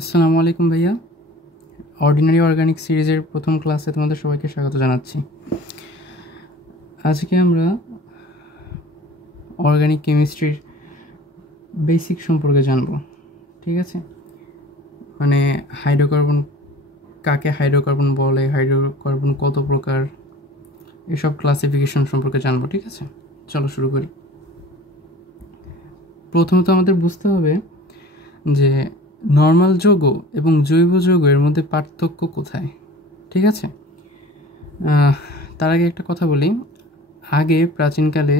আসসালামু আলাইকুম ভাইয়া। অর্ডিনারি অর্গানিক সিরিজের প্রথম ক্লাসে তোমাদের সবাইকে স্বাগত জানাচ্ছি। আজকে আমরা অর্গানিক কেমিস্ট্রির বেসিক সম্পর্কে জানব। ঠিক আছে, মানে হাইড্রোকার্বন কাকে হাইড্রোকার্বন বলে, হাইড্রোকার্বন কত প্রকার, এসব ক্লাসিফিকেশন সম্পর্কে জানবো। ঠিক আছে, চলো শুরু করি। প্রথমত আমাদের বুঝতে হবে যে নর্মাল যৌগ এবং জৈব যৌগের মধ্যে পার্থক্য কোথায়। ঠিক আছে, তার আগে একটা কথা বলি। আগে প্রাচীনকালে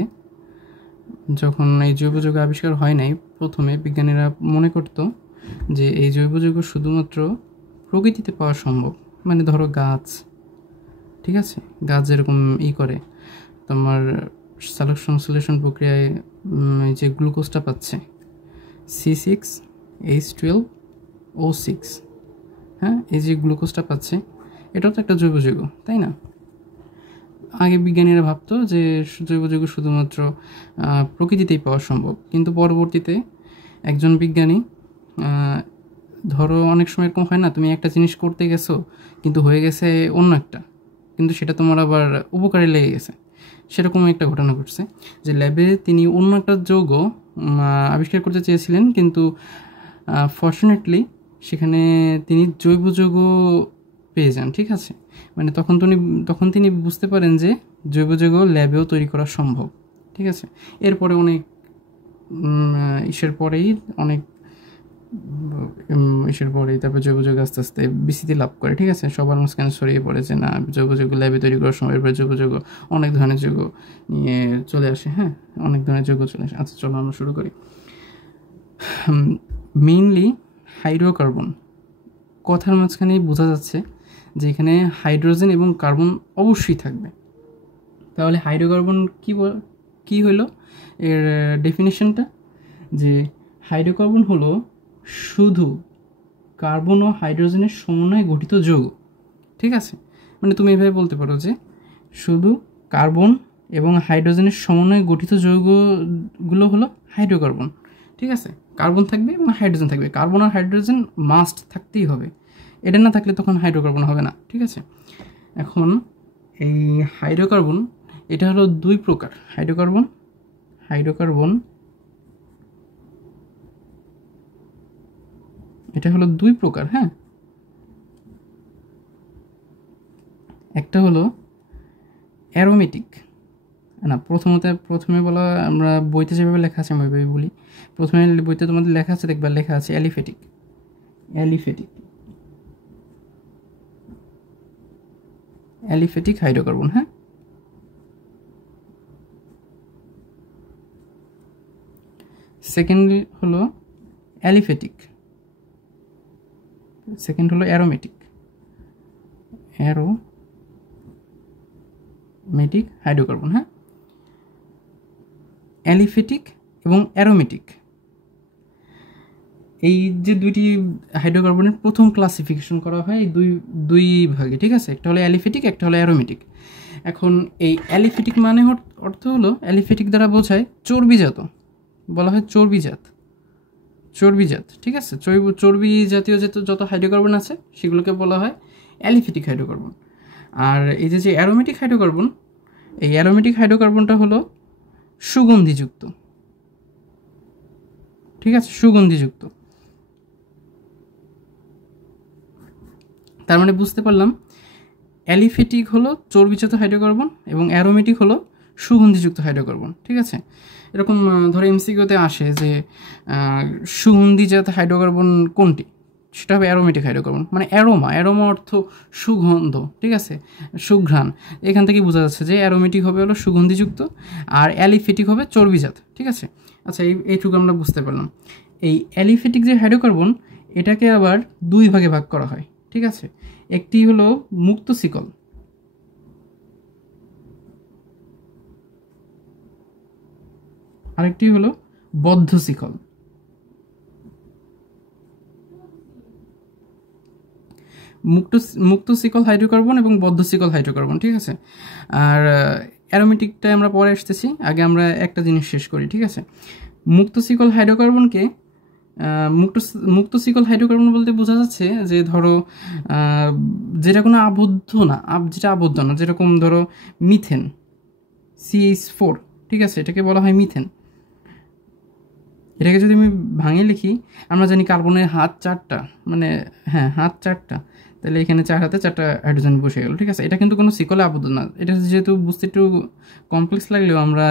যখন এই জৈব যৌগ আবিষ্কার হয় নাই, প্রথমে বিজ্ঞানীরা মনে করতো যে এই জৈব যৌগ শুধুমাত্র প্রকৃতিতে পাওয়া সম্ভব। মানে ধরো গাছ, ঠিক আছে, গাছ যেরকম করে তোমার সালোক সংশ্লেষণ প্রক্রিয়ায় যে গ্লুকোজটা পাচ্ছে C6H12O6, হ্যাঁ, এই যে গ্লুকোজটা পাচ্ছে এটাও তো একটা জৈব যৌগ, তাই না? আগে বিজ্ঞানীরা ভাবতো যে জৈব যৌগ শুধুমাত্র প্রকৃতিতেই পাওয়া সম্ভব, কিন্তু পরবর্তীতে একজন বিজ্ঞানী, ধরো অনেক সময় এরকম হয় না, তুমি একটা জিনিস করতে গেছো কিন্তু হয়ে গেছে অন্য একটা, কিন্তু সেটা তোমার আবার উপকারে লেগে গেছে। সেরকম একটা ঘটনা ঘটছে যে ল্যাবে তিনি অন্য একটা যৌগ আবিষ্কার করতে চেয়েছিলেন, কিন্তু ফর্চুনেটলি সেখানে তিনি জৈব যৌগ পেয়ে যান। ঠিক আছে, মানে তখন তিনি বুঝতে পারেন যে জৈব যৌগ ল্যাবেও তৈরি করা সম্ভব। ঠিক আছে, এরপরে অনেক তারপর জৈব যৌগ আস্তে আস্তে বিস্তৃতি লাভ করে। ঠিক আছে, সবার মাঝখানে ছড়িয়ে পড়ে যে না, জৈব যৌগ ল্যাবে তৈরি করার সময় এরপরে জৈব যৌগ অনেক ধরনের যৌগ নিয়ে চলে আসে। হ্যাঁ, অনেক ধরনের যৌগ চলে আসে। আচ্ছা চলো আমরা শুরু করি। মেইনলি হাইড্রোকার্বন কথার মাঝখানেই বোঝা যাচ্ছে যে এখানে হাইড্রোজেন এবং কার্বন অবশ্যই থাকবে। তাহলে হাইড্রোকার্বন কি হলো এর ডেফিনেশনটা? যে হাইড্রোকার্বন হলো শুধু কার্বন ও হাইড্রোজেনের সমন্বয়ে গঠিত যৌগ। ঠিক আছে, মানে তুমি এভাবে বলতে পারো যে শুধু কার্বন এবং হাইড্রোজেনের সমন্বয়ে গঠিত যৌগগুলো হলো হাইড্রোকার্বন। ঠিক আছে, কার্বন থাকবে এবং হাইড্রোজেন থাকবে, কার্বন আর হাইড্রোজেন মাস্ট থাকতেই হবে, এটা না থাকলে তখন হাইড্রোকার্বন হবে না। ঠিক আছে, এখন এই হাইড্রোকার্বন এটা হলো দুই প্রকার। হাইড্রোকার্বন এটা হলো দুই প্রকার। হ্যাঁ, একটা হলো অ্যারোমেটিক, না প্রথমে বলা, আমরা বইতে যেভাবে লেখা আছে আমি ওইভাবে বলি। প্রথমে বইতে তোমাদের লেখা আছে, দেখবা লেখা আছে অ্যালিফেটিক হাইড্রোকার্বন। হ্যাঁ, সেকেন্ড হলো অ্যারোমেটিক হাইড্রোকার্বন। হ্যাঁ, অ্যালিফেটিক এবং অ্যারোমেটিক, এই যে দুইটি হাইড্রোকার্বনের প্রথম ক্লাসিফিকেশন করা হয় এই দুই ভাগে। ঠিক আছে, একটা হলো অ্যালিফেটিক, একটা হলো অ্যারোমেটিক। এখন এই অ্যালিফেটিক মানে অর্থ হলো, অ্যালিফেটিক দ্বারা বোঝায় চর্বিজাত, বলা হয় চর্বিজাত। ঠিক আছে, চর্বি জাতীয় যত হাইড্রোকার্বন আছে সেগুলোকে বলা হয় অ্যালিফেটিক হাইড্রোকার্বন। আর এই যে অ্যারোমেটিক হাইড্রোকার্বন, এই অ্যারোমেটিক হাইড্রোকার্বনটা হলো সুগন্ধিযুক্ত। ঠিক আছে, সুগন্ধিযুক্ত। তার মানে বুঝতে পারলাম অ্যালিফেটিক হলো চর্বিজাত হাইড্রোকার্বন এবং অ্যারোমেটিক হলো সুগন্ধিযুক্ত হাইড্রোকার্বন। ঠিক আছে, এরকম ধরো এমসিকিউতে আসে যে সুগন্ধিজাত হাইড্রোকার্বন কোনটি, সেটা হবে অ্যারোমেটিক হাইড্রোকার্বন। মানে অ্যারোমা অর্থ সুগন্ধ। ঠিক আছে, সুঘ্রাণ, এখান থেকে বোঝা যাচ্ছে যে অ্যারোমেটিক হবে হলো সুগন্ধিযুক্ত আর অ্যালিফেটিক হবে চর্বিজাত। ঠিক আছে, আচ্ছা এইটুকু আমরা বুঝতে পারলাম। এই অ্যালিফেটিক যে হাইড্রোকার্বন এটাকে আবার দুই ভাগে ভাগ করা হয়। ঠিক আছে, একটি হলো মুক্ত শিকল, আরেকটি হলো বদ্ধ শিকল। মুক্ত শিকল হাইড্রোকার্বন এবং বদ্ধ শিকল হাইড্রোকার্বন। ঠিক আছে, আর অ্যারোমেটিকটা আমরা পরে আসতেছি, আগে আমরা একটা জিনিস শেষ করি। ঠিক আছে, মুক্ত শিকল হাইড্রোকার্বনকে মুক্ত মুক্ত শিকল হাইড্রোকার্বন বলতে বোঝা যাচ্ছে যে ধরো যেটা কোনো আবদ্ধ না, যেটা আবদ্ধ না, যেরকম ধরো মিথেন CH4, ঠিক আছে, এটাকে বলা হয় মিথেন। এটাকে যদি আমি ভাঙে লিখি, আমরা জানি কার্বনের হাত 4টা, মানে হ্যাঁ হাত 4টা, তাহলে এখানে 4 হাতে 4টা হাইড্রোজেন বসে গেল, ঠিক আছে। এটা কিন্তু কোনো শিকলে আবদ্ধ না, এটা যেহেতু বুঝতে একটু কমপ্লেক্স লাগলেও আমরা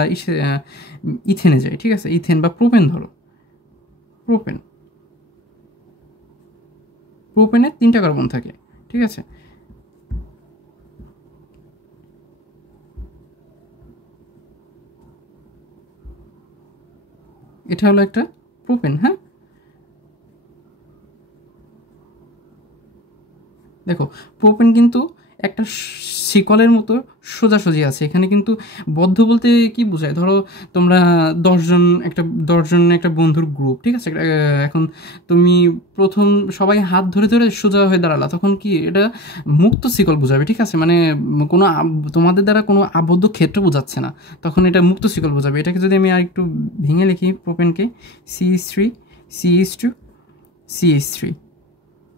ইথেনে যাই, ঠিক আছে। ইথেন বা প্রোপেন, ধরো প্রোপেনে 3টা কার্বন থাকে, ঠিক আছে। এটা হলো একটা প্রোপেন, হ্যাঁ। দেখো প্রোপেন কিন্তু একটা শিকলের মতো সোজাসুজি আছে। এখানে কিন্তু বদ্ধ বলতে কি বোঝায়, ধরো তোমরা 10জন একটা বন্ধুর গ্রুপ, ঠিক আছে। এখন তুমি প্রথম সবাই হাত ধরে ধরে সোজা হয়ে দাঁড়ালা, তখন কি এটা মুক্ত শিকল বোঝাবে, ঠিক আছে। মানে কোনো তোমাদের দ্বারা কোনো আবদ্ধ ক্ষেত্র বোঝাচ্ছে না, তখন এটা মুক্ত শিকল বোঝাবে। এটাকে যদি আমি আর একটু ভেঙে লিখি, প্রোপেনকে CH3 CH2 CH3,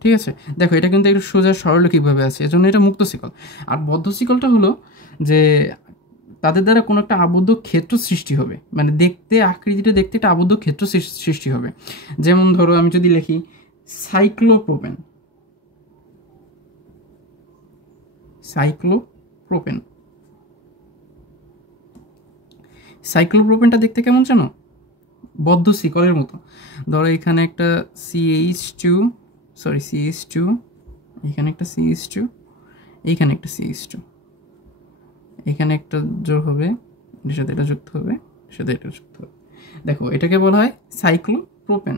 ঠিক আছে। দেখো এটা কিন্তু একটু সোজা সরলরৈখিকভাবে আছে, এজন্য এটা মুক্ত শিকল। আর বদ্ধ শিকলটা হলো যে তাদের দ্বারা কোনো একটা আবদ্ধ ক্ষেত্র সৃষ্টি হবে, মানে দেখতে আকৃতিটা দেখতে একটা আবদ্ধ ক্ষেত্র সৃষ্টি হবে। যেমন ধরো আমি যদি লিখি সাইক্লোপ্রোপেন, সাইক্লোপ্রোপেনটা দেখতে কেমন জানো, বদ্ধ শিকলের মতো। ধরো এখানে একটা CH2, এখানে একটা CH2, এইখানে একটা CH2, এখানে একটা যোগ হবে, এর সাথে এটা যুক্ত হবে, এর সাথে এটা যুক্ত হবে। দেখো এটাকে বলা হয় সাইক্লোপ্রোপেন।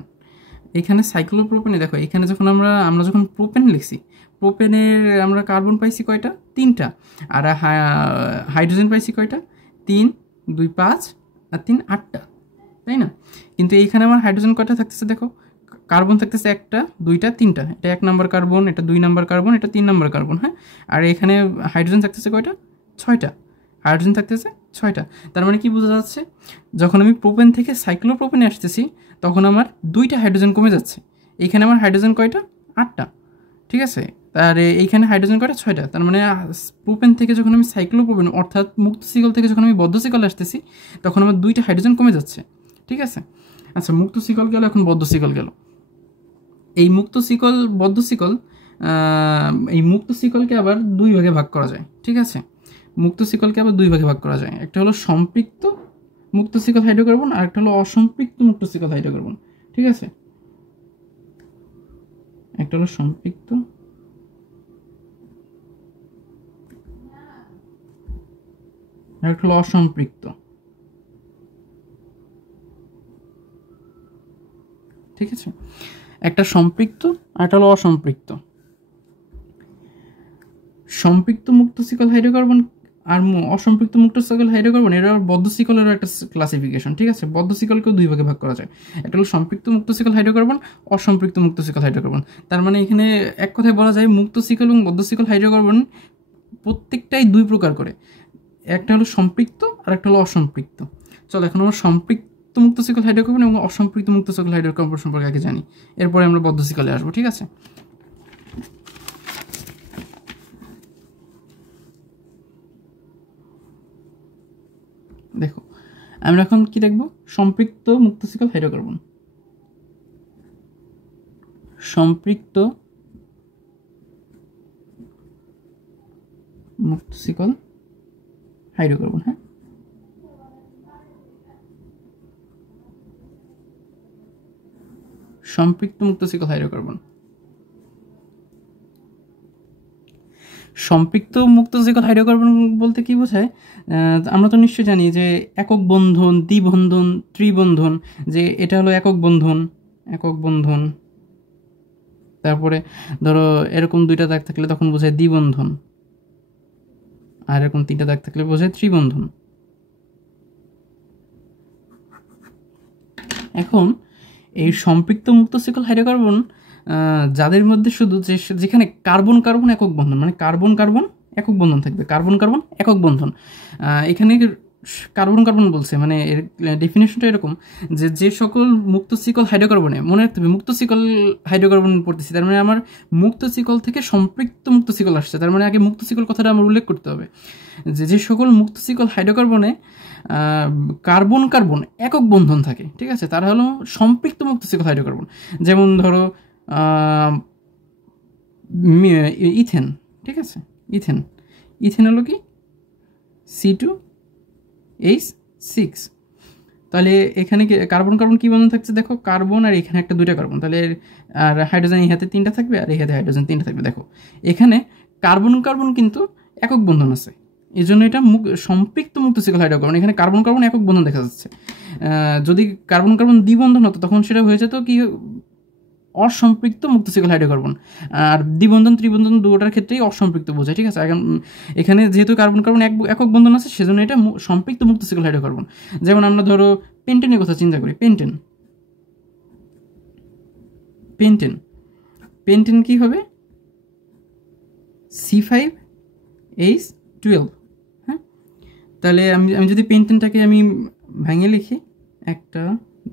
এখানে সাইক্লোপ্রোপেনে দেখো, এখানে যখন আমরা যখন প্রোপেন লিখছি, প্রোপেনের আমরা কার্বন পাইছি কয়টা, 3টা, আর হাইড্রোজেন পাইছি কয়টা, 3 2 5 আর 3 8টা, তাই না। কিন্তু এইখানে আমার হাইড্রোজেন কয়টা থাকতেছে, দেখো কার্বন থাকতেছে 1টা 2টা 3টা, এটা 1 নম্বর কার্বন, এটা 2 নম্বর কার্বন, এটা 3 নম্বর কার্বন, হ্যাঁ। আর এখানে হাইড্রোজেন থাকতেছে কয়টা, 6টা, হাইড্রোজেন থাকতেছে 6টা। তার মানে কি বোঝা যাচ্ছে, যখন আমি প্রোপেন থেকে সাইক্লোপ্রোপেনে আসতেছি, তখন আমার 2টা হাইড্রোজেন কমে যাচ্ছে। এইখানে আমার হাইড্রোজেন কয়টা, 8টা, ঠিক আছে। আর এইখানে হাইড্রোজেন কয়টা, 6টা। তার মানে প্রোপেন থেকে যখন আমি সাইক্লোপ্রোপেন অর্থাৎ মুক্ত শিকল থেকে যখন আমি বদ্ধ শিকলে আসতেছি, তখন আমার 2টা হাইড্রোজেন কমে যাচ্ছে, ঠিক আছে। আচ্ছা, মুক্ত শিকল গেল, এখন বদ্ধ শিকল গেল। এই মুক্ত শিকল বদ্ধ শিকল, এই মুক্ত শিকলকে আবার 2 ভাগে ভাগ করা যায়, ঠিক আছে। মুক্ত শিকলকে আবার 2 ভাগে ভাগ করা যায়, একটা হলো সম্পৃক্ত মুক্ত শিকল হাইড্রোকার্বন, আর একটা হলো অসম্পৃক্ত মুক্ত শিকল হাইড্রোকার্বন, ঠিক আছে। একটা হলো সম্পৃক্ত, আর একটা হলো অসম্পৃক্ত, ঠিক আছে। একটা সম্পৃক্ত আর একটা হলো অসম্পৃক্ত। সম্পৃক্ত মুক্ত শিকল হাইড্রোকার্বন আর অসম্পৃক্ত মুক্ত শিকল হাইড্রোকার্বন, এর বদ্ধ শিকলেরও একটা ক্লাসিফিকেশন, ঠিক আছে। বদ্ধ শিকলকেও 2 ভাগে ভাগ করা যায়, একটা হলো সম্পৃক্ত মুক্ত শিকল হাইড্রোকার্বন, অসম্পৃক্ত মুক্ত শিকল হাইড্রোকার্বন। তার মানে এখানে এক কথায় বলা যায় মুক্ত শিকল এবং বদ্ধ শিকল হাইড্রোকার্বন প্রত্যেকটাই 2 প্রকার করে, একটা হলো সম্পৃক্ত আর একটা হলো অসম্পৃক্ত। চলো এখন আমরা সম্পৃক্ত মুক্ত শিকল হাইড্রোকার্বন এবং অসম্পৃক্ত মুক্ত শিকল হাইড্রোকার্বন সম্পর্কে আগে জানি, এরপরে আমরা বদ্ধ শিকলে আসবো, ঠিক আছে। দেখো আমরা এখন কি দেখব, সম্পৃক্ত মুক্ত শিকল হাইড্রোকার্বন। সম্পৃক্ত মুক্ত শিকল হাইড্রোকার্বন, হ্যাঁ। সম্পৃক্ত মুক্ত শিকল হাইড্রোকার্বন, সম্পৃক্ত মুক্ত শিকল হাইড্রোকার্বন বলতে কি বোঝায়, আমরা তো নিশ্চয়ই জানি যে একক বন্ধন, দ্বিবন্ধন, ত্রিবন্ধন, যে এটা হলো একক বন্ধন, তারপরে ধরো এরকম 2টা দাগ থাকলে তখন বোঝায় দ্বিবন্ধন, আর এরকম 3টা দাগ থাকলে বোঝায় ত্রিবন্ধন। এখন এই সম্পৃক্ত মুক্ত শিকল হাইড্রোকার্বন যাদের মধ্যে শুধু যেখানে কার্বন একক বন্ধন, মানে কার্বন একক বন্ধন থাকবে, কার্বন একক বন্ধন, এখানে কার্বন কার্বন বলছে, মানে এর ডেফিনেশনটা এরকম যে যে সকল মুক্ত শিকল হাইড্রোকার্বনে, মনে রাখতে হবে মুক্ত শিকল হাইড্রোকার্বন পড়তেছি, তার মানে আমার মুক্ত শিকল থেকে সম্পৃক্ত মুক্ত শিকল আসছে, তার মানে আগে মুক্ত শিকল কথাটা আমার উল্লেখ করতে হবে যে যে সকল মুক্ত শিকল হাইড্রোকার্বনে কার্বন কার্বন একক বন্ধন থাকে, ঠিক আছে, তারা হলো সম্পৃক্ত মুক্ত শিকল হাইড্রোকার্বন। যেমন ধরো ইথেন, ঠিক আছে, ইথেন, ইথেন হলো কি C2H6, তাহলে এখানে কি কার্বন কার্বন কী বন্ধন থাকছে দেখো, কার্বন আর এখানে একটা দুইটা কার্বন, তাহলে আর হাইড্রোজেন এই হাতে 3টা থাকবে আর এই হাতে হাইড্রোজেন 3টা থাকবে। দেখো এখানে কার্বন কার্বন কিন্তু একক বন্ধন আছে, এই জন্য এটা সম্পৃক্ত মুক্ত শিকল হাইড্রোকার্বন। এখানে কার্বন কার্বন একক বন্ধন দেখা যাচ্ছে, যদি কার্বন কার্বন দ্বিবন্ধন হতো তখন সেটা হয়ে যেত কি অসম্পৃক্ত মুক্ত শিকল হাইড্রোকার্বন, আর দ্বিবন্ধন ত্রিবন্ধন দুটোটার ক্ষেত্রেই অসম্পৃক্ত বোঝায়, ঠিক আছে। এখানে যেহেতু কার্বন কার্বন একক বন্ধন আছে সেজন্য এটা সম্পৃক্ত মুক্ত শিকল হাইড্রোকার্বন। যেমন আমরা ধরো পেন্টেনের কথা চিন্তা করি, পেন্টেন, পেন্টেন, পেন্টেন কি হবে C5H12, হ্যাঁ। তাহলে আমি যদি পেন্টেনটাকে আমি ভেঙে লিখি 1টা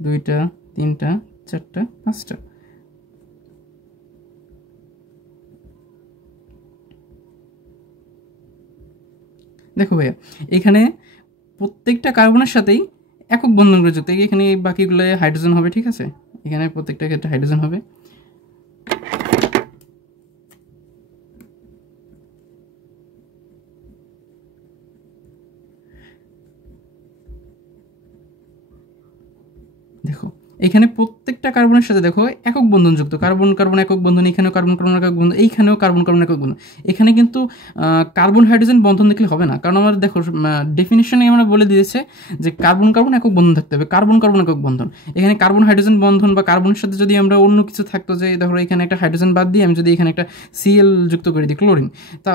2টা 3টা 4টা 5টা, দেখো ভাইয়া এখানে প্রত্যেকটা কার্বনের সাথেই একক বন্ধন করে যুক্ত, এখানে বাকিগুলো হাইড্রোজেন হবে, ঠিক আছে, এখানে প্রত্যেকটা ক্ষেত্রে হাইড্রোজেন হবে। দেখো এখানে প্রত্যেকটা কার্বনের সাথে দেখো একক বন্ধন যুক্ত, কার্বন কার্বন একক বন্ধন, এখানেও কার্বন কার্বন একক বন্ধন, এইখানেও কার্বন কার্বন একক বন্ধন। এখানে কিন্তু কার্বন হাইড্রোজেন বন্ধন দেখলে হবে না, কারণ আমার দেখো ডেফিনেশনে আমরা বলে দিয়েছে যে কার্বন কার্বন একক বন্ধন থাকতে হবে, কার্বন কার্বন একক বন্ধন। এখানে কার্বন হাইড্রোজেন বন্ধন বা কার্বনের সাথে যদি আমরা অন্য কিছু থাকতো, যে ধরো এখানে একটা হাইড্রোজেন বাদ দিয়ে আমি যদি এখানে একটা Cl যুক্ত করে দিই, ক্লোরিন, তা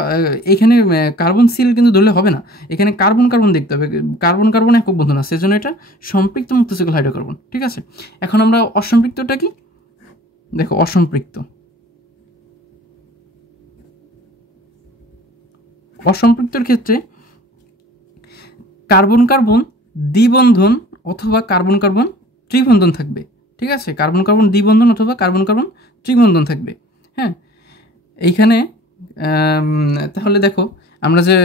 এখানে কার্বন Cl কিন্তু ধরলে হবে না, এখানে কার্বন কার্বন দেখতে হবে, কার্বন কার্বন একক বন্ধন আছে, সেজন্য এটা সম্পৃক্ত মুক্ত শিকল হাইড্রোকার্বন, ঠিক আছে। এখন আমরা অসম্পৃক্তটা কি দেখো, অসম্পৃক্ত, অসম্পৃক্তর ক্ষেত্রে কার্বন কার্বন দ্বিবন্ধন অথবা কার্বন কার্বন ত্রিবন্ধন থাকবে, ঠিক আছে, কার্বন কার্বন দ্বিবন্ধন অথবা কার্বন কার্বন ত্রিবন্ধন থাকবে, হ্যাঁ। এইখানে তাহলে দেখো আমরা যে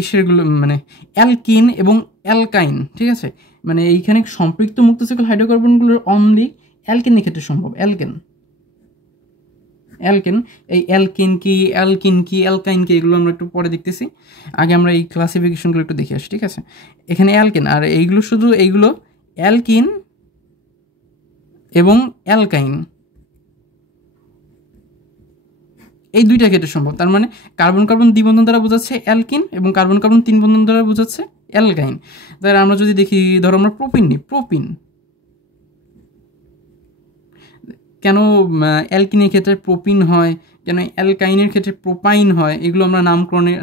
ইসেরগুলো মানে অ্যালকিন এবং অ্যালকাইন, ঠিক আছে, মানে এইখানে সম্পৃক্ত মুক্ত শিকল হাইড্রোকার্বনগুলোর অনলি অ্যালকেনের ক্ষেত্রে সম্ভব, অ্যালকেন, অ্যালকেন, এই অ্যালকিন কি অ্যালকিন কি অ্যালকাইন কি এগুলো আমরা একটু পরে দেখতেছি, আগে আমরা এই ক্লাসিফিকেশনগুলো একটু দেখে আসি, ঠিক আছে। এখানে অ্যালকেন, আর এইগুলো শুধু এইগুলো অ্যালকিন এবং অ্যালকাইন এই দুইটা ক্ষেত্রে সম্ভব, তার মানে কার্বন কার্বন দ্বিবন্ধন দ্বারা বোঝাচ্ছে অ্যালকিন এবং কার্বন কার্বন তিন বন্ধন দ্বারা বোঝাচ্ছে অ্যালকাইন। তাহলে আমরা যদি দেখি, ধরো আমরা প্রোপিন নিই, প্রোপিন কেন অ্যালকিনের ক্ষেত্রে প্রোপিন হয়, কেন অ্যালকাইনের ক্ষেত্রে প্রোপাইন হয়, এগুলো আমরা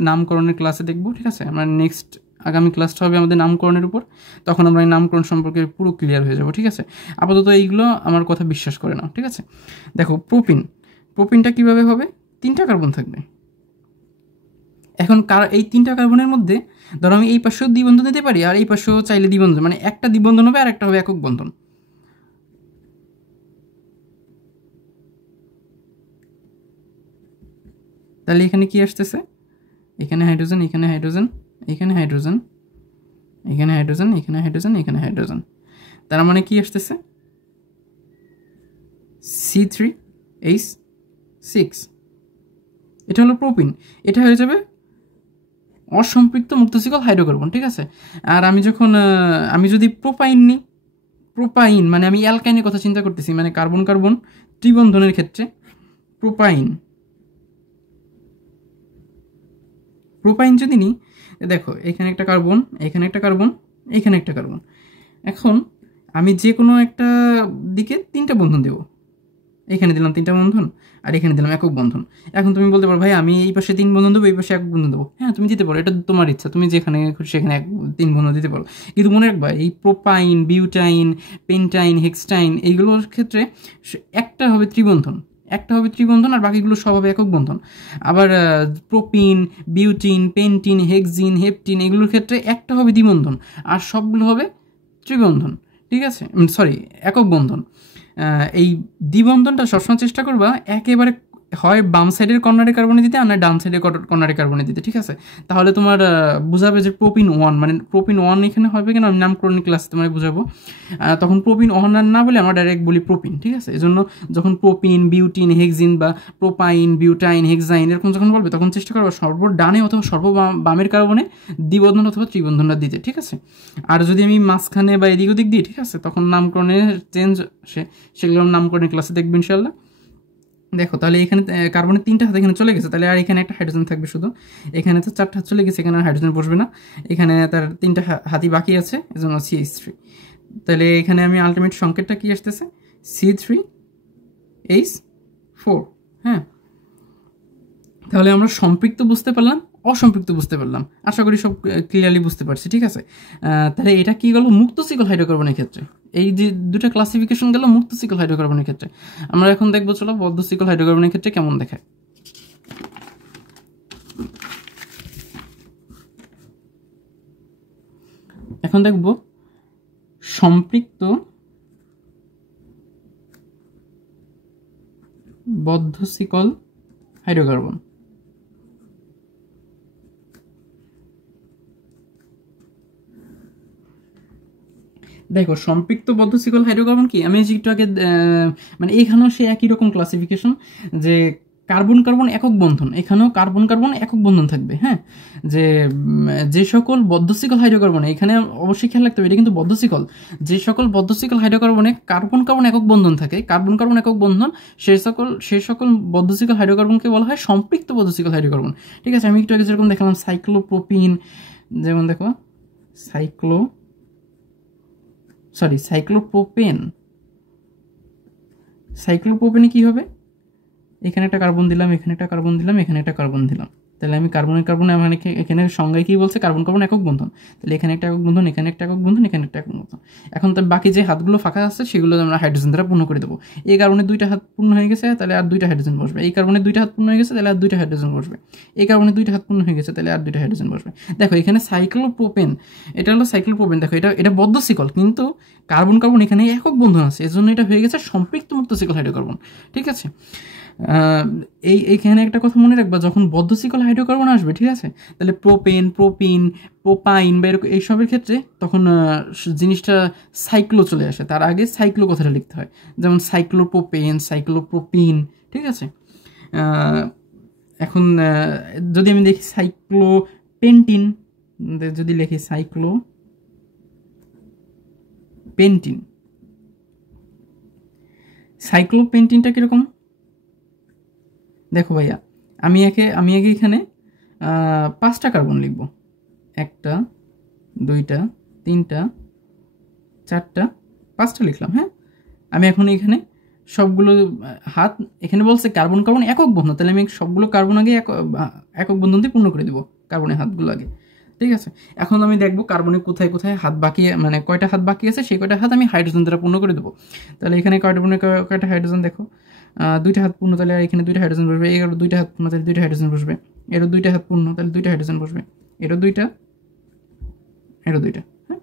নামকরণের ক্লাসে দেখবো, ঠিক আছে। আমরা নেক্সট আগামী ক্লাসটা হবে আমাদের নামকরণের উপর, তখন আমরা এই নামকরণ সম্পর্কে পুরো ক্লিয়ার হয়ে যাবো, ঠিক আছে। আপাতত এইগুলো আমার কথা বিশ্বাস করে নাও, ঠিক আছে। দেখো প্রোপিন, প্রোপিনটা কীভাবে হবে, 3টা কার্বন থাকবে। এখন এই 3টা কার্বনের মধ্যে ধরো আমি এই পাশেও দ্বিবন্ধন দিতে পারি আর এই পাশেও চাইলে দ্বিবন্ধন, মানে একটা দ্বিবন্ধন হবে আর একটা হবে একক বন্ধন। তাহলে এখানে কি আসতেছে, এখানে হাইড্রোজেন, এখানে হাইড্রোজেন, এখানে হাইড্রোজেন, এখানে হাইড্রোজেন, এখানে হাইড্রোজেন, এখানে হাইড্রোজেন, তার মানে কি আসতেছে C3H6, এটা হলো প্রোপিন, এটা হয়ে যাবে অসম্পৃক্ত মুক্ত শিকল হাইড্রোকার্বন, ঠিক আছে। আর আমি যদি প্রোপাইন নিই, প্রোপাইন মানে আমি অ্যালকাইনের কথা চিন্তা করতেছি, মানে কার্বন কার্বন ত্রিবন্ধনের ক্ষেত্রে প্রোপাইন, প্রোপাইন যদি নিই, দেখো এখানে একটা কার্বন, এখানে একটা কার্বন, এখানে একটা কার্বন। এখন আমি যে কোনো একটা দিকে 3টা বন্ধন দেবো, এখানে দিলাম 3টা বন্ধন আর এখানে দিলাম একক বন্ধন। এখন তুমি বলতে পারো ভাই আমি এই পাশে 3 বন্ধন দেবো, এই পাশে 1 বন্ধন দেবো, হ্যাঁ তুমি দিতে পারো, এটা তোমার ইচ্ছা, তুমি যেখানে সেখানে 3 বন্ধন দিতে পারো। কিন্তু মনে রাখবা এই প্রোপাইন, বিউটাইন, পেন্টাইন, হেক্সটাইন এইগুলোর ক্ষেত্রে একটা হবে ত্রিবন্ধন, একটা হবে ত্রিবন্ধন আর বাকিগুলো সব হবে একক বন্ধন। আবার প্রোপিন, বিউটিন, পেন্টিন, হেক্সিন, হেপটিন এগুলোর ক্ষেত্রে একটা হবে দ্বিবন্ধন আর সবগুলো হবে ত্রিবন্ধন। ঠিক আছে, সরি, একক বন্ধন। এই দ্বিবন্ধনটা সবসময় চেষ্টা করবা একেবারে হয় বাম সাইডের কর্নারে কার্বনে দিতে আর না ডান সাইডের কর্নারে কার্বনে দিতে। ঠিক আছে, তাহলে তোমার বুঝাবে যে প্রোপিন 1, মানে প্রোপিন 1 এখানে হবে কেন আমি নামকরণ ক্লাসে তোমার বুঝাবো। তখন প্রোপিন 1 আর না বলে আমরা ডাইরেক্ট বলি প্রোপিন। ঠিক আছে, এই জন্য যখন প্রোপিন, বিউটিন, হেক্সিন বা প্রোপাইন, বিউটাইন, হেক্সাইন এরকম যখন বলবে তখন চেষ্টা করবো সর্ব ডানে অথবা সর্ব বামের কার্বনে দ্বিবন্ধন অথবা ত্রিবন্ধনটা দিতে। ঠিক আছে, আর যদি আমি মাঝখানে বা এদিক ওদিক দিই, ঠিক আছে, তখন নামকরণের চেঞ্জ আসে, সেগুলো নামকরণের ক্লাসে দেখবো ইনশাল্লাহ। দেখো তাহলে এখানে কার্বনের 3টা হাত এখানে চলে গেছে, তাহলে আর এখানে একটা হাইড্রোজেন থাকবে শুধু। এখানে তো 4টা হাত চলে গেছে, এখানে আর হাইড্রোজেন বসবে না, এখানে তার 3টা হাতই বাকি আছে, এজন্য CH3। তাহলে এখানে আমি আলটিমেট সংকেতটা কি আসতেছে, C3H4। হ্যাঁ, তাহলে আমরা সম্পৃক্ত বুঝতে পারলাম, অসম্পৃক্ত বুঝতে পারলাম, আশা করি সব ক্লিয়ারলি বুঝতে পারছি। ঠিক আছে, তাহলে এটা কি গেল মুক্ত সিকল হাইড্রোকার্বনের ক্ষেত্রে, এই যে দুটো ক্লাসিফিকেশন গেল মুক্ত সিকল হাইড্রোকার্বনের ক্ষেত্রে। আমরা এখন দেখবো চলো বদ্ধ সিকল হাইড্রোকার্বনের ক্ষেত্রে কেমন দেখায়। এখন দেখব সম্পৃক্ত বদ্ধ সিকল হাইড্রোকার্বন। দেখো সম্পৃক্ত বদ্ধ সিকল হাইড্রোকার্বন কি, আমি একটু আগে মানে এখানেও সে একই রকম ক্লাসিফিকেশন, যে কার্বন কার্বন একক বন্ধন, এখানেও কার্বন কার্বন একক বন্ধন থাকবে। হ্যাঁ, যে সকল বদ্ধশিকল হাইড্রোকার্বনে, এখানে অবশ্যই খেয়াল রাখতে হবে এটা কিন্তু বদ্ধশিকল, যে সকল বদ্ধশিকল হাইড্রোকার্বনে কার্বন কার্বন একক বন্ধন থাকে, কার্বন কার্বন একক বন্ধন, সেই সকল বদ্ধশিকল হাইড্রোকার্বনকে বলা হয় সম্পৃক্ত বদ্ধশিকল হাইড্রোকার্বন। ঠিক আছে, আমি একটু আগে যেরকম দেখালাম সাইক্লোপ্রোপিন, যেমন দেখো সাইক্লোপ্রোপেনে কি হবে, এখানে একটা কার্বন দিলাম, এখানে একটা কার্বন দিলাম, এখানে একটা কার্বন দিলাম, তাহলে আমি কার্বনে মানে এখানে সংজ্ঞায় কি বলছে, কার্বন কার্বন একক বন্ধন, তাহলে এখানে একটা একক বন্ধন, এখানে একটা একক বন্ধন, এখানে একটা একক বন্ধন। এখন তো বাকি যে হাতগুলো ফাঁকা আছে সেগুলো আমরা হাইড্রোজেন দ্বারা পূর্ণ করে দেবো। এই কার্বনে 2টা হাত পূর্ণ হয়ে গেছে, তাহলে আর 2টা হাইড্রোজেন বসবে। এই কার্বনে 2টা হাত পূর্ণ হয়ে গেছে, তাহলে আর 2টা হাইড্রোজেন বসবে। এই কার্বনে 2টা হাত পূর্ণ হয়ে গেছে, তাহলে আর 2টা হাইড্রোজেন বসবে। দেখো এখানে সাইক্লোপ্রোপেন, এটা হলো সাইক্লোপ্রোপেন। দেখো এটা বদ্ধ সিকল, কিন্তু কার্বন কার্বন এখানে একক বন্ধন আছে, এজন্য এটা হয়ে গেছে সম্পৃক্ত মুক্ত সিকল হাইড্রোকার্বন। ঠিক আছে, এইখানে একটা কথা মনে রাখবা, যখন বদ্ধশিকল হাইড্রোকার্বন আসবে, ঠিক আছে, তাহলে প্রোপেন, প্রোপিন, প্রোপাইন বা এরকম এইসবের ক্ষেত্রে তখন জিনিসটা সাইক্লো চলে আসে, তার আগে সাইক্লো কথাটা লিখতে হয়, যেমন সাইক্লোপ্রোপেন, সাইক্লোপ্রোপিন। ঠিক আছে, এখন যদি আমি দেখি সাইক্লোপেন্টিন, যদি লিখি সাইক্লোপেন্টিনটা কিরকম দেখো ভাইয়া, আমি আগে এখানে 5টা কার্বন লিখব, 1টা 2টা 3টা 4টা 5টা লিখলাম। হ্যাঁ, আমি এখন এখানে সবগুলো হাত, এখানে বলছে কার্বন কার্বন একক বন্ধন, তাহলে আমি সবগুলো কার্বন আগে একক বন্ধন দিয়ে পূর্ণ করে দেবো কার্বনের হাতগুলো আগে। ঠিক আছে, এখন আমি দেখবো কার্বনে কোথায় কোথায় হাত বাকি, মানে কয়টা হাত বাকি আছে, সেই কয়টা হাত আমি হাইড্রোজেন দ্বারা পূর্ণ করে দেবো। তাহলে এখানে কয়টা হাইড্রোজেন দেখো, 2টা হাত পূর্ণ, তাহলে এখানে 2টা হাইড্রোজেন বসবে। এরও 2টা হাত পূর্ণ, তাহলে 2টা হাইড্রোজেন বসবে। এরও 2টা হাত পূর্ণ, তাহলে 2টা হাইড্রোজেন বসবে। এরও 2টা, এরও 2টা। হ্যাঁ,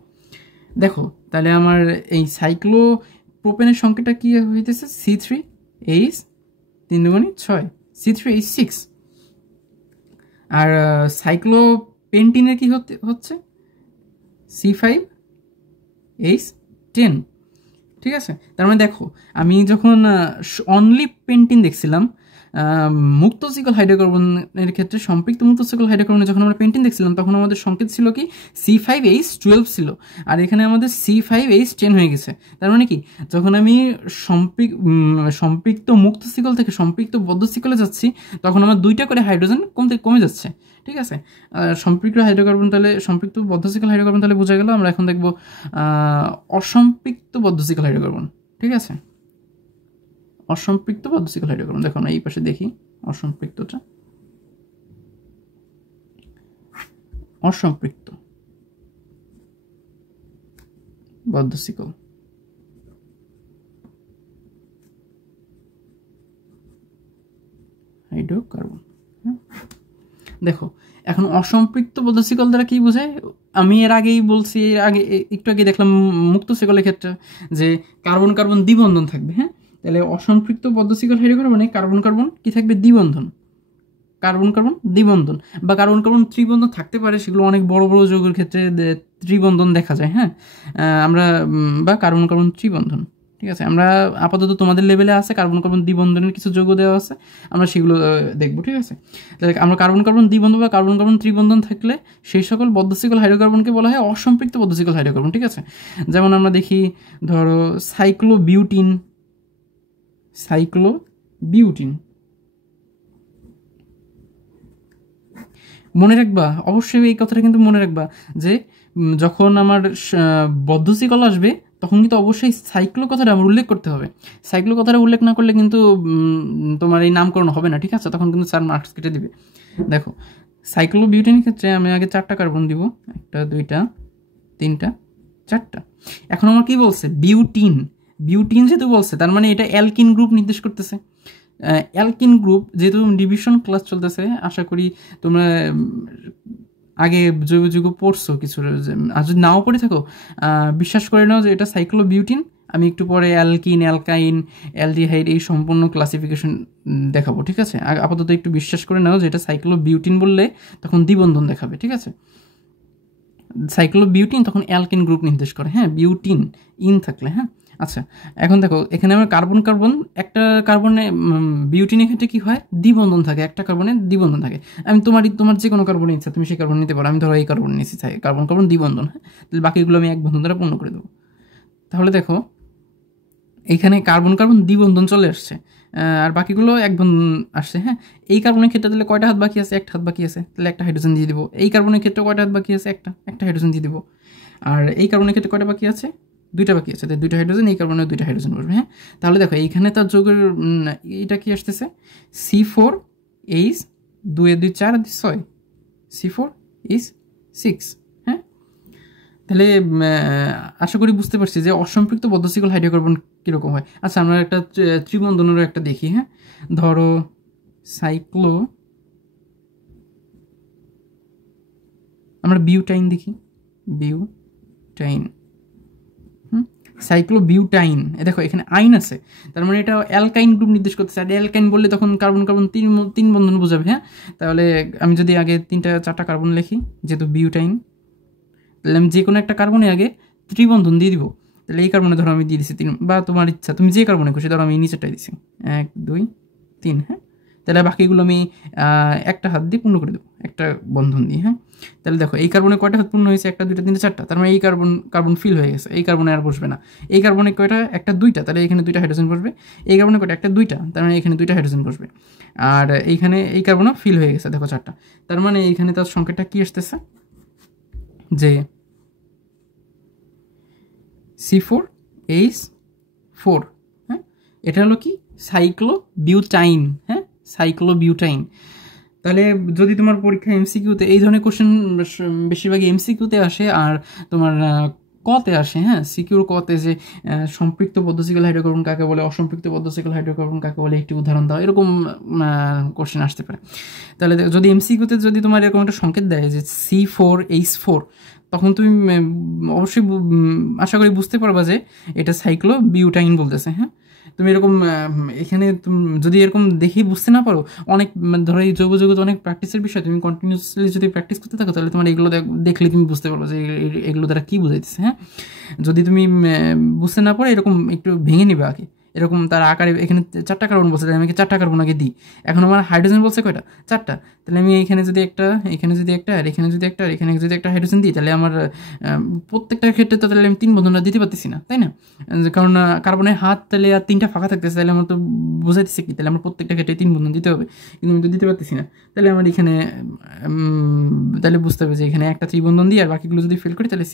দেখো তাহলে আমার এই সাইক্লোপ্রোপেনের সংখ্যাটা কি হইতেছে, C3H, 3 দুগুণে 6, C3H6। আর সাইক্লোপেন্টিনের কি হচ্ছে C5H10। ঠিক আছে, তার মানে দেখো আমি যখন অনলি পেন্টিন দেখছিলাম মুক্ত সিকল হাইড্রোকার্বনের ক্ষেত্রে, সম্পৃক্ত মুক্ত সিকল হাইড্রোকার্বনে যখন আমরা পেন্টিন দেখছিলাম তখন আমাদের সংকেত ছিল কি C5H12 ছিল, আর এখানে আমাদের C5H10 হয়ে গেছে। তার মানে কি, যখন আমি সম্পৃক্ত মুক্ত সিকল থেকে সম্পৃক্ত বদ্ধ সিকলে যাচ্ছি তখন আমার 2টা করে হাইড্রোজেন কমে যাচ্ছে। ঠিক আছে, সম্পৃক্ত হাইড্রোকার্বন, তাহলে সম্পৃক্ত বদ্ধশিকল হাইড্রোকার্বন তাহলে বোঝা গেল। আমরা এখন দেখব অসম্পৃক্ত বদ্ধশিকল হাইড্রোকার্বন। ঠিক আছে, অসম্পৃক্ত বদ্ধশিকল হাইড্রোকার্বন, দেখো আমরা এই পাশে দেখি অসম্পৃক্তটা, অসম্পৃক্ত বদ্ধশিকল। হাইড্রোকার্বন। দেখো এখন অসম্পৃক্ত পদ্ধতিকল দ্বারা কি বোঝায়, আমি এর আগেই বলছি, একটু আগে দেখলাম মুক্ত শিকলের ক্ষেত্রে যে কার্বন কার্বন দ্বিবন্ধন থাকবে। হ্যাঁ, তাহলে অসম্পৃক্ত পদ্ধতিকল হাইড্রোকার্বনে কার্বন কার্বন কি থাকবে, দ্বিবন্ধন, কার্বন কার্বন দ্বিবন্ধন বা কার্বন কার্বন ত্রিবন্ধন থাকতে পারে, সেগুলো অনেক বড় বড় যৌগের ক্ষেত্রে ত্রিবন্ধন দেখা যায়। হ্যাঁ, আমরা বা কার্বন কার্বন ত্রিবন্ধন, ঠিক আছে। আমরা আপাতত তোমাদের লেভেলে আছে কার্বন কার্বন দ্বিবন্ধনের কিছু যৌগ দেওয়া আছে, আমরা সেগুলো দেখবো, ঠিক আছে। তাহলে আমরা কার্বন কার্বন দ্বিবন্ধন বা কার্বন কার্বন ত্রিবন্ধন থাকলে সেই সকল বদ্ধশিকল হাইড্রোকার্বনকে বলা হয় অসম্পৃক্ত বদ্ধশিকল হাইড্রোকার্বন, ঠিক আছে। যেমন আমরা দেখি ধরো সাইক্লোবিউটিন, সাইক্লোবিউটিন, মনে রাখবা অবশ্যই এই কথাটা কিন্তু মনে রাখবা যে যখন আমার বদ্ধশিকল আসবে তখন কিন্তু অবশ্যই সাইক্লো কথাটা আমার উল্লেখ করতে হবে। সাইক্লো কথাটা উল্লেখ না করলে কিন্তু তোমার এই নামকরণ হবে না, ঠিক আছে, তখন কিন্তু 4 মার্কস কেটে দিবে। দেখো সাইক্লোবিউটিনের ক্ষেত্রে আমি আগে 4টা কার্বন দিব, 1 2 3 4টা। এখন আমার কি বলছে, বিউটিন, বিউটিন যেহেতু বলছে তার মানে এটা অ্যালকিন গ্রুপ নির্দেশ করতেছে। অ্যালকিন গ্রুপ যেহেতু ডিভিশন ক্লাস চলতেছে, আশা করি তোমরা আগে জৈব যৌগ পড়ছো কিছু, আর যদি নাও পড়ে থাকো বিশ্বাস করে নাও যে এটা সাইক্লোবিউটিন। আমি একটু পরে অ্যালকিন, অ্যালকাইন, অ্যালডিহাইড এই সম্পূর্ণ ক্লাসিফিকেশন দেখাবো, ঠিক আছে। আপাতত একটু বিশ্বাস করে নাও যে এটা সাইক্লোবিউটিন বললে তখন দ্বিবন্ধন দেখাবে, ঠিক আছে। সাইক্লোবিউটিন তখন অ্যালকিন গ্রুপ নির্দেশ করে, হ্যাঁ, বিউটিন ইন থাকলে। হ্যাঁ, আচ্ছা এখন দেখো এখানে আমার কার্বন কার্বন, একটা কার্বনে বিউটিনের ক্ষেত্রে কি হয়, দ্বিবন্ধন থাকে, একটা কার্বনে দ্বিবন্ধন থাকে। আমি তোমার যে কোনো কার্বনের ইচ্ছা তুমি সেই কার্বন নিতে পারো, আমি ধরো এই কার্বন নিয়েছি, কার্বন কার্বন দ্বিবন্ধন। হ্যাঁ, তাহলে বাকিগুলো আমি এক বন্ধন দ্বারা পূর্ণ করে দেবো। তাহলে দেখো এইখানে কার্বন কার্বন দ্বিবন্ধন চলে আসছে, আর বাকিগুলো এক বন্ধন আসছে। হ্যাঁ, এই কার্বনের ক্ষেত্রে তাহলে কয়টা হাত বাকি আছে, একটা হাত বাকি আছে, তাহলে একটা হাইড্রোজেন দিয়ে দিব। এই কার্বনের ক্ষেত্রে কয়টা হাত বাকি আছে, একটা হাইড্রোজেন দিয়ে দিব। আর এই কার্বনের ক্ষেত্রে কয়টা বাকি আছে, 2টা বাকি আছে, তাই 2টা হাইড্রোজেন, এই কার্বনে 2টা হাইড্রোজেন বসবে। হ্যাঁ, তাহলে দেখো এইখানে তার যৌগের এটা কি আসতেছে, C4H 2 2 4 6, C4H 6। হ্যাঁ, তাহলে আশা করি বুঝতে পারছি যে অসম্পৃক্ত বদ্ধশিকল হাইড্রোকার্বন কীরকম হয়। আচ্ছা আমরা একটা ত্রিবন্ধনেরও একটা দেখি। হ্যাঁ, ধরো আমরা বিউটাইন দেখি, বিউটাইন, সাইক্লোবিউটাইন। দেখো এখানে আইন আছে, তার মানে এটা অ্যালকাইন গ্রুপ নির্দেশ করতেছে। আর অ্যালকাইন বললে তখন কার্বন কার্বন তিন বন্ধন বোঝাবে। হ্যাঁ, তাহলে আমি যদি আগে 3টা 4টা কার্বন লিখি, যেহেতু বিউটাইন, তাহলে আমি যে কোনো একটা কার্বনে আগে ত্রিবন্ধন দিয়ে দিব। তাহলে এই কার্বনে ধরো আমি দিয়ে দিচ্ছি 3, বা তোমার ইচ্ছা তুমি যে কার্বনে খুশি, ধরো আমি নিচেরটাই দিচ্ছি 1 2 3। হ্যাঁ, তাহলে বাকিগুলো আমি একটা হাত দিয়ে পূর্ণ করে দেবো, একটা বন্ধন দিয়ে। হ্যাঁ, তাহলে দেখো এই কার্বনে কয়টা হাত পূর্ণ হয়েছে, 1 2 3 4টা, তার মানে এই কার্বন ফিল হয়ে গেছে, এই কার্বনে আর বসবে না। এই কার্বনে কয়টা, 1 2টা, তাহলে এখানে 2টা হাইড্রোজেন বসবে। এই কার্বনে কয়টা, 1 2টা, তার মানে এখানে 2টা হাইড্রোজেন বসবে। আর এইখানে এই কার্বনও ফিল হয়ে গেছে, দেখো 4টা, তার মানে এইখানে তার সংখ্যাটা কি আসতেছে, যে C4H4। হ্যাঁ, এটা হলো কি, সাইক্লোবিউটাইন। হ্যাঁ, সাইক্লোবিউটাইন। তাহলে যদি তোমার পরীক্ষা এমসিকিউতে এই ধরনের কোশ্চেন বেশিরভাগই এমসিকিউতে আসে, আর তোমার কতে আসে। হ্যাঁ, সিকিউর কতে যে সম্পৃক্ত পদ্ধতিকল হাইড্রোকার্বন কাকে বলে, অসম্পৃক্ত পদ্ধতিকল হাইড্রোকার্বন কাকে বলে, একটি উদাহরণ দাও, এরকম কোশ্চেন আসতে পারে। তাহলে যদি এমসিকিউতে যদি তোমার এরকম একটা সংকেত দেয় যে C4H4, তখন তুমি অবশ্যই আশা করি বুঝতে পারবা যে এটা সাইক্লোবিউটাইন বলতেছে। হ্যাঁ, তুমি এরকম এখানে যদি এরকম দেখে বুঝতে না পারো, অনেক ধরো এই জৈব জগৎ অনেক প্র্যাকটিসের বিষয়, তুমি কন্টিনিউসলি যদি প্র্যাকটিস করতে থাকো তাহলে তোমার এগুলো দেখলে তুমি বুঝতে পারবো যে এগুলো দ্বারা কী বোঝাইতেছে। হ্যাঁ, যদি তুমি বুঝতে না পারো এরকম একটু ভেঙে নিবে আগে, এরকম তার আকারে। এখানে 4টা কার্বন বলছে, তাহলে আমি 4টা কার্বন আগে দিই। এখন আমার হাইড্রোজেন বলছে কয়টা, 4টা, তাহলে আমি এখানে যদি একটা, এখানে যদি একটা, আর এখানে যদি একটা, আর এখানে যদি একটা হাইড্রোজেন দিই, তাহলে আমার প্রত্যেকটা ক্ষেত্রে তো তাহলে আমি 3 বন্ধনটা দিতে পারতেছি না, তাই না? কারণ কার্বনের হাত তাহলে আর 3টা ফাঁকা থাকতেছে, তাহলে আমার তো বোঝাইতেছে কি, তাহলে আমার প্রত্যেকটা ক্ষেত্রে 3 বন্ধন দিতে হবে, কিন্তু আমি তো দিতে পারতেছি না। তাহলে আমার এখানে তাহলে বুঝতে হবে যে এখানে একটা ত্রিবন্ধন দিই, আর বাকিগুলো যদি ফেল করি তাহলে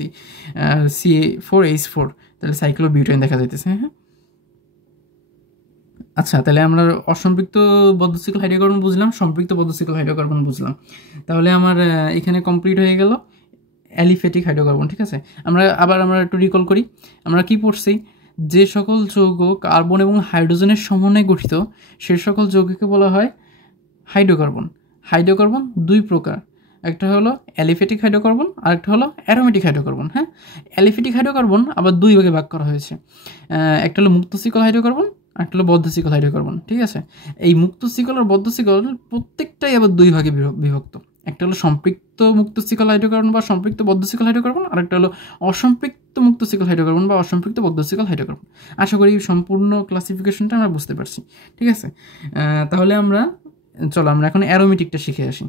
C4H4, তাহলে সাইক্লোবিউটাইন দেখা যাইতেছে। হ্যাঁ, আচ্ছা তাহলে আমরা অসম্পৃক্ত বদ্ধশিকল হাইড্রোকার্বন বুঝলাম, সম্পৃক্ত বদ্ধশিকল হাইড্রোকার্বন বুঝলাম। তাহলে আমার এখানে কমপ্লিট হয়ে গেল অ্যালিফ্যাটিক হাইড্রোকার্বন, ঠিক আছে। আমরা একটু রিকল করি, আমরা কি পড়ছি, যে সকল যৌগ কার্বন এবং হাইড্রোজেনের সমন্বয়ে গঠিত সে সকল যৌগকে বলা হয় হাইড্রোকার্বন। হাইড্রোকার্বন দুই প্রকার, একটা হলো অ্যালিফেটিক হাইড্রোকার্বন আর একটা হলো অ্যারোমেটিক হাইড্রোকার্বন। হ্যাঁ, অ্যালিফেটিক হাইড্রোকার্বন আবার দুই ভাগে ভাগ করা হয়েছে, একটা হলো মুক্ত শিকল হাইড্রোকার্বন আর একটা হলো বদ্ধ শিকল হাইড্রোকার্বন। ঠিক আছে, এই মুক্ত শিকল আর বদ্ধ শিকল প্রত্যেকটাই আবার দুই ভাগে বিভক্ত। একটা হলো সম্পৃক্ত মুক্ত শিকল হাইড্রোকার্বন বা সম্পৃক্ত বদ্ধ শিকল হাইড্রোকার্বন, আর একটা হলো অসম্পৃক্ত মুক্ত শিকল হাইড্রোকার্বন বা অসম্পৃক্ত বদ্ধ শিকল হাইড্রোকার্বন। আশা করি সম্পূর্ণ ক্লাসিফিকেশনটা আমরা বুঝতে পারছি। ঠিক আছে, তাহলে আমরা চলো আমরা এখন অ্যারোমেটিকটা শিখে আসি।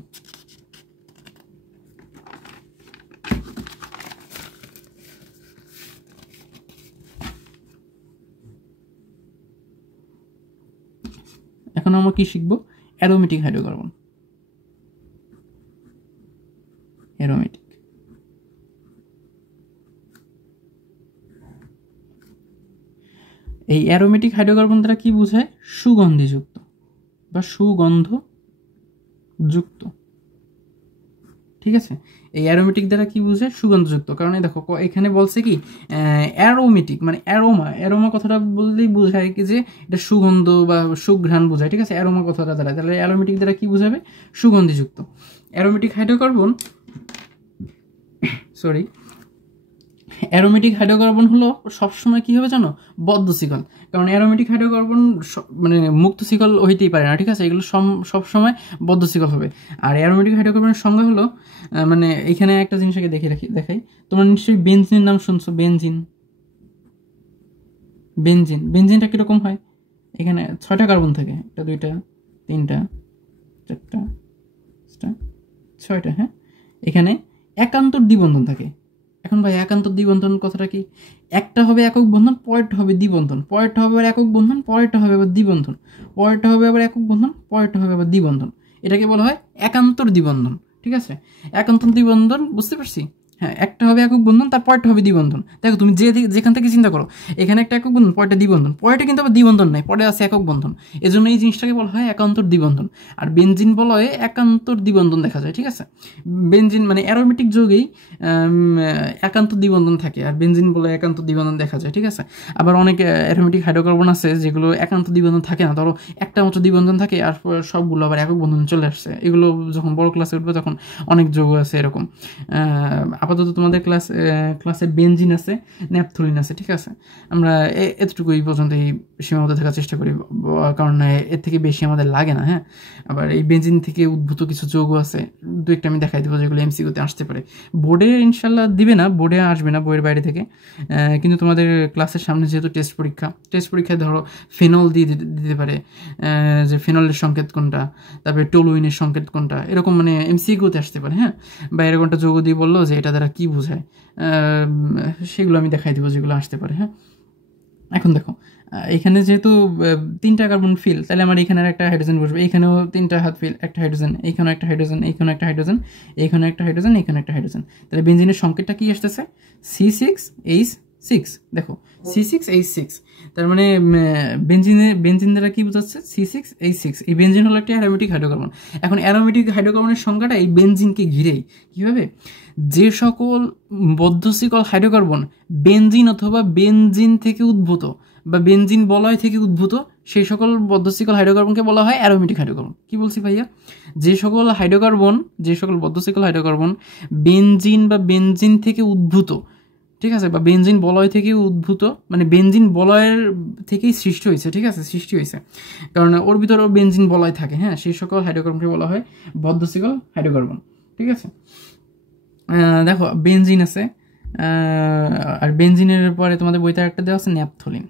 এখন আমরা কি শিখবো? Aromatic hydrocarbon. অ্যারোমেটিক, এই অ্যারোমেটিক হাইড্রোকার্বন দ্বারা কি বোঝায়? সুগন্ধিযুক্ত বা সুগন্ধযুক্ত। ঠিক আছে, এই অ্যারোমেটিক দ্বারা কি বোঝায়? সুগন্ধযুক্ত। কারণ দেখো এখানে বলছে কি অ্যারোমেটিক মানে অ্যারোমা কথাটা বললেই বোঝায় কি যে এটা সুগন্ধ বা সুঘ্রাণ বোঝায়। ঠিক আছে, অ্যারোমা কথাটা দ্বারা, তাহলে অ্যারোমেটিক দ্বারা কি বোঝাবে? সুগন্ধিযুক্ত। অ্যারোমেটিক হাইড্রোকার্বন অ্যারোমেটিক হাইড্রোকার্বন হলো সবসময় কী হবে জানো? বদ্ধ শিকল। কারণ অ্যারোমেটিক হাইড্রোকার্বন মানে মুক্ত শিকল হইতেই পারে না। ঠিক আছে, এগুলো সবসময় বদ্ধ শিকল হবে। আর অ্যারোমেটিক হাইড্রোকার্বনের সংজ্ঞা হলো মানে এখানে একটা জিনিসকে দেখাই। তোমরা নিশ্চয়ই বেনজিনের নাম শুনছো। বেনজিনটা কীরকম হয়? এখানে 6টা কার্বন থাকে, 1 2 3 4 5 6টা। হ্যাঁ, এখানে একান্তর দ্বিবন্ধন থাকে। এখন ভাই একান্তর দ্বিবন্ধন কথাটা কি? একটা হবে একক বন্ধন, পরেরটা হবে দ্বিবন্ধন, পরেরটা হবে আবার একক বন্ধন, পরেরটা হবে আবার দ্বিবন্ধন, পরেরটা হবে আবার একক বন্ধন, পরেরটা হবে আবার দ্বিবন্ধন। এটাকে বলা হয় একান্তর দ্বিবন্ধন। ঠিক আছে, একান্তর দ্বিবন্ধন বুঝতে পারছি? হ্যাঁ, একটা হবে একক বন্ধন, তার পরেরটা হবে দ্বিবন্ধন। দেখো তুমি যেখান থেকে চিন্তা করো, এখানে একটা একক বন্ধন, পরেরটা দ্বিবন্ধন, পরেরটা কিন্তু আবার দ্বিবন্ধন নাই, পরে আছে একক বন্ধন। এজন্য এই জিনিসটাকে বলা হয় একান্তর দ্বিবন্ধন। আর বেনজিন বলয়ে একান্তর দ্বিবন্ধন দেখা যায়। ঠিক আছে, বেনজিন মানে অ্যারোমেটিক যৌগেই একান্ত দ্বিবন্ধন থাকে, আর বেনজিন বলে একান্ত দ্বিবন্ধন দেখা যায়। ঠিক আছে, আবার অনেক অ্যারোমেটিক হাইড্রোকার্বন আছে যেগুলো একান্ত দ্বিবন্ধন থাকে না, ধরো একটা মাত্র দ্বিবন্ধন থাকে আর সবগুলো আবার একক বন্ধন চলে আসছে। এগুলো যখন বড় ক্লাসে উঠবে তখন অনেক যৌগ আছে এরকম। আপাতত তোমাদের ক্লাসে বেনজিন আছে, ন্যাপথলিন আছে। ঠিক আছে, আমরা এতটুকুই পর্যন্ত এই সীমাবদ্ধ থাকার চেষ্টা করি, কারণ এর থেকে বেশি আমাদের লাগে না। হ্যাঁ, আবার এই বেনজিন থেকে উদ্ভূত কিছু যৌগ আছে, দু একটা আমি দেখাই দেবো যেগুলো এমসিকিউতে আসতে পারে। বোর্ডে ইনশাল্লাহ দিবে না, বোর্ডে আসবে না, বইয়ের বাইরে থেকে। কিন্তু তোমাদের ক্লাসের সামনে যেহেতু টেস্ট পরীক্ষায় ধরো ফেনল দিতে পারে, যে ফেনলের সংকেত কোনটা, তারপরে টলুইনের সংকেত কোনটা, এরকম মানে এমসিকিউতে আসতে পারে। হ্যাঁ, বা এরকম একটা যৌগ দিয়ে বললো যে এটা দ্বারা কী বোঝায়, সেগুলো আমি দেখাই দেবো যেগুলো আসতে পারে। হ্যাঁ, এখন দেখো এখানে যেহেতু 3টা কার্বন ফিল, তাহলে আমার এখানে একটা হাইড্রোজেন বসবে, এখানেও 3টা হাত ফিল, একটা হাইড্রোজেন, এইখানেও একটা হাইড্রোজেন, এইখানেও একটা হাইড্রোজেন, এইখানে একটা হাইড্রোজেন, এখানে একটা হাইড্রোজেন। তাহলে বেনজিনের সংকেতটা কি আসতেছে? C6H6। দেখো C6H6, তার মানে বেনজিন দ্বারা কি বোঝাচ্ছে? C6H6। এই বেনজিন হলো একটা অ্যারোমেটিক হাইড্রোকার্বন। এখন অ্যারোমেটিক হাইড্রোকার্বনের সংখ্যাটা এই বেনজিনকে ঘিরেই কীভাবে? যে সকল বদ্ধশিকল হাইড্রোকার্বন বেনজিন অথবা বেনজিন থেকে উদ্ভূত বা বেনজিন বলয় থেকে উদ্ভূত, সেই সকল বদ্ধশিকল হাইড্রোকার্বনকে বলা হয় অ্যারোমেটিক হাইড্রোকার্বন। কি বলছি ভাইয়া? যে সকল বদ্ধশিকল হাইড্রোকার্বন বেনজিন বা বেনজিন থেকে উদ্ভূত, ঠিক আছে, বা বেনজিন বলয় থেকে উদ্ভূত, মানে বেনজিন বলয়ের থেকেই সৃষ্টি হয়েছে, কারণ ওর ভিতরেও বেনজিন বলয় থাকে। হ্যাঁ, সেই সকল হাইড্রোকার্বনকে বলা হয় বদ্ধশিকল হাইড্রোকার্বন। ঠিক আছে, দেখো বেনজিন আছে, আর বেনজিনের পরে তোমাদের বইতে একটা দেওয়া আছে ন্যাপথলিন।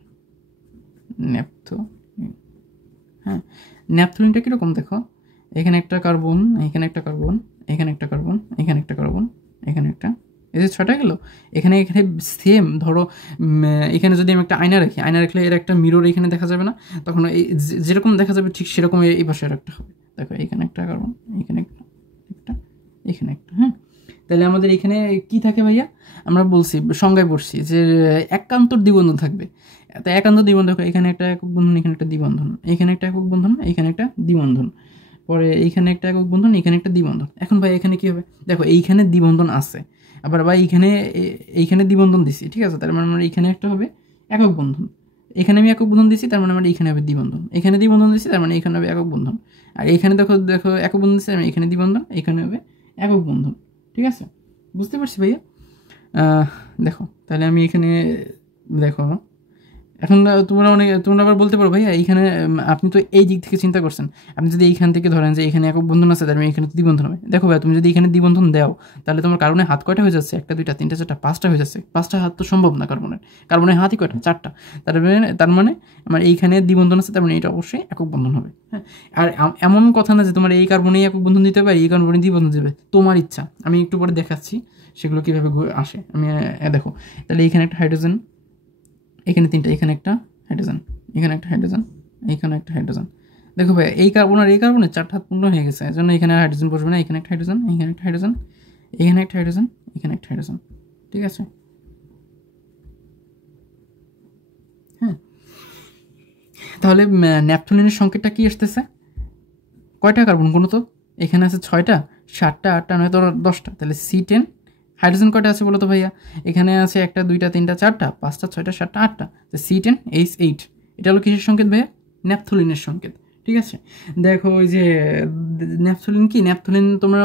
হ্যাঁ, ন্যাপথলিনটা কীরকম দেখো, এখানে একটা কার্বন, এখানে একটা কার্বন, এখানে একটা কার্বন, এখানে একটা কার্বন, এখানে একটা, এই যে 6টা গেল। এখানে সেম ধরো এখানে যদি আমি একটা আয়না রাখলে এর একটা মিরর এখানে দেখা যাবে না, তখন এই যেরকম দেখা যাবে ঠিক সেরকম এই পাশে একটা হবে। দেখো এখানে একটা কার্বন, এখানে একটা, এখানে একটা। হ্যাঁ, তাহলে আমাদের এখানে কি থাকে ভাইয়া? আমরা সংজ্ঞায় পড়ছি যে একান্তর দ্বিবন্ধন থাকবে। তাই একান্তর দ্বিবন্ধন, এখানে একটা একক বন্ধন, এখানে একটা দ্বিবন্ধন, এখানে একটা একক বন্ধন, এখানে একটা দ্বিবন্ধন, পরে এইখানে একটা একক বন্ধন, এখানে একটা দ্বিবন্ধন। এখন ভাই এখানে কি হবে? দেখো এইখানে দ্বিবন্ধন আছে, আবার ভাই এইখানে দ্বিবন্ধন দিছি। ঠিক আছে, তার মানে এইখানে একটা হবে একক বন্ধন, এখানে আমি একক বন্ধন দিচ্ছি, তার মানে আমার এখানে হবে দ্বিবন্ধন, এখানে দ্বিবন্ধন দিচ্ছি, তার মানে এখানে হবে একক বন্ধন, আর এখানে দেখো দেখো একক বন্ধন দিচ্ছি, মানে এখানে দ্বিবন্ধন, এখানে হবে একক বন্ধন। ঠিক আছে, বুঝতে পারছি ভাইয়া? দেখো তাহলে আমি এখানে দেখো এখন তোমরা আবার বলতে পারো ভাইয়া এইখানে আপনি তো এই দিক থেকে চিন্তা করছেন, আপনি যদি এইখান থেকে ধরেন যে এখানে একক বন্ধন আছে, তার মানে এখানে তো দ্বিবন্ধন হবে। দেখো ভাইয়া, তুমি যদি এখানে দ্বিবন্ধন দাও তাহলে তোমার কার্বনের হাত কয়টা হয়ে যাচ্ছে? 1 2 3 4 5টা হয়ে যাচ্ছে। 5টা হাত তো সম্ভব না কার্বনের হাতই কয়টা? 4টা। তার মানে আমার এইখানে দ্বিবন্ধন আছে, তার মানে এটা অবশ্যই একক বন্ধন হবে। হ্যাঁ, আর এমন কথা না যে তোমার এই কার্বনেই একক বন্ধন দিতে হবে, এই কার্বনে দ্বিবন্ধন দিবে, তোমার ইচ্ছা। আমি একটু পরে দেখাচ্ছি সেগুলো কীভাবে আসে। আমি দেখো তাহলে এইখানে একটা হাইড্রোজেন, এখানে 3টা, এখানে একটা হাইড্রোজেন, এখানে একটা হাইড্রোজেন, এখানে একটা হাইড্রোজেন। দেখো ভাই, এই কার্বন আর এই কার্বনের 4টা হাত পূর্ণ হয়ে গেছে, এজন্য এখানে হাইড্রোজেন বসবে না। এখানে একটা হাইড্রোজেন, এখানে একটা হাইড্রোজেন, এখানে একটা হাইড্রোজেন, এখানে একটা হাইড্রোজেন। ঠিক আছে, হ্যাঁ। তাহলে ন্যাপথলিনের সংকেতটা কি আসতেছে? কয়টা কার্বন কোনো তো? এখানে আছে 6টা, 7টা, 8টা, 9টা, 10টা। তাহলে C10। হাইড্রোজেন কয়টা আছে বলো তো ভাইয়া? এখানে আছে 1টা, 2টা, 3টা, 4টা, 5টা, 6টা, 7টা, 8টা। তো C10H8, এটা হলো কিসের সংকেত ভাইয়া? ন্যাপথলিনের সংকেত। ঠিক আছে, দেখো ওই যে ন্যাপথলিন কি, ন্যাপথলিন তোমরা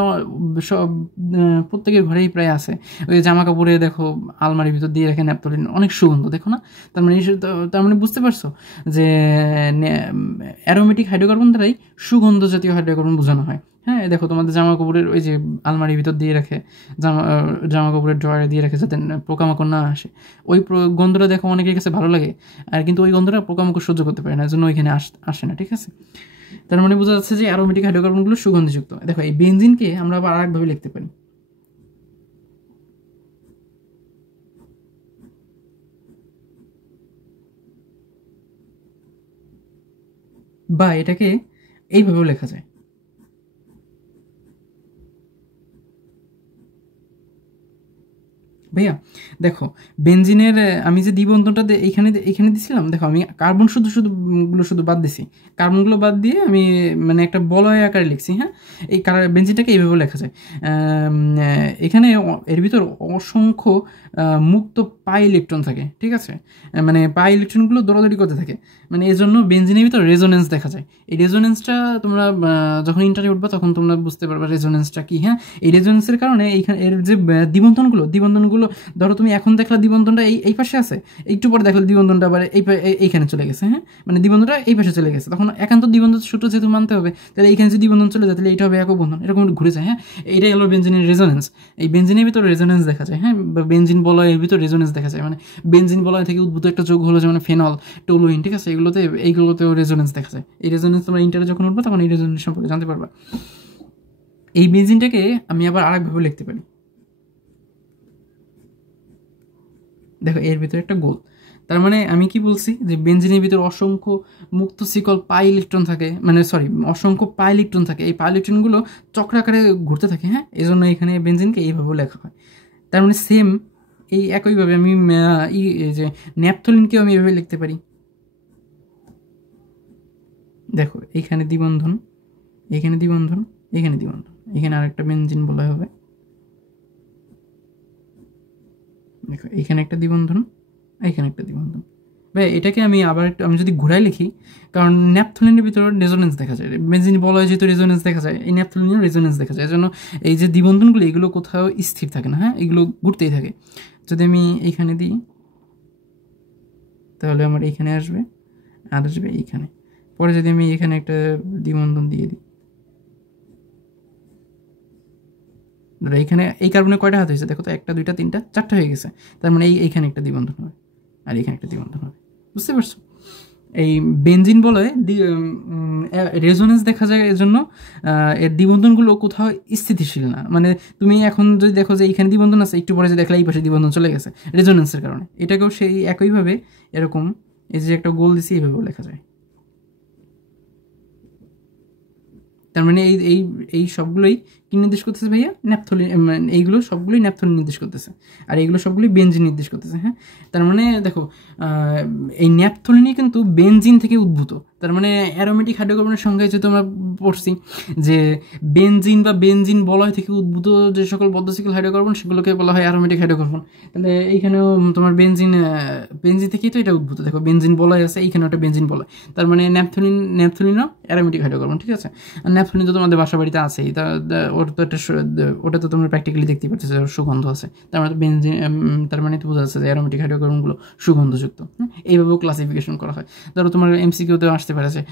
সব প্রত্যেকের ঘরেই প্রায় আছে। ওই জামা কাপড়ে দেখো আলমারির ভিতর দিয়ে রাখে ন্যাপথলিন, অনেক সুগন্ধ, দেখো না? তার মানে বুঝতে পারছো যে অ্যারোমেটিক হাইড্রোকার্বন দ্বারাই সুগন্ধ জাতীয় হাইড্রোকার্বন বোঝানো হয়। হ্যাঁ, দেখো তোমাদের জামা কাপড়ের ওই যে আলমারির ভিতর দিয়ে রাখে, জামা কাপড়ের ড্রয়ারে দিয়ে রাখে যাতে পোকামাকড় না আসে, ওই গন্ধটা দেখো অনেকের কাছে ভালো লাগে, আর কিন্তু ওই গন্ধটা পোকামাকড় সহ্য করতে পারে না, জন্য ওইখানে আসে না। ঠিক আছে, তার মানে বোঝা যাচ্ছে যে অ্যারোমেটিক হাইড্রোকার্বনগুলো সুগন্ধিযুক্ত। দেখো এই বেনজিনকে আমরা আবার আরেকভাবে লিখতে পারি, বা এটাকে এইভাবেও লেখা যায়। ভাইয়া দেখো, বেনজিনের আমি যে দ্বিবন্ধনটা এখানে দিছিলাম, দেখো আমি কার্বন শুধু বাদ দিছি, কার্বনগুলো বাদ দিয়ে আমি মানে একটা বলয় আকারে লিখছি। হ্যাঁ, এই বেনজিনটাকে এইভাবে লেখা যায়। এখানে এর ভিতর অসংখ্য মুক্ত পাই ইলেকট্রন থাকে। ঠিক আছে, মানে পাই ইলেকট্রনগুলো দৌড়াদৌড়ি করতে থাকে, মানে এই জন্য বেনজিনের ভিতর রেজোনেন্স দেখা যায়। এই রেজোনেন্সটা তোমরা যখন ইন্টারভিউ উঠবা তখন তোমরা বুঝতে পারবা রেজোনেন্সটা কি। হ্যাঁ, এই রেজোনেন্সের কারণে এইখানে এর যে দ্বিবন্ধনগুলো ধরো তুমি এখন দেখলা দ্বিবন্ধনটা এই পাশে আছে, একটু পরে দেখলে দ্বিবন্ধনটা আবার এইখানে চলে গেছে। হ্যাঁ, মানে দ্বিবন্ধনটা এই পাশে চলে গেছে, তখন একান্ত দ্বিবন্ধন সূত্র যেহেতু মানতে হবে, তাহলে এইখানে যে দ্বিবন্ধন চলে যায় তাহলে এইটা হবে একক বন্ধন, এরকম ঘুরে যায়। হ্যাঁ, এইটাই হলো বেনজিনের রেজোনেন্স। এই বেনজিনের ভিতরে রেজোনেন্স দেখা যায়। হ্যাঁ, বেনজিন বলয়ের ভিতরে রেজোনেন্স দেখা যায়, মানে বেনজিন বলয় থেকে উদ্ভূত একটা যোগ হলো যেমন ফেনল, টলুইন। ঠিক আছে, এইগুলোতেও রেজোনেন্স দেখা যায়। এই রেজোনেন্স তোমরা ইন্টারে যখন উঠবে তখন এই রেজোনেন্স সম্পর্কে জানতে পারবা। এই বেনজিনটাকে আমি আবার আরেকভাবে লিখতে পারি, দেখো এর ভিতরে একটা গোল, তার মানে আমি কি বলছি যে বেনজিনের ভিতরে অসংখ্য মুক্ত শিকল পাই ইলেকট্রন থাকে, মানে সরি অসংখ্য পাই ইলেকট্রন থাকে, এই পাই ইলেকট্রনগুলো চক্রাকারে ঘুরতে থাকে। হ্যাঁ, এই জন্য এখানে বেনজিনকে এইভাবেও লেখা হয়। তার মানে সেম এই একইভাবে আমি এই যে ন্যাপথলিনকেও আমি এভাবে লিখতে পারি। দেখো এইখানে দ্বিবন্ধন, এখানে দ্বিবন্ধন, এখানে দ্বিবন্ধন, এখানে আরেকটা বেনজিন বলা হবে। দেখো এখানে একটা দ্বিবন্ধন, এখানে একটা দ্বিবন্ধন। ভাই এটাকে আমি যদি ঘুরাই লিখি, কারণ ন্যাপথলিনের ভিতরে রেজোনেন্স দেখা যায়, বেনজিন বলয় যেহেতু রেজোনেন্স দেখা যায়, এই ন্যাপথলিনেও রেজোনেন্স দেখা যায়। এজন্য এই যে দ্বিবন্ধনগুলো এগুলো কোথাও স্থির থাকে না। হ্যাঁ, এগুলো ঘুরতেই থাকে। যদি আমি এইখানে দিই তাহলে আমার এইখানে আসবে, আর আসবে এইখানে। পরে যদি আমি এখানে একটা দ্বিবন্ধন দিয়ে দিই, এইখানে এই কার্বনে কয়টা হাত হয়েছে দেখো তো, 1টা 2টা 3টা 4টা হয়ে গেছে, তার মানে এইখানে একটা দ্বিবন্ধন হবে, আর এখানে একটা দ্বিবন্ধন হবে। বুঝতে পারছো? এই বেনজিন বলয় রেজোনেন্স দেখা যায়, এর জন্য এর দ্বিবন্ধনগুলো কোথাও স্থিতিশীল না। মানে তুমি এখন যদি দেখো যে এইখানে দ্বিবন্ধন আছে, একটু পরে যে দেখলে এই পাশে দ্বিবন্ধন চলে গেছে রেজোনেন্সের কারণে, এটাকেও সেই একইভাবে এরকম এই যে একটা গোল দিছি এইভাবেও লেখা যায়। তার মানে এই এই এই সবগুলোই কি নির্দেশ করতেছে ভাইয়া? ন্যাপথলিন। এইগুলো সবগুলোই ন্যাপথলিন নির্দেশ করতেছে, আর এইগুলো সবগুলোই বেনজিন নির্দেশ করতেছে। হ্যাঁ, তার মানে দেখো এই ন্যাপথলিনই কিন্তু বেনজিন থেকে উদ্ভূত। তার মানে অ্যারোমেটিক হাইড্রোকার্বনের সংখ্যায় যেহেতু আমরা পড়ছি যে বেনজিন বা বেনজিন বলয় থেকে উদ্ভূত যে সকল বদ্ধশৃঙ্খল হাইড্রোকার্বন সেগুলোকে বলা হয় অ্যারোমেটিক হাইড্রোকার্বন। তাহলে এইখানেও তোমার বেনজিন থেকেই তো এটা উদ্ভূত। দেখো বেনজিন বলয় আছে, এইখানেও একটা বেনজিন বলয়, তার মানে ন্যাপথলিনও অ্যারোমেটিক হাইড্রোকার্বন, ঠিক আছে। আর ন্যাপথলিন তো তোমাদের বাসা বাড়িতে আছেই, ওটা তো তোমরা প্র্যাকটিক্যালি দেখতে পাচ্ছ সুগন্ধ আছে, তার মানে বেনজিন, তার মানে তো বোঝা যাচ্ছে যে অ্যারোমেটিক হাইড্রোকার্বনগুলো সুগন্ধযুক্ত। এইভাবেও ক্লাসিফিকেশন করা হয়। ধরো তোমার এমসিকিউতেও আসতে পারে যে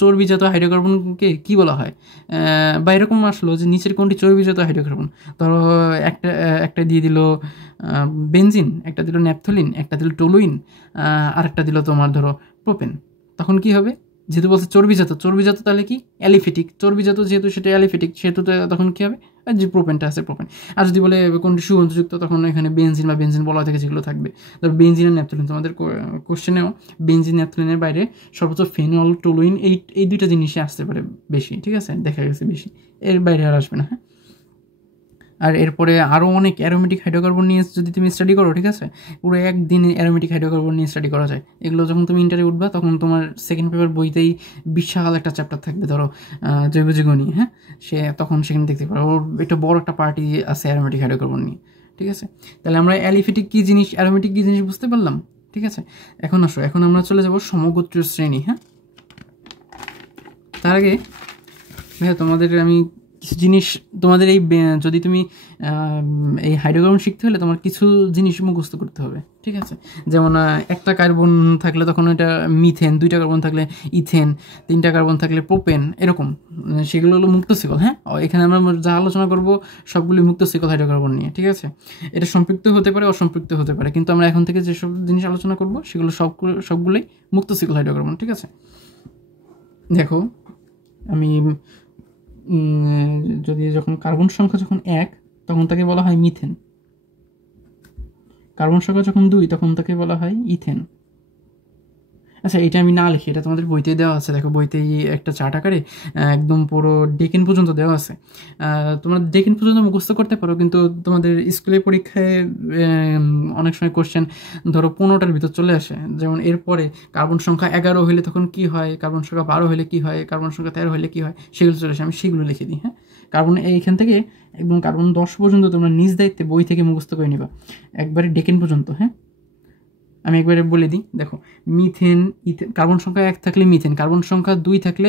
চর্বিজাত হাইড্রোকার্বনকে কী বলা হয়, বা এরকম আসলো যে নিচের কোনটি চর্বিজাত হাইড্রোকার্বন। ধরো একটা দিয়ে দিল বেনজিন, একটা দিল ন্যাপথলিন, একটা দিল টলুইন, আর একটা দিল তোমার ধরো প্রোপেন। তখন কি হবে, যেহেতু বলছে চর্বিজাত তাহলে কি অ্যালিফেটিক, চর্বিজাত যেহেতু সেটা অ্যালিফেটিক সেহেতু তখন কী হবে, যে প্রোপেনটা আছে প্রোপেন। আর যদি বলে কোনটি সুগন্ধযুক্ত, তখন এখানে বেনজিন বা বেনজিন বলা থেকে যেগুলো থাকবে, ধরো বেনজিন আর ন্যাপথলিন। তোমাদের কোশ্চেনেও বেনজিন ন্যাপথলিনের বাইরে সর্বোচ্চ ফেনল, টলুইন এই দুইটা জিনিসই আসতে পারে বেশি, ঠিক আছে, দেখা গেছে বেশি, এর বাইরে আর আসবে না। হ্যাঁ, আর এরপরে আরও অনেক অ্যারোমেটিক হাইড্রোকার্বন নিয়ে যদি তুমি স্টাডি করো, ঠিক আছে, পুরো একদিনে অ্যারোমেটিক হাইড্রোকার্বন নিয়ে স্টাডি করা যায়। এগুলো যখন তুমি ইন্টারে উঠবা তখন তোমার সেকেন্ড পেপার বইতেই বিশাল একটা চ্যাপ্টার থাকবে, ধরো জৈবযৌগ নিয়ে। হ্যাঁ, তখন সেখানে দেখতে পারো ওর একটা বড় একটা পার্টি আছে অ্যারোমেটিক হাইড্রোকার্বন নিয়ে, ঠিক আছে। তাহলে আমরা অ্যালিফেটিক কী জিনিস, অ্যারোমেটিক কী জিনিস বুঝতে পারলাম, ঠিক আছে। এখন আমরা চলে যাব সমগোত্রীয় শ্রেণী। হ্যাঁ, তার আগে ভাইয়া তোমাদের আমি কিছু জিনিস, তোমাদের এই যদি তুমি এই হাইড্রোকার্বন শিখতে হলে তোমার কিছু জিনিস মুখস্থ করতে হবে, ঠিক আছে। যেমন একটা কার্বন থাকলে তখন এটা মিথেন, দুইটা কার্বন থাকলে ইথেন, তিনটা কার্বন থাকলে প্রোপেন, এরকম। সেগুলো হলো মুক্তশিকল। হ্যাঁ, এখানে আমরা যা আলোচনা করব সবগুলি মুক্তশিকল হাইড্রোকার্বন নিয়ে, ঠিক আছে। এটা সম্পৃক্ত হতে পারে, অসম্পৃক্ত হতে পারে, কিন্তু আমরা এখন থেকে যেসব জিনিস আলোচনা করব সেগুলো সবগুলোই মুক্তশিকল হাইড্রোকার্বন, ঠিক আছে। দেখো আমি যখন কার্বন সংখ্যা যখন 1 তখন তাকে বলা হয় মিথেন, কার্বন সংখ্যা যখন 2 তখন তাকে বলা হয় ইথেন। আচ্ছা, এটা আমি না লিখি, এটা তোমাদের বইতে দেওয়া আছে। দেখো বইতেই একটা চার্ট আকারে একদম পুরো ডেকেন পর্যন্ত দেওয়া আছে। তোমরা ডেকেন পর্যন্ত মুখস্থ করতে পারো, কিন্তু তোমাদের স্কুলের পরীক্ষায় অনেক সময় কোশ্চেন ধরো 15টার ভিতর চলে আসে। যেমন এরপরে কার্বন সংখ্যা 11 হলে তখন কি হয়, কার্বন সংখ্যা 12 হলে কি হয়, কার্বন সংখ্যা 13 হলে কি হয়, সেগুলো চলে আসে। আমি সেগুলো লিখে দিই। হ্যাঁ, কার্বন এইখান থেকে একদম কার্বন 10 পর্যন্ত তোমরা নিজ দায়িত্বে বই থেকে মুখস্থ করে নিবা, একবারে ডেকেন পর্যন্ত। হ্যাঁ, আমি একবারে বলে দিই। দেখো মিথেন, কার্বন সংখ্যা 1 থাকলে মিথেন, কার্বন সংখ্যা 2 থাকলে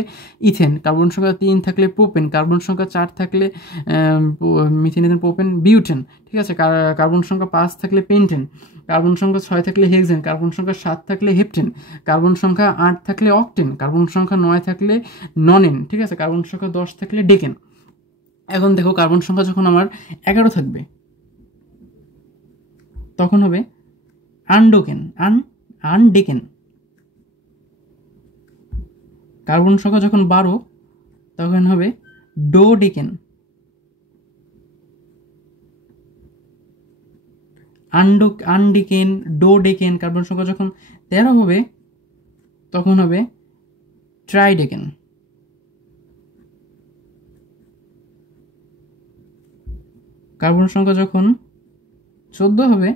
ইথেন, কার্বন সংখ্যা 3 থাকলে প্রোপেন, কার্বন সংখ্যা 4 থাকলে মিথেন, ইথেন, প্রোপেন, বিউটেন, ঠিক আছে। কার্বন সংখ্যা 5 থাকলে পেন্টেন, কার্বন সংখ্যা 6 থাকলে হেক্সেন, কার্বন সংখ্যা 7 থাকলে হেপ্টেন, কার্বন সংখ্যা 8 থাকলে অক্টেন, কার্বন সংখ্যা 9 থাকলে ননেন, ঠিক আছে। কার্বন সংখ্যা 10 থাকলে ডেকেন। এখন দেখো কার্বন সংখ্যা যখন আমার 11 থাকবে তখন হবে আনডেকেন। কার্বন সংখ্যা যখন 12 তখন হবে ডোডেকেন। আনডেকেন, ডোডেকেন। কার্বন সংখ্যা যখন 13 হবে তখন হবে ট্রাইডেকেন। কার্বন সংখ্যা যখন 14 হবে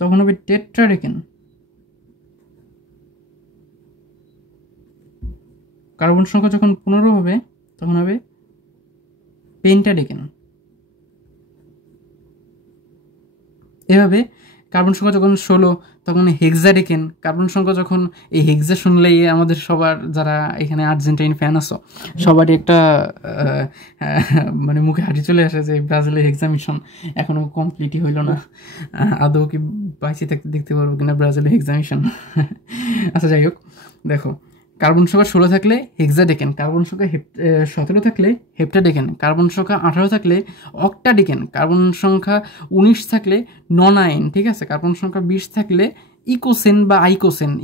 তখন হবে টেট্রাডেকেন। কার্বন সংখ্যা যখন 15 হবে তখন হবে পেন্টাডেকেন। এভাবে কার্বন সংখ্যা যখন 16 তখন হেক্সাডেকেন। কার্বন সংখ্যা যখন, এই হেক্সা শুনলেই আমাদের সবার, যারা এখানে আর্জেন্টাইন ফ্যান আছো সবারই একটা মানে মুখে হাঁটি চলে আসে যে ব্রাজিলের হেক্সা মিশন এখনও কমপ্লিটই হইল না, আদৌ কি বাইসে থাকতে দেখতে পারবো কিনা ব্রাজিলের হেক্সা মিশন। আচ্ছা, যাই হোক, দেখো কার্বন সংখ্যা 16 থাকলে হেক্সাডেকেন, কার্বন সংখ্যা 17 থাকলে হেপ্টাডেকেন, কার্বন সংখ্যা 18 থাকলে অক্টাডেকেন, কার্বন সংখ্যা 19 থাকলে ননাইন, ঠিক আছে। কার্বন সংখ্যা 20 থাকলে ইকোসেন বা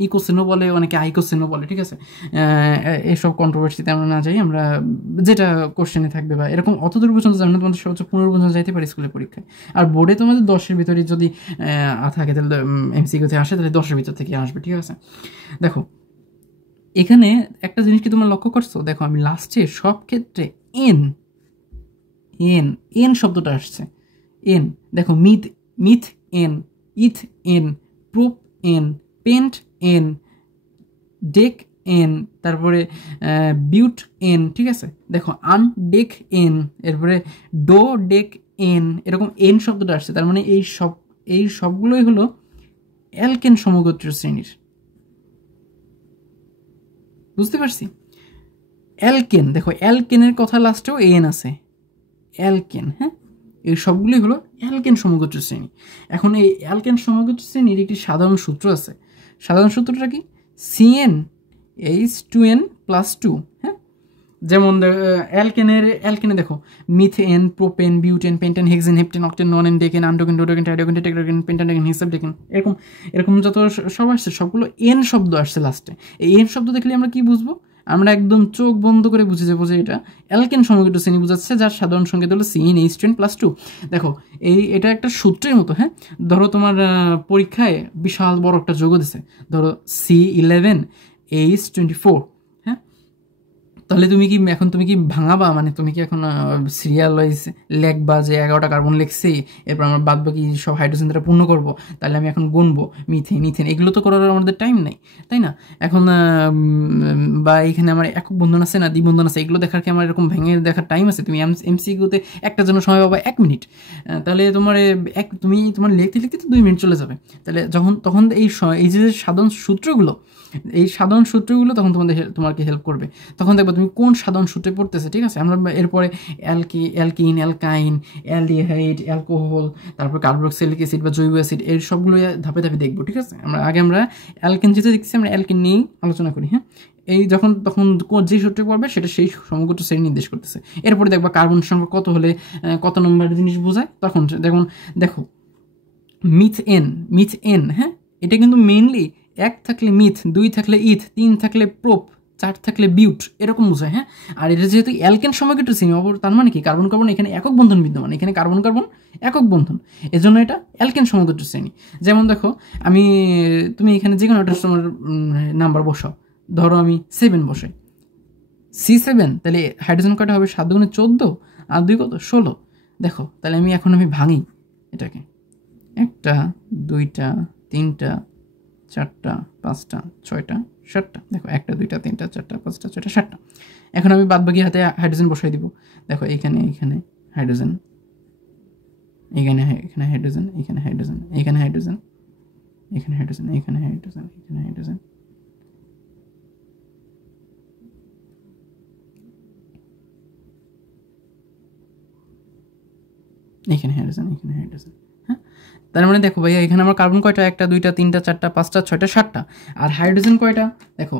ইকোসেনও বলে, অনেকে আইকোসেনও বলে, ঠিক আছে। এসব কন্ট্রোভার্সিতে আমরা না যাই, আমরা যেটা কোশ্চেনে থাকবে বা এরকম অত দূর পর্যন্ত যাবে না, তোমাদের সর্বোচ্চ 15 পর্যন্ত যাইতে পারে স্কুলের পরীক্ষায়। আর বোর্ডে তোমাদের 10-এর ভিতরে যদি থাকে তাহলে এমসিকিউতে আসে তাহলে 10-এর ভিতর থেকে আসবে, ঠিক আছে। দেখো এখানে একটা জিনিস কি তোমরা লক্ষ্য করছো, দেখো আমি লাস্টে সব ক্ষেত্রে এন শব্দটা আসছে, এন। দেখো methane, ethane, propane, pentane, decane, তারপরে বিউট এন, ঠিক আছে। দেখো আনডেক এন, এরপরে ডো ডেক এন, এরকম এন শব্দটা আসছে, তার মানে এই সবগুলোই হলো অ্যালকেন সমগোত্রীয় শ্রেণীর। বুঝতে পারছি? অ্যালকেন, দেখো অ্যালকেনের কথা লাস্টেও এন আছে, অ্যালকেন, হ্যাঁ, এই সবগুলোই হলো অ্যালকেন সমগোত্রীয় শ্রেণী। এখন এই অ্যালকেন সমগোত্রীয় শ্রেণীর একটি সাধারণ সূত্র আছে। সাধারণ সূত্রটা কি? CnH2n+2, হ্যাঁ। যেমন অ্যালকেনে দেখো methane, propane, butane, pentane, hexane, heptane, octane, nonane, decane, undecane, dodecane, tridecane, tetradecane, pentadecane, hexadecane, এরকম যত সব আসছে সবগুলো এন শব্দ আসছে লাস্টে। এই এন শব্দ দেখলে আমরা কি বুঝবো? আমরা একদম চোখ বন্ধ করে বুঝে যাবো যে এটা অ্যালকেন সমগোত্রীয় শ্রেণী বোঝাচ্ছে, যার সাধারণ সংকেত হলো CnH2n+2। দেখো এটা একটা সূত্রের মতো, হ্যাঁ। ধরো তোমার পরীক্ষায় বিশাল বড় একটা যৌগ দিছে, ধরো C11H24, হ্যাঁ। তাহলে তুমি কি ভাঙাবা, মানে তুমি কি এখন সিরিয়াল ওয়াইজ লেখবা যে 11টা কার্বন লিখছি, এরপর আমরা বাদ বাকি সব হাইড্রোজেন দ্বারা পূর্ণ করবো, তাহলে আমি এখন গুনবো মিথেন, ইথেন, এগুলো তো করার আমাদের টাইম নেই, তাই না? এখন বা এইখানে আমার একক বন্ধন আছে না দ্বিবন্ধন আছে, এগুলো দেখার কি আমার এরকম ভেঙে দেখার টাইম আছে? তুমি MCQতে একটা জন্য সময় পাবা 1 মিনিট, তাহলে তুমি তোমার লিখতে লিখতে তো 2 মিনিট চলে যাবে। তাহলে তখন এই যে সাধারণ সূত্রগুলো তখন তোমাকে হেল্প করবে। তখন দেখবো তুমি কোন সাধারণ সূত্রে পড়তেছে, ঠিক আছে। আমরা এরপরে অ্যালকিন, অ্যালকাইন, অ্যালডিহাইড, অ্যালকোহল, তারপর কার্বক্সিলিক অ্যাসিড বা জৈব অ্যাসিড, এর সবগুলো ধাপে ধাপে দেখবো, ঠিক আছে। আমরা অ্যালকেন যেটা দেখছি, আমরা অ্যালকেন নিয়েই আলোচনা করি, হ্যাঁ। তখন যে সূত্রে পড়বে সেটা সেই সমগোত্র শ্রেণী নির্দেশ করতেছে। এরপরে দেখবা কার্বন সংখ্যা কত হলে কত নম্বর জিনিস বোঝায়, তখন দেখো মিথেন, হ্যাঁ, এটা কিন্তু মেইনলি 1 থাকলে মিথ, 2 থাকলে ইথ, 3 থাকলে প্রোপ, 4 থাকলে বিউট, এরকম বোঝায়, হ্যাঁ। আর এটা যেহেতু অ্যালকেন সমগোত্রীয় শ্রেণী, তার মানে কি কার্বন কার্বন এখানে একক বন্ধন বিদ্যমান, এখানে কার্বন কার্বন একক বন্ধন, এজন্য এটা অ্যালকেন সমগোত্রীয় শ্রেণী। যেমন দেখো তুমি এখানে যে কোনো একটা তোমার নাম্বার বসাও, ধরো আমি 7 বসাই, C7, তাহলে হাইড্রোজেন কয়টা হবে? 7 গুণে 14 আর 2 কত? 16। দেখো তাহলে আমি ভাঙি এটাকে, 1টা 2টা 3টা 4টা 5টা 6টা 7টা, দেখো 1টা 2টা 3টা 4টা 5টা 6টা 7টা। এখন আমি বাদ বাকি হাতে হাইড্রোজেন বসাই দিব। দেখো এখানে হাইড্রোজেন, এখানে হাইড্রোজেন, এখানে হাইড্রোজেন, এখানে হাইড্রোজেন, এখানে হাইড্রোজেন, এখানে হাইড্রোজেন, এখানে হাইড্রোজেন, এখানে হাইড্রোজেন, এখানে হাইড্রোজেন, হ্যাঁ। তার মানে দেখো ভাইয়া এখানে আমার কার্বন কয়টা? 1টা 2টা 3টা 4টা 5টা 6টা 7টা। আর হাইড্রোজেন কয়টা? দেখো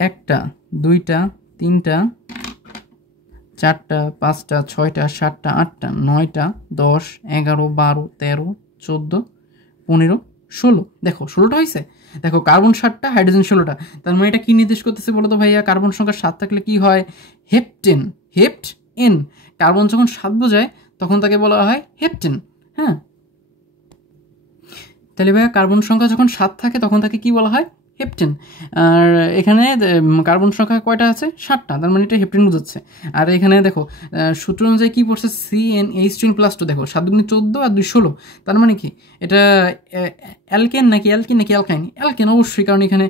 1টা 2টা 3টা 4টা 5টা 6টা 7টা 8টা 9টা 10 11 12 13 14 15 16। দেখো 16টা হয়েছে। দেখো কার্বন 7টা, হাইড্রোজেন 16টা। তার মানে এটা কি নির্দেশ করতেছে বলো তো ভাইয়া? কার্বন সংখ্যা 7 থাকলে কি হয়? হেপ্টেন, হেপ্ট-এন। কার্বন যখন 7 বোঝায় তখন তাকে বলা হয় হেপ্টেন, হ্যাঁ। তাহলে ভাইয়া কার্বন সংখ্যা যখন 7 থাকে তখন তাকে কি বলা হয়? হেপ্টেন। আর এখানে কার্বন সংখ্যা কয়টা আছে? 7টা, তার মানে এটা হেপ্টেন বোঝাচ্ছে। আর এখানে দেখো সূত্র অনুযায়ী কী পড়ছে? CnH2n+2। দেখো 7 গুণে 14 আর 2 16, তার মানে কি এটা অ্যালকেন নাকি অ্যালকাইন? অ্যালকেন অবশ্যই, কারণ এখানে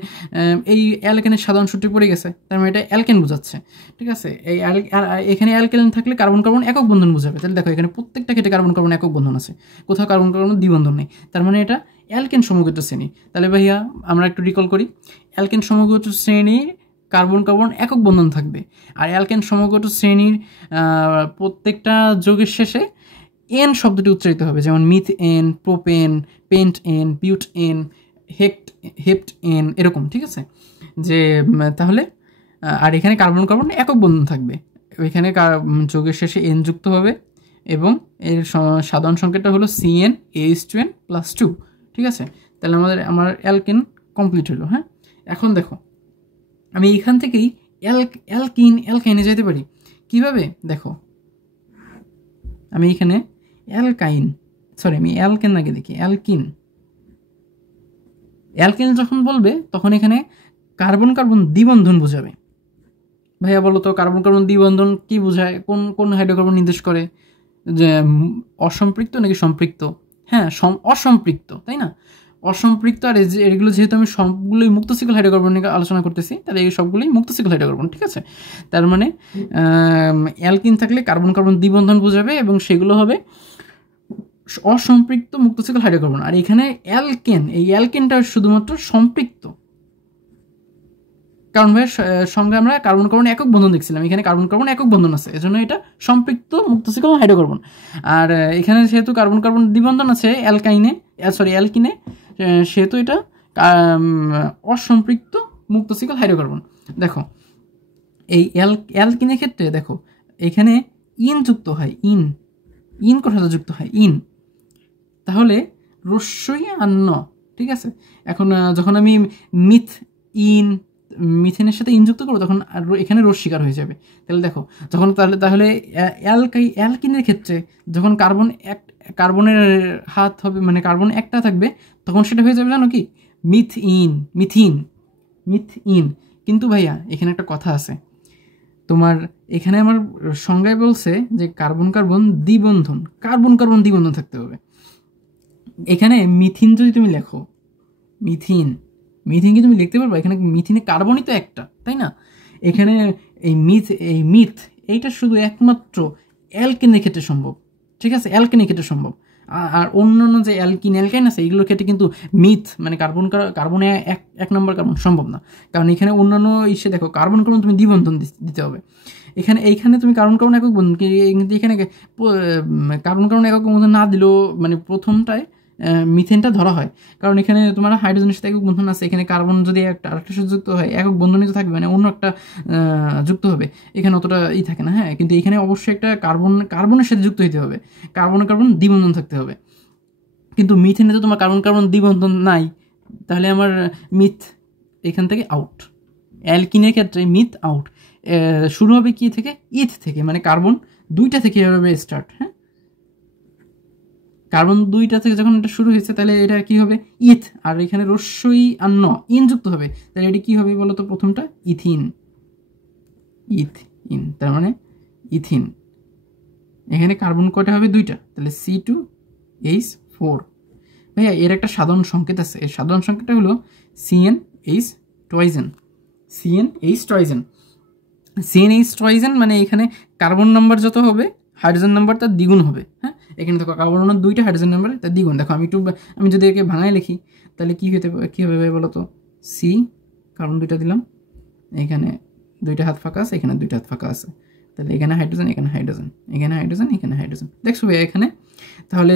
এই অ্যালকেনের সাধারণ সূত্রে পড়ে গেছে, তার মানে এটা অ্যালকেন বোঝাচ্ছে, ঠিক আছে। এখানে অ্যালকেন থাকলে কার্বন কার্বন একক বন্ধন বোঝাবে। তাহলে দেখো এখানে প্রত্যেকটা ক্ষেত্রে কার্বন কার্বন একক বন্ধন আছে, কোথাও কার্বন কার্বন দ্বিবন্ধন নেই, তার মানে এটা অ্যালকেন সমগোত্র শ্রেণী। তাহলে ভাইয়া আমরা একটু রিকল করি, অ্যালকেন সমগোত্র শ্রেণীর কার্বন কার্বন একক বন্ধন থাকবে, আর অ্যালকেন সমগোত্র শ্রেণীর প্রত্যেকটা যোগের শেষে এন শব্দটি উচ্চারিত হবে, যেমন মিথ-এন, প্রোপেন, পেন্ট-এন, বিউট-এন, হেপ্ট-এন, এরকম, ঠিক আছে। যে তাহলে আর এখানে কার্বন কার্বন একক বন্ধন থাকবে, ওইখানে যোগের শেষে এন যুক্ত হবে এবং এর সাধারণ সংকেতটা হলো CnH2n+2, ঠিক আছে। তাহলে আমার অ্যালকেন কমপ্লিট হলো, হ্যাঁ। এখন দেখো আমি এখান থেকেই অ্যালকাইনে যেতে পারি কিভাবে? দেখো আমি এখানে আমি অ্যালকেন আগে দেখি। অ্যালকিন যখন বলবে তখন এখানে কার্বন কার্বন দ্বিবন্ধন বোঝাবে। ভাইয়া বলো তো কার্বন কার্বন দ্বিবন্ধন কি বোঝায়? কোন হাইড্রোকার্বন নির্দেশ করে? যে অসম্পৃক্ত নাকি সম্পৃক্ত? হ্যাঁ, অসম্পৃক্ত, তাই না? অসম্পৃক্ত, আর এগুলো যেহেতু আমি সবগুলোই মুক্ত সিকল হাইড্রোকার্বন নিয়ে আলোচনা করতেছি, তাহলে এই সবগুলোই মুক্ত সিকল হাইড্রোকার্বন, ঠিক আছে। তার মানে অ্যালকিন থাকলে কার্বন কার্বন দ্বিবন্ধন বোঝাবে এবং সেগুলো হবে অসম্পৃক্ত মুক্ত সিকল হাইড্রোকার্বন। আর এখানে অ্যালকেন, এই অ্যালকেনটা শুধুমাত্র সম্পৃক্ত, কারণ ভাই সঙ্গে আমরা কার্বন কার্বন একক বন্ধন দেখছিলাম, এখানে কার্বন কার্বন একক বন্ধন আছে, এজন্য এটা সম্পৃক্ত মুক্ত সিকল হাইড্রোকার্বন। আর এখানে যেহেতু কার্বন কার্বন দ্বিবন্ধন আছে অ্যালকিনে, সেহেতু এটা অসম্পৃক্ত মুক্ত সিকল হাইড্রোকার্বন। দেখো এই অ্যালকিনের ক্ষেত্রে দেখো এখানে ইন যুক্ত হয়, ইন কথাটা যুক্ত হয় ইন, তাহলে রস্যই আর ন, ঠিক আছে। এখন যখন আমি মিথেনের সাথে ইন যুক্ত করবো তখন এখানে রস্বীকার হয়ে যাবে। তাহলে দেখো যখন তাহলে অ্যালকিনের ক্ষেত্রে যখন কার্বনের হাত হবে, মানে কার্বন একটা থাকবে, তখন সেটা হয়ে যাবে জানো কি, মিথিন। কিন্তু ভাইয়া এখানে একটা কথা আছে, তোমার এখানে আমার সংজ্ঞায় বলছে যে কার্বন কার্বন দ্বিবন্ধন থাকতে হবে। এখানে মিথিন যদি তুমি লেখো, মিথিন কি তুমি লিখতে পারবে? এখানে মিথিনে কার্বনই তো একটা, তাই না? এখানে এই মিথ এইটা শুধু একমাত্র অ্যালকেনের ক্ষেত্রে সম্ভব, ঠিক আছে, অ্যালকেনের ক্ষেত্রে সম্ভব। আর অন্যান্য যে অ্যালকাইন আছে এইগুলোর ক্ষেত্রে কিন্তু মানে কার্বনে এক নম্বর কার্বন সম্ভব না, কারণ এখানে অন্যান্য দেখো কার্বন তুমি দ্বিবন্ধন দিতে হবে। এইখানে তুমি কার্বন একক বন্ধন, কিন্তু এখানে কার্বন একক বন্ধন না দিলেও মানে প্রথমটায় মিথেনটা ধরা হয়, কারণ এখানে তোমার হাইড্রোজেনের সাথে একক বন্ধন আছে, এখানে কার্বন যদি আরেকটা সাথে যুক্ত হয় একক বন্ধনই তো থাকবে, মানে অন্য একটা যুক্ত হবে, এখানে অতটা থাকে না। হ্যাঁ, কিন্তু এখানে অবশ্যই একটা কার্বনের সাথে যুক্ত হতে হবে, কার্বন দ্বিবন্ধন থাকতে হবে। কিন্তু মিথেনে তো তোমার কার্বন দ্বিবন্ধন নাই, তাহলে আমার মিথ এখান থেকে আউট। অ্যালকিনের ক্ষেত্রে মিথ আউট, শুরু হবে কি থেকে, ইথ থেকে, মানে কার্বন দুইটা থেকে হবে স্টার্ট। হ্যাঁ, কার্বন দুইটা থেকে যখন এটা শুরু হয়েছে তাহলে এটা কি হবে, ইথ, আর এখানে রস্যই আর ন ইন যুক্ত হবে, তাহলে এটা কি হবে বলতো, প্রথমটা ইথিন, তার মানে ইথিন। এখানে কার্বন কয়টা হবে, দুইটা, তাহলে C2H4। ভাইয়া এর একটা সাধারণ সংকেত আছে, এর সাধারণ সংকেতটা হলো CnH ট্রয়জেন, মানে এখানে কার্বন নাম্বার যত হবে হাইড্রোজেন নাম্বার তার দ্বিগুণ হবে। হ্যাঁ, এখানে দেখো কার্বন দুইটা, হাইড্রোজেন নাম্বার তার দ্বিগুণ। দেখো আমি যদি একে ভাঙায় লিখি তাহলে কি হবে বলো তো, সি কার্বন দুইটা দিলাম, এখানে দুইটা হাত ফাঁকা আছে, এখানে দুইটা হাত ফাঁকা আছে, তাহলে এখানে হাইড্রোজেন, দেখছো ভাই এখানে। তাহলে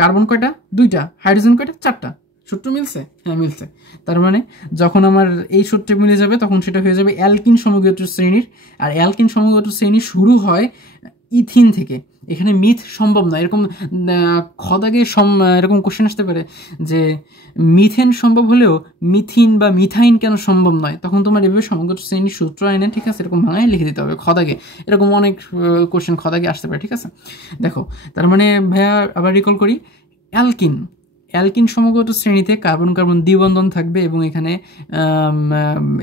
কার্বন কয়টা, দুইটা, হাইড্রোজেন কয়টা, চারটা। সূত্র মিলছে? হ্যাঁ মিলছে। তার মানে যখন আমার এই সূত্রে মিলে যাবে তখন সেটা হয়ে যাবে অ্যালকিন সমগোত্র শ্রেণীর, আর অ্যালকিন সমগোত্র শ্রেণী শুরু হয় ইথিন থেকে। এখানে মিথ সম্ভব নয়, এরকম খদাগে এরকম কোশ্চেন আসতে পারে যে মিথেন সম্ভব হলেও মিথিন বা মিথাইন কেন সম্ভব নয়, তখন তোমার এভাবে সমগোত্র শ্রেণীর সূত্র এনে, ঠিক আছে, এরকম ভাঙায় লিখে দিতে হবে খদাগে। এরকম অনেক কোশ্চেন খদাগে আসতে পারে, ঠিক আছে। দেখো তার মানে ভাইয়া আবার রিকল করি, অ্যালকিন সমগোত্র শ্রেণীতে কার্বন দ্বিবন্ধন থাকবে এবং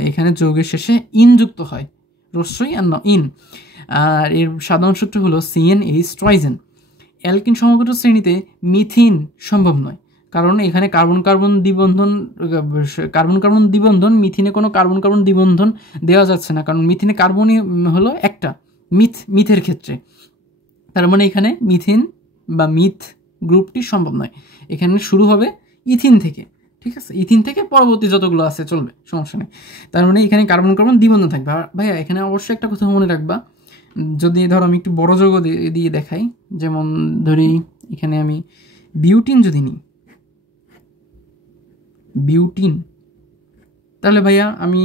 এখানে যৌগের শেষে ইন যুক্ত হয়, রস্যই আর ইন। আর এর সাধারণ সূত্র হলো CnH ট্রয়জেন। অ্যালকিন সমগোত্র শ্রেণীতে মিথিন সম্ভব নয়, কারণ এখানে কার্বন দ্বিবন্ধন, মিথিনে কোনো কার্বন দ্বিবন্ধন দেওয়া যাচ্ছে না, কারণ মিথিনে কার্বনই হলো একটা, মিথের ক্ষেত্রে। তার মানে এখানে মিথিন বা মিথ গ্রুপটি সম্ভব নয়, এখানে শুরু হবে ইথিন থেকে, ঠিক আছে, ইথিন থেকে পরবর্তী যতগুলো আছে চলবে, সমস্যা নেই। তার মানে এখানে কার্বন দ্বিবন্ধন থাকবে। ভাইয়া এখানে অবশ্যই একটা কথা মনে রাখবা, যদি ধরো আমি একটু বড় যৌগ দিয়ে দেখাই, যেমন ধরি এখানে আমি বিউটিন যদি নিই, তাহলে ভাইয়া আমি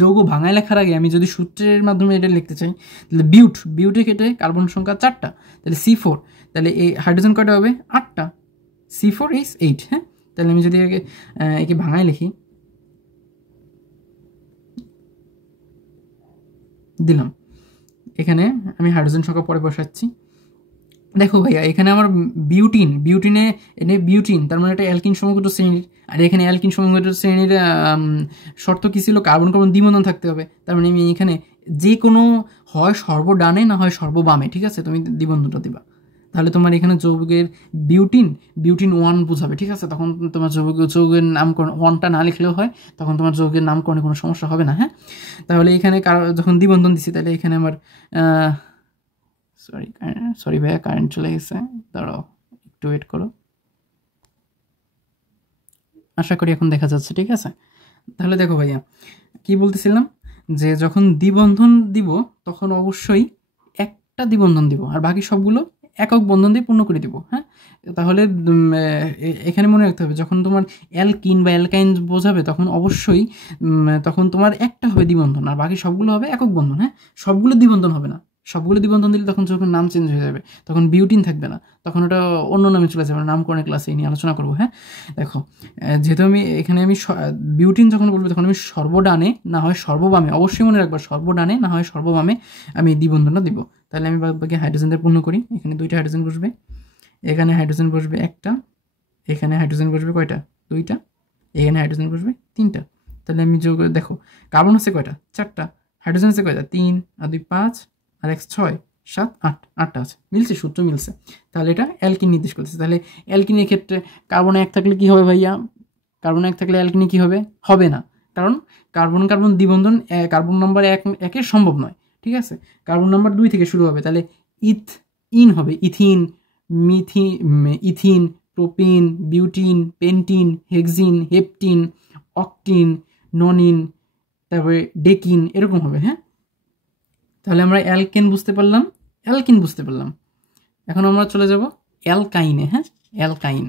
যৌগ ভাঙায় লেখার আগে আমি যদি সূত্রের মাধ্যমে এটা লিখতে চাই, তাহলে বিউটের ক্ষেত্রে কার্বন সংখ্যা 4টা, তাহলে C4, তাহলে এই হাইড্রোজেন কয়টা হবে, 8টা, C4H8। হ্যাঁ, তাহলে আমি যদি একে ভাঙায় লিখি, দিলাম, এখানে আমি হাইড্রোজেন সংখ্যা পরে বসাচ্ছি। দেখো ভাইয়া এখানে আমার বিউটিন, তার মানে এটা অ্যালকিন সমগোত্র শ্রেণীর, আর এখানে অ্যালকিন সমগোত্র শ্রেণীর শর্ত কি ছিল, কার্বন দ্বিবন্ধন থাকতে হবে। তার মানে আমি এখানে যে কোনো হয় সর্বডানে না হয় সর্ববামে, ঠিক আছে, তুমি দ্বিবন্ধনটা দিবা। তাহলে তোমার এখানে যৌগের বিউটিন 1 বোঝাবে, ঠিক আছে? তখন তোমার যৌগের নামকরণ 1টা না লিখলেও হয়, তখন তোমার যৌগের নামকরণে কোনো সমস্যা হবে না। হ্যাঁ, তাহলে এখানে যখন দ্বিবন্ধন দিচ্ছি, তাহলে এখানে আমার সরি ভাইয়া, কারেন্ট চলে গেছে, দাঁড়াও একটু ওয়েট করো। আশা করি এখন দেখা যাচ্ছে, ঠিক আছে? তাহলে দেখো ভাইয়া, কি বলতেছিলাম, যে যখন দ্বিবন্ধন দিব তখন অবশ্যই একটা দ্বিবন্ধন দিব, আর বাকি সবগুলো একক বন্ধন দিয়ে পূর্ণ করে দিব। হ্যাঁ, তাহলে এখানে মনে রাখতে হবে, যখন তোমার অ্যালকিন বা অ্যালকাইন বোঝাবে তখন অবশ্যই তখন তোমার একটা হবে দ্বিবন্ধন, আর বাকি সবগুলো হবে একক বন্ধন। হ্যাঁ, সবগুলো দ্বিবন্ধন হবে না, সবগুলো দ্বিবন্ধন দিলে তখন যখন নাম চেঞ্জ হয়ে যাবে, তখন বিউটিন থাকবে না, তখন ওটা অন্য নামে চলে যাবে। নামকরণের ক্লাসে এই নিয়ে আলোচনা করবো। হ্যাঁ, দেখো, যেহেতু আমি বিউটিন যখন বলবো তখন আমি সর্বডানে না হয় সর্ববামে, অবশ্যই মনে রাখবা সর্বডানে না হয় সর্ববামে আমি দ্বিবন্ধনটা দিব। তাহলে আমি বাকি হাইড্রোজেনদের পূর্ণ করি। এখানে 2টা হাইড্রোজেন বসবে, এখানে হাইড্রোজেন বসবে 1টা, এখানে হাইড্রোজেন বসবে কয়টা? 2টা, এখানে হাইড্রোজেন বসবে 3টা। তাহলে আমি যোগ, দেখো কার্বন আছে কয়টা? 4টা, হাইড্রোজেন আছে কয়টা? 3 আর 2 5 আর 1 6 7 8, 8টা আছে। মিলছে, সূত্র মিলছে। তাহলে এটা অ্যালকিন নির্দেশ করতেছে। তাহলে অ্যালকিনের ক্ষেত্রে কার্বন 1 থাকলে কি হবে ভাইয়া? কার্বন 1 থাকলে অ্যালকিনে কি হবে? হবে না, কারণ কার্বন কার্বন দ্বিবন্ধন কার্বন নাম্বার 1 সম্ভব নয়, ঠিক আছে? কার্বন নাম্বার 2 থেকে শুরু হবে, তাহলে ইন হবে, ethyne, ethyne, propyne, butyne, pentyne, hexyne, heptyne, octyne, nonyne, তারপরে ডেকিন, এরকম হবে। হ্যাঁ, তাহলে আমরা অ্যালকেন বুঝতে পারলাম, অ্যালকিন বুঝতে পারলাম। এখন আমরা চলে যাব অ্যালকাইনে। হ্যাঁ, অ্যালকাইন,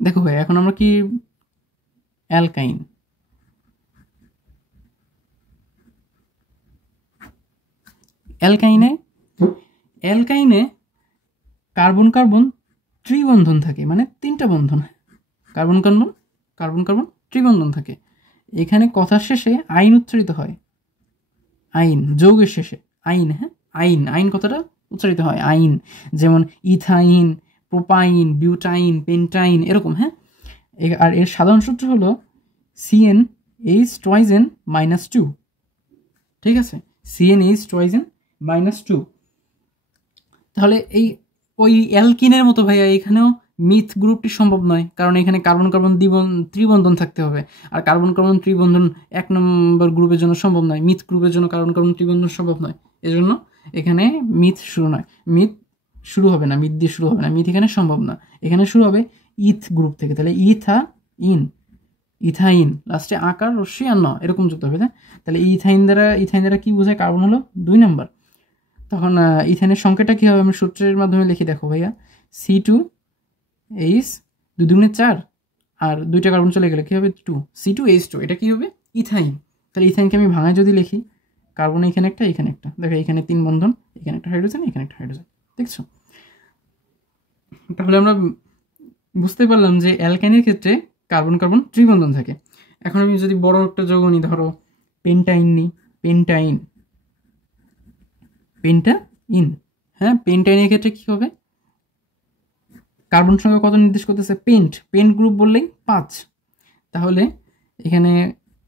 দেখো ভাই, এখন আমরা কি অ্যালকাইন, অ্যালকাইনে কার্বন কার্বন ত্রিবন্ধন থাকে, মানে 3টা বন্ধন, কার্বন কার্বন কার্বন কার্বন ত্রিবন্ধন থাকে। এখানে কথার শেষে আইন উচ্চারিত হয়, আইন, যৌগের শেষে আইন। হ্যাঁ, আইন, আইন কথাটা উচ্চারিত হয় আইন, যেমন ইথাইন, প্রোপাইন, বিউটাইন, পেন্টাইন, এরকম। হ্যাঁ, আর এর সাধারণ সূত্র হলো CnH2n -2, ঠিক আছে? CnH2n -2। তাহলে ওই অ্যালকিনের মতো ভাইয়া এখানেও মিথ গ্রুপটি সম্ভব নয়, কারণ এখানে কার্বন কার্বন ত্রিবন্ধন থাকতে হবে, আর কার্বন কার্বন ত্রিবন্ধন 1 নম্বর গ্রুপের জন্য সম্ভব নয়, মিথ গ্রুপের জন্য কার্বন কার্বন ত্রিবন্ধন সম্ভব নয়। এজন্য এখানে মিথ শুরু নয়, মিথ শুরু হবে না, মিথ দিয়ে শুরু হবে না, মিথ এখানে সম্ভব না। এখানে শুরু হবে ইথ গ্রুপ থেকে, তাহলে ইথাইন, লাস্টে আকার রশ্মি আর ন এরকম যুক্ত হবে। তাহলে ইথাইন দ্বারা কি বোঝায়? কার্বন হলো 2 নম্বর। তখন ইথাইনের সংখ্যাটা কী হবে? আমি সূত্রের মাধ্যমে লিখি, দেখো ভাইয়া, C2H 2 দুগুণে 4, আর 2টা কার্বন চলে গেলে কী হবে? 2, C2H2, এটা কী হবে? ইথাইন। তাহলে ইথাইনকে আমি ভাঙায় যদি লিখি, কার্বন এখানে একটা, এখানে একটা, দেখো এখানে 3 বন্ধন, এখানে একটা হাইড্রোজেন, এখানে একটা হাইড্রোজেন, দেখছো? তাহলে আমরা বুঝতে পারলাম যে অ্যালকাইনের ক্ষেত্রে কার্বন কার্বন ত্রিবন্ধন থাকে। এখন আমি যদি বড় একটা যৌগ নিই, ধরো পেন্টাইন নিই, পেন্টাইন। হ্যাঁ, পেন্টাইনের ক্ষেত্রে কি হবে? কার্বন সংখ্যা কত নির্দেশ করতেছে? পেন্ট গ্রুপ বললেই 5। তাহলে এখানে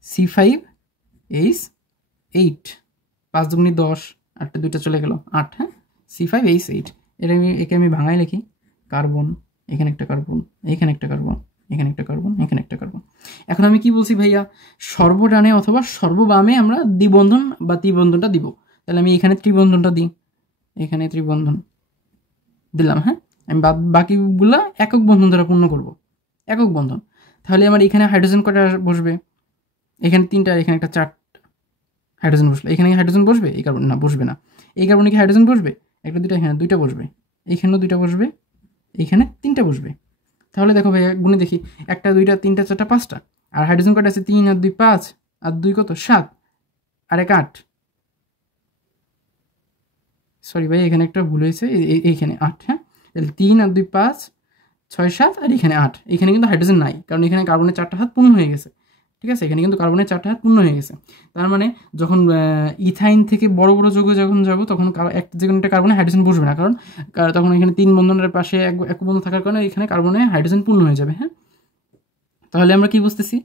C5H8, 5 দুগুণে 10, 8টা 2টা চলে গেল 8। হ্যাঁ, C5H8, একে আমি ভাঙায় লিখি, কার্বন, এখানে একটা কার্বন, এখানে একটা কার্বন, এখানে একটা কার্বন, এখানে একটা কার্বন। এখন আমি কি বলছি ভাইয়া? সর্বডানে অথবা সর্ববামে আমরা দ্বিবন্ধন বা ত্রিবন্ধনটা দিব। তাহলে আমি এখানে ত্রিবন্ধনটা দিই, এখানে ত্রিবন্ধন দিলাম। হ্যাঁ, আমি বাকিগুলো একক বন্ধন দ্বারা পূর্ণ করব, একক বন্ধন। তাহলে আমার এখানে হাইড্রোজেন কটা বসবে? এখানে 3টা, এখানে একটা 4 হাইড্রোজেন বসলো। এখানে হাইড্রোজেন বসবে? এই কার্বন না, বসবে না। এই কার্বনে কি হাইড্রোজেন বসবে? একটা 2টা, হ্যাঁ 2টা বসবে। এইখানেও 2টা বসবে, এইখানে 3টা বসবে। তাহলে দেখো ভাইয়া, গুণে দেখি, 1 2 3 4 5টা, আর হাইড্রোজেন কটা আছে? 3 আর 2 5, আর 2 কত? 7, আর 1 8। সরি ভাই, এখানে একটা ভুল হয়েছে, এইখানে 8। হ্যাঁ, তাহলে 3 আর 2 5 6 7, আর এখানে 8। এখানে কিন্তু হাইড্রোজেন নাই, কারণ এখানে কার্বনের 4টা হাত পূর্ণ হয়ে গেছে, ঠিক আছে? এখানে কিন্তু কার্বনের 4টা হাত পূর্ণ হয়ে গেছে। তার মানে যখন ইথাইন থেকে বড় বড় যৌগ যখন যাবো, তখন যে কোনো একটা কার্বনে হাইড্রোজেন বসবে না, কারণ তখন এখানে 3 বন্ধনের পাশে এক বন্ধন থাকার কারণে এখানে কার্বনে হাইড্রোজেন পূর্ণ হয়ে যাবে। হ্যাঁ, তাহলে আমরা কি বুঝতেছি?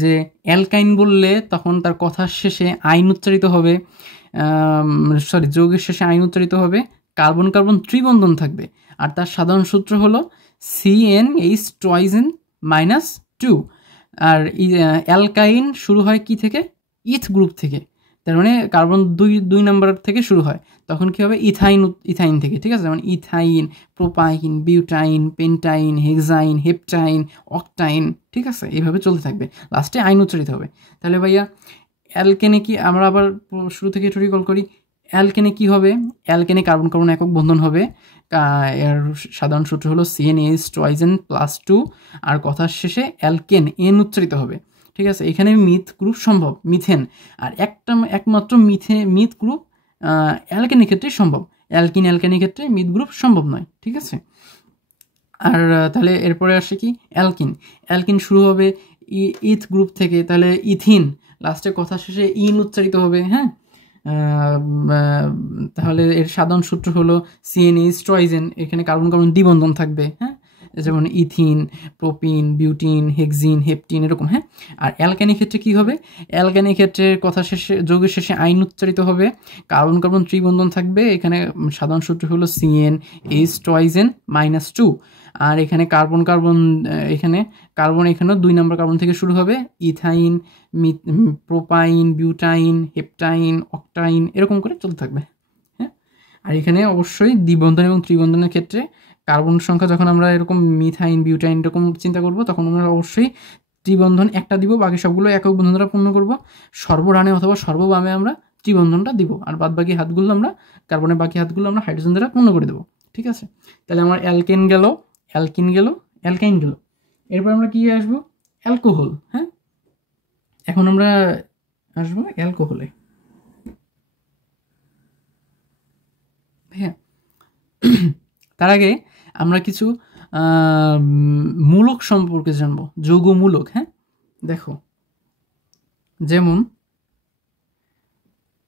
যে অ্যালকাইন বললে তখন তার কথার শেষে আইন উচ্চারিত হবে, যৌগের শেষে আইন উচ্চারিত হবে, কার্বন কার্বন ত্রিবন্ধন থাকবে, আর তার সাধারণ সূত্র হলো CnH2 -2। আর অ্যালকাইন শুরু হয় কি থেকে? ইথ গ্রুপ থেকে। তার মানে কার্বন দুই নাম্বার থেকে শুরু হয়, তখন কি হবে? ইথাইন থেকে, ঠিক আছে? যেমন ইথাইন, প্রোপাইন, বিউটাইন, পেন্টাইন, হেক্সাইন, হেপটাইন, অকটাইন, ঠিক আছে? এইভাবে চলতে থাকবে, লাস্টে আইন উচ্চারিত হবে। তাহলে ভাইয়া অ্যালকেনে কি, আমরা আবার শুরু থেকে একটু রিকল করি, অ্যালকেনে কি হবে? অ্যালকেনে কার্বন কার্বন একক বন্ধন হবে, এর সাধারণ সূত্র হলো CnH2+2, আর কথার শেষে অ্যালকেন এন উচ্চারিত হবে, ঠিক আছে? এখানে মিথ গ্রুপ সম্ভব, মিথেন, আর একমাত্র মিথ গ্রুপ অ্যালকেনের ক্ষেত্রে সম্ভব, অ্যালকেনের ক্ষেত্রে মিথ গ্রুপ সম্ভব নয়, ঠিক আছে? আর তাহলে এরপরে আসে কি? অ্যালকিন শুরু হবে ইথ গ্রুপ থেকে, তাহলে ইথিন, লাস্টে কথা শেষে ইন উচ্চারিত হবে, হ্যাঁ? তাহলে এর সাধারণ সূত্র হলো CnH2, এখানে কার্বন কার্বন দ্বিবন্ধন থাকবে, হ্যাঁ? যেমন ইথিন, প্রোপিন, বিউটিন, হেক্সিন, হেপটিন, এরকম, হ্যাঁ? আর অ্যালকানির ক্ষেত্রে কি হবে? অ্যালকানির ক্ষেত্রে কথা শেষে, যৌগের শেষে আইন উচ্চারিত হবে, কার্বন কার্বন ত্রিবন্ধন থাকবে, এখানে সাধারণ সূত্র হলো CnH2-2। আর এখানে কার্বন এখানেও 2 নম্বর কার্বন থেকে শুরু হবে, ইথাইন, প্রোপাইন, বিউটাইন, হেপটাইন, অকটাইন, এরকম করে চলতে থাকবে, হ্যাঁ? আর এখানে অবশ্যই দ্বিবন্ধন এবং ত্রিবন্ধনের ক্ষেত্রে কার্বন সংখ্যা যখন আমরা এরকম মিথাইন, বিউটাইন এরকম চিন্তা করব, তখন আমরা অবশ্যই ত্রিবন্ধন একটা দিব, বাকি সবগুলো একক বন্ধন দ্বারা পূর্ণ করব। সর্বডানে অথবা সর্ববামে আমরা ত্রিবন্ধনটা দিব, আর বাদ বাকি হাতগুলো আমরা, কার্বনের বাকি হাতগুলো আমরা হাইড্রোজেন দ্বারা পূর্ণ করে দেবো, ঠিক আছে? তাহলে আমার অ্যালকাইন গেল, এরপর আমরা কি আসবো? অ্যালকোহল, হ্যাঁ? এখন আমরা আসবো অ্যালকোহলে। হ্যাঁ, তার আগে আমরা কিছু মূলক সম্পর্কে জানবো, যৌগমূলক, হ্যাঁ? দেখো, যেমন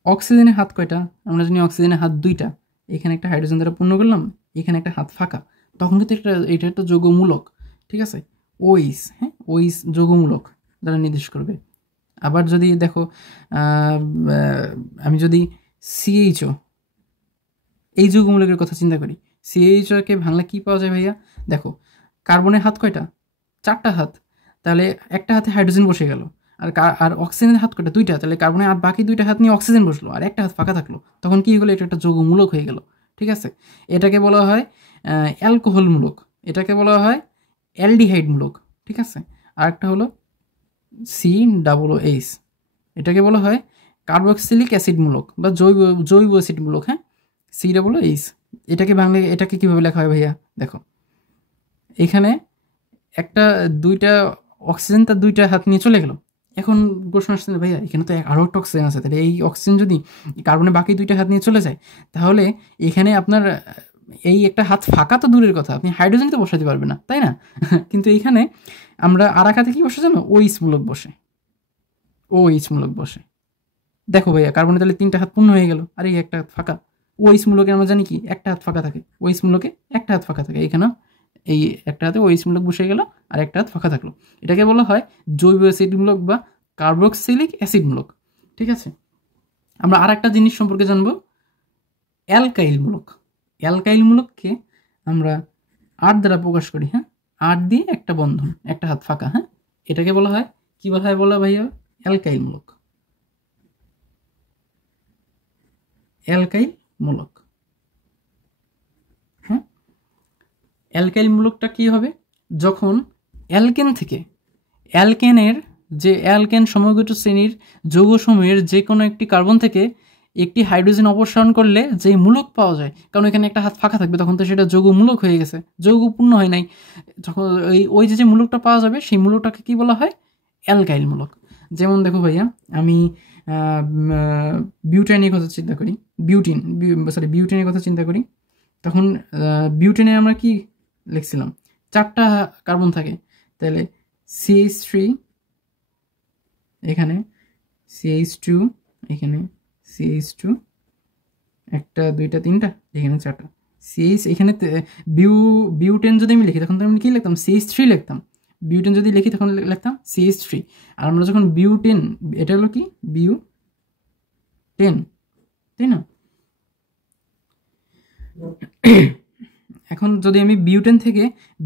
অক্সিজেনের হাত কয়টা? আমরা জানি অক্সিজেনের হাত 2টা, এখানে একটা হাইড্রোজেন দ্বারা পূর্ণ করলাম, এখানে একটা হাত ফাঁকা, তখন কিন্তু এটা একটা যৌগমূলক, ঠিক আছে? ওইস, হ্যাঁ, ওইস যৌগমূলক দ্বারা নির্দেশ করবে। আবার যদি দেখো, আমি যদি CHO, এই যৌগমূলকের কথা চিন্তা করি, CHO-কে ভাঙলে কি পাওয়া যায় ভাইয়া? দেখো, কার্বনের হাত কয়টা? 4টা হাত, তাহলে একটা হাতে হাইড্রোজেন বসে গেল, আর অক্সিজেনের হাত কয়টা? 2টা, তাহলে কার্বনের হাত বাকি 2টা হাত নিয়ে অক্সিজেন বসলো, আর একটা হাত ফাঁকা থাকলো, তখন কি হলো? এটা একটা যৌগমূলক হয়ে গেল, ঠিক আছে? এটাকে বলা হয় অ্যালকোহলমূলক, এটাকে বলা হয় অ্যালডিহাইডমূলক, ঠিক আছে? আর একটা হলো COOH, এটাকে বলা হয় কার্বক্সিলিক অ্যাসিডমূলক বা জৈব অ্যাসিডমূলক, হ্যাঁ? COOH, এটাকে ভাঙলে এটাকে কীভাবে লেখা হয় ভাইয়া? দেখো, এখানে দুইটা অক্সিজেন তার 2টা হাত নিয়ে চলে গেল, এখন প্রশ্ন আসছে ভাইয়া এখানে তো আরও একটা অক্সিজেন আছে, তাহলে এই অক্সিজেন যদি কার্বনের বাকি 2টা হাত নিয়ে চলে যায়, তাহলে এখানে আপনার এই একটা হাত ফাঁকা তো দূরের কথা, আপনি হাইড্রোজেন তো বসাতে পারবেন না, তাই না? কিন্তু এইখানে আমরা আর এক হাতে কি বসে জানো? OH মূলক বসে। দেখো ভাইয়া, কার্বনে তাহলে 3টা হাত পূর্ণ হয়ে গেল, আর এই একটা হাত ফাঁকা। OH মূলকে আমরা জানি কি একটা হাত ফাঁকা থাকে, OH মূলকে একটা হাত ফাঁকা থাকে, এখানে এই একটা হাতে OH মূলক বসে গেল, আর একটা হাত ফাঁকা থাকলো, এটাকে বলা হয় জৈব অ্যাসিডমূলক বা কার্বক্সিলিক অ্যাসিডমূলক, ঠিক আছে? আমরা আর একটা জিনিস সম্পর্কে জানবো, অ্যালকাইলমূলককে আমরা R দ্বারা প্রকাশ করি, হ্যাঁ? R দিয়ে একটা বন্ধন, একটা হাত ফাঁকা, হ্যাঁ? এটাকে বলা হয় কি বলা ভাইয়া? অ্যালকাইলমূলক, হ্যাঁ? অ্যালকাইলমূলকটা কি হবে? যখন অ্যালকেন থেকে, অ্যালকেন সমগত শ্রেণীর যৌগসমূহের যে কোনো একটি কার্বন থেকে একটি হাইড্রোজেন অপসারণ করলে যে মূলক পাওয়া যায়, কারণ এখানে একটা হাত ফাঁকা থাকবে, তখন তো সেটা যৌগমূলক হয়ে গেছে, যৌগপূর্ণ হয় নাই, যখন ওই যে মূলকটা পাওয়া যাবে, সেই মূলকটাকে কি বলা হয়? অ্যালকাইলমূলক। যেমন দেখো ভাইয়া, আমি বিউটাইনের কথা চিন্তা করি, বিউটিনের কথা চিন্তা করি, তখন বিউটেনে আমরা কি লিখছিলাম? 4টা কার্বন থাকে, তাহলে CH3, এখানে CH2, এখানে CH2, 1টা 2টা 3টা, এখানে 4টা CH, এখানে বিউটেন যদি আমি লিখি তখন তো আমি কি লিখতাম? CH3 লিখতাম। বিউটেন যদি লিখি তখন লিখতাম CH3। আর আমরা যখন বিউটেন, এটা হলো কি? বিউটেন, তাই না? এখন যদি আমি বিউটেন থেকে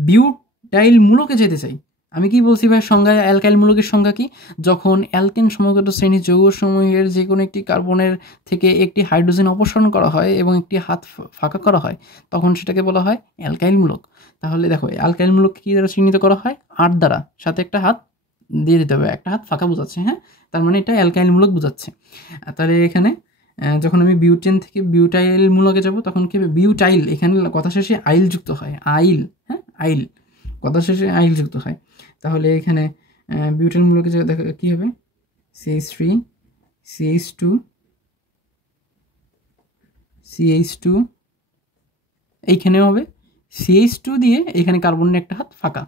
বিউটাইল মূলকে যেতে চাই, আমি কি বলছি ভাই সংজ্ঞায়? অ্যালকাইল মূলকের সংজ্ঞা কি? যখন অ্যালকেন সমগত শ্রেণীর যৌগসমূহের যে কোনো একটি কার্বনের থেকে একটি হাইড্রোজেন অপসারণ করা হয় এবং একটি হাত ফাঁকা করা হয়, তখন সেটাকে বলা হয় অ্যালকাইল মূলক। তাহলে দেখো অ্যালকাইল মূলক কি দ্বারা চিহ্নিত করা হয়? 8 দ্বারা, সাথে একটা হাত দিয়ে দিতে হবে, একটা হাত ফাঁকা বোঝাচ্ছে, হ্যাঁ, তার মানে এটা অ্যালকাইল মূলক বোঝাচ্ছে। তাহলে এখানে যখন আমি বিউটেন থেকে বিউটাইল মূলকে যাব, তখন কি হবে? বিউটাইল, এখানে কথা শেষে আইল যুক্ত হয়, আইল, হ্যাঁ, আইল, কথা শেষে আইল যুক্ত হয়। তাহলে এখানে বিউটাইল মূলকে দেখা কী হবে? CH3 CH2 CH2, এইখানেও হবে CH2 দিয়ে এখানে কার্বনের একটা হাত ফাঁকা,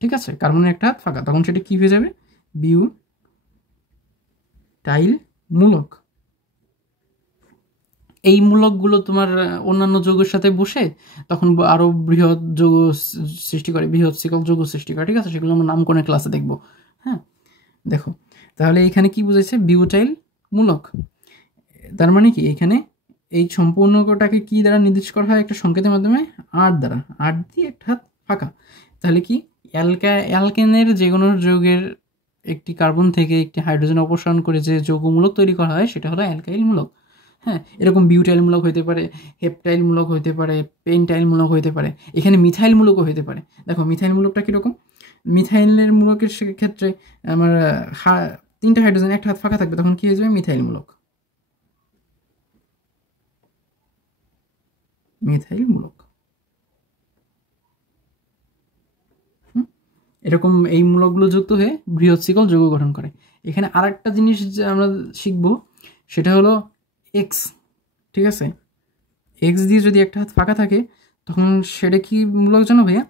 ঠিক আছে, কার্বনের একটা হাত ফাঁকা, তখন সেটা কী হয়ে যাবে? বিউটাইল মূলক। এই মূলকগুলো তোমার অন্যান্য যৌগের সাথে বসে তখন আরও বৃহৎ যৌগ সৃষ্টি করে, বৃহৎ শিকল যৌগ সৃষ্টি করে, ঠিক আছে, সেগুলো আমরা নামকরণের ক্লাসে দেখবো। হ্যাঁ, দেখো তাহলে এখানে কি বুঝেছে? বিউটাইল মূলক। তার মানে কি এখানে এই সম্পূর্ণটাকে কি দ্বারা নির্দেশ করা হয়? একটা সংকেতের মাধ্যমে, 8 দ্বারা, 8 দিয়ে একটা হাত ফাঁকা। তাহলে কি অ্যালকেনের যে কোনো যৌগের একটি কার্বন থেকে একটি হাইড্রোজেন অপসারণ করে যে যৌগমূলক তৈরি করা হয় সেটা হলো অ্যালকাইল মূলক। হ্যাঁ, এরকম বিউটাইল মূলক হইতে পারে, হেপটাইল মূলক হইতে পারে, পেন্টাইল মূলক হইতে পারে, এখানে মিথাইল মূলকও হইতে পারে। দেখো মিথাইল মূলকটা কীরকম? মিথাইলের মূলকের ক্ষেত্রে আমার 3টা হাইড্রোজেন, একটা হাত ফাঁকা থাকবে, তখন কী হয়ে যাবে? মিথাইল মূলক, মিথাইল মূলক। এরকম এই মূলকগুলো যুক্ত হয়ে বৃহৎ শিকল যৌগ গঠন করে। এখানে আর একটা জিনিস যে আমরা শিখব সেটা হলো এক্স, ঠিক আছে, এক্স দিয়ে যদি একটা হাত ফাঁকা থাকে তখন সেটা কি মূলক জানো ভাইয়া?